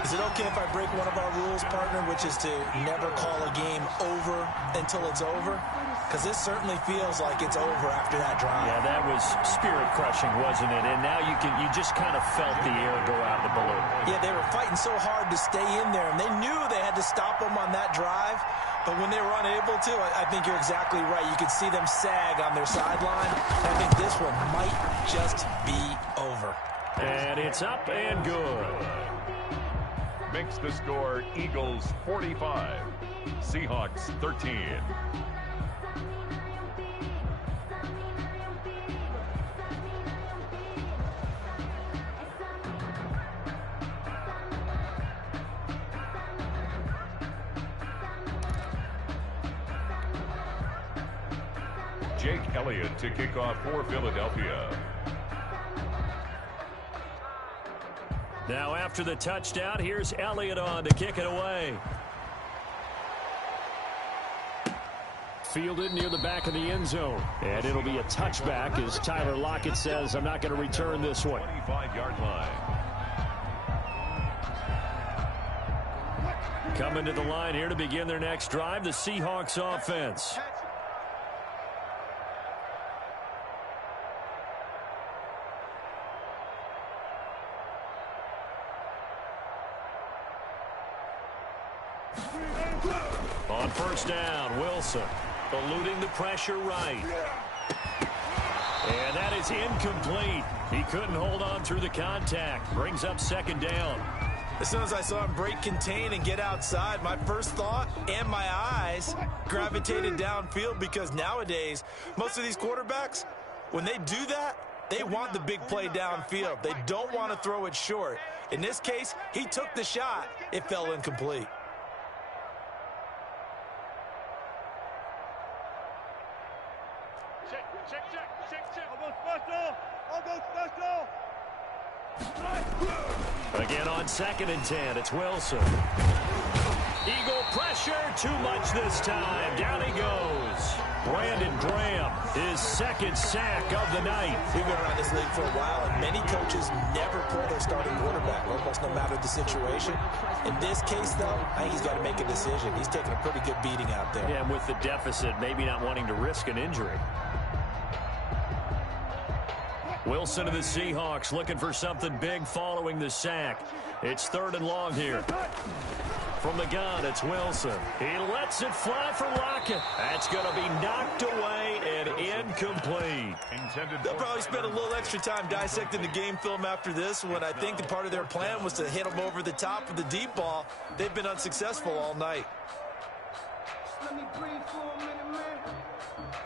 Is it okay if I break one of our rules, partner, which is to never call a game over until it's over? Because this certainly feels like it's over after that drive. Yeah, that was spirit-crushing, wasn't it? And now you just kind of felt the air go out of the balloon. Yeah, they were fighting so hard to stay in there, and they knew they had to stop them on that drive. But when they were unable to, I think you're exactly right. You could see them sag on their sideline. I think this one might just be over. And it's up and good. Makes the score Eagles 45, Seahawks 13. Jake Elliott to kick off for Philadelphia. Now after the touchdown, here's Elliott on to kick it away. Fielded near the back of the end zone. And it'll be a touchback as Tyler Lockett says, I'm not going to return this one. 25-yard line. Coming to the line here to begin their next drive, the Seahawks offense. On first down, Wilson eluding the pressure right. And that is incomplete. He couldn't hold on through the contact. Brings up second down. As soon as I saw him break contain and get outside, my first thought and my eyes gravitated downfield, because nowadays, most of these quarterbacks, when they do that, they want the big play downfield. They don't want to throw it short. In this case, he took the shot. It fell incomplete. Again on 2nd and 10, it's Wilson. Eagle pressure, too much this time. Down he goes. Brandon Graham, his 2nd sack of the night. We've been around this league for a while, and many coaches never pull their starting quarterback, almost no matter the situation. In this case, though, I think he's got to make a decision. He's taking a pretty good beating out there. Yeah, and with the deficit, maybe not wanting to risk an injury. Wilson of the Seahawks looking for something big following the sack. It's 3rd and long here. From the gun, it's Wilson. He lets it fly for Lockett. That's going to be knocked away and incomplete. They'll probably spend a little extra time dissecting the game film after this one. I think the part of their plan was to hit them over the top of the deep ball. They've been unsuccessful all night. Let me breathe for a minute, man.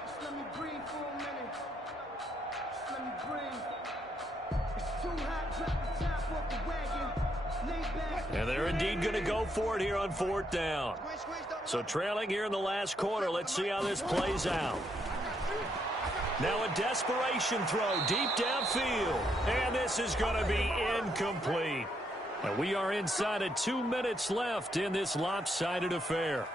Just let me breathe for a minute. Just let me breathe. It's too hot, drop the top off the wagon. Lay back. And they're indeed going to go for it here on 4th down. So trailing here in the last quarter, let's see how this plays out. Now a desperation throw deep downfield. And this is going to be incomplete. And we are inside of 2 minutes left in this lopsided affair.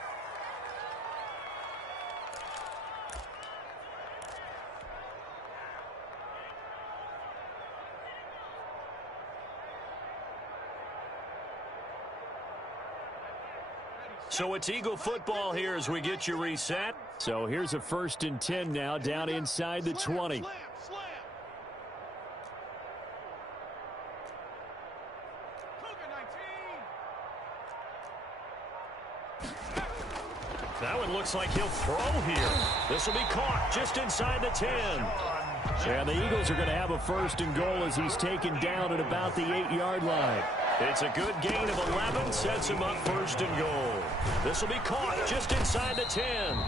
So it's Eagle football here as we get you reset. So here's a 1st and 10 now down inside the 20. That one looks like he'll throw here. This will be caught just inside the 10. And the Eagles are going to have a 1st and goal as he's taken down at about the 8-yard line. It's a good gain of 11, sets him up 1st and goal. This will be caught just inside the 10.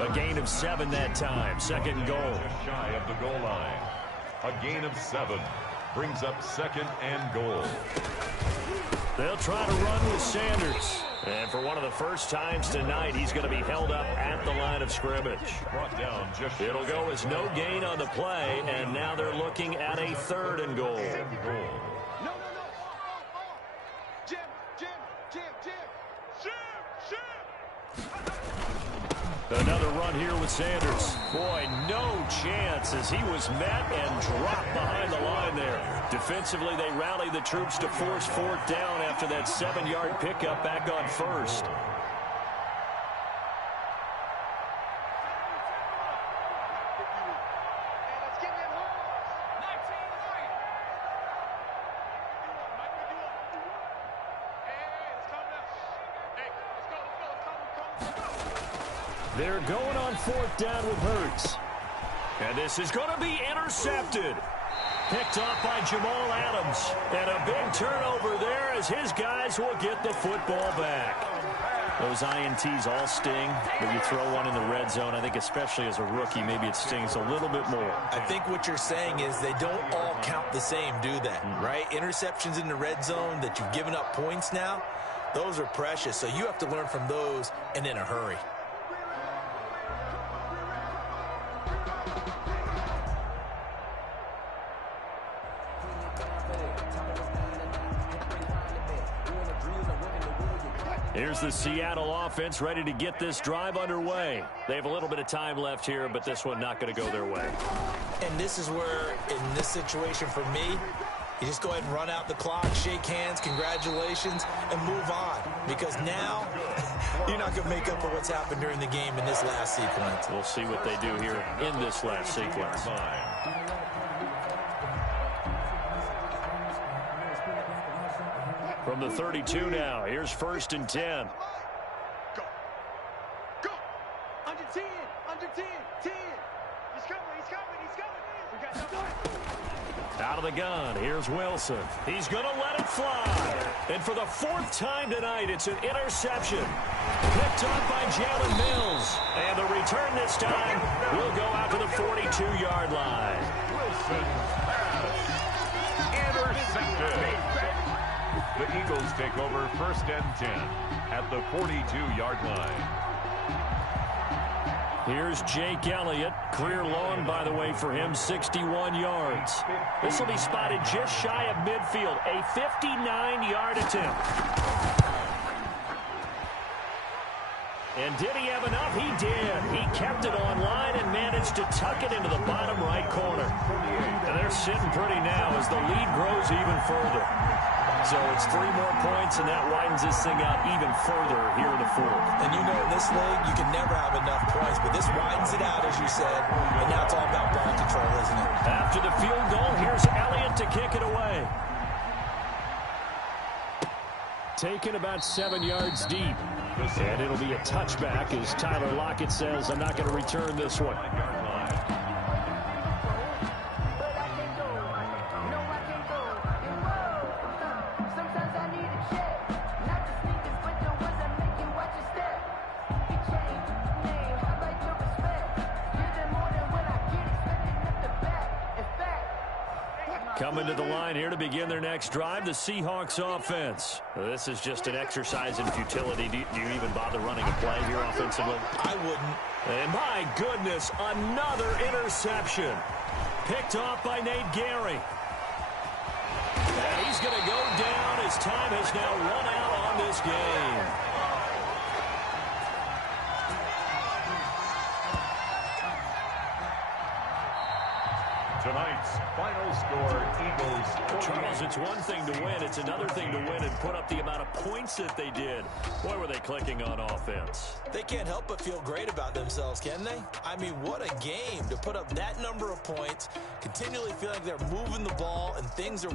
A gain of 7 that time, 2nd and goal. Just shy of the goal line. A gain of 7 brings up 2nd and goal. They'll try to run with Sanders. And for one of the first times tonight, he's going to be held up at the line of scrimmage. Brought down just It'll go as no gain on the play, and now they're looking at a 3rd and goal. No. Jim. Another run here with Sanders. Boy, no chance as he was met and dropped behind the line there. Defensively, they rallied the troops to force 4th down after that 7-yard pickup back on 1st. They're going on 4th down with Hurts. And this is going to be intercepted. Picked off by Jamal Adams. And a big turnover there as his guys will get the football back. Those INTs all sting, but you throw one in the red zone, I think especially as a rookie, maybe it stings a little bit more. I think what you're saying is they don't all count the same, do they? Right? Interceptions in the red zone that you've given up points now, those are precious. So you have to learn from those and in a hurry. Here's the Seattle offense ready to get this drive underway. They have a little bit of time left here, but this one not going to go their way. And this is where, in this situation for me, you just go ahead and run out the clock, shake hands, congratulations, and move on. Because now, you're not going to make up for what's happened during the game in this last sequence. We'll see what they do here in this last sequence. From the 32 now, here's 1st and 10. Go. Under 10. 10. He's coming. We got no. Out of the gun, here's Wilson. He's going to let it fly. And for the 4th time tonight, it's an interception. Picked up by Jalen Mills. And the return this time will go out to the 42-yard line. Wilson's pass intercepted. The Eagles take over 1st and 10 at the 42-yard line. Here's Jake Elliott. Career long, by the way, for him, 61 yards. This will be spotted just shy of midfield. A 59-yard attempt. And did he have enough? He did. He kept it on line and managed to tuck it into the bottom right corner. And they're sitting pretty now as the lead grows even further. So it's 3 more points, and that widens this thing out even further here in the 4th. And you know, in this league, you can never have enough points, but this widens it out, as you said, and now it's all about ball control, isn't it? After the field goal, here's Elliott to kick it away. Taken about 7 yards deep. And it'll be a touchback as Tyler Lockett says, I'm not going to return this one. Coming to the line here to begin their next drive, the Seahawks offense. This is just an exercise in futility. Do you even bother running a play here offensively? I wouldn't. And my goodness, another interception. Picked off by Nate Gary. And he's going to go down. His time has now run out on this game. Tonight's final score, Eagles 48. Charles, it's one thing to win. It's another thing to win and put up the amount of points that they did. Boy, were they clicking on offense. They can't help but feel great about themselves, can they? I mean, what a game to put up that number of points, continually feel like they're moving the ball and things are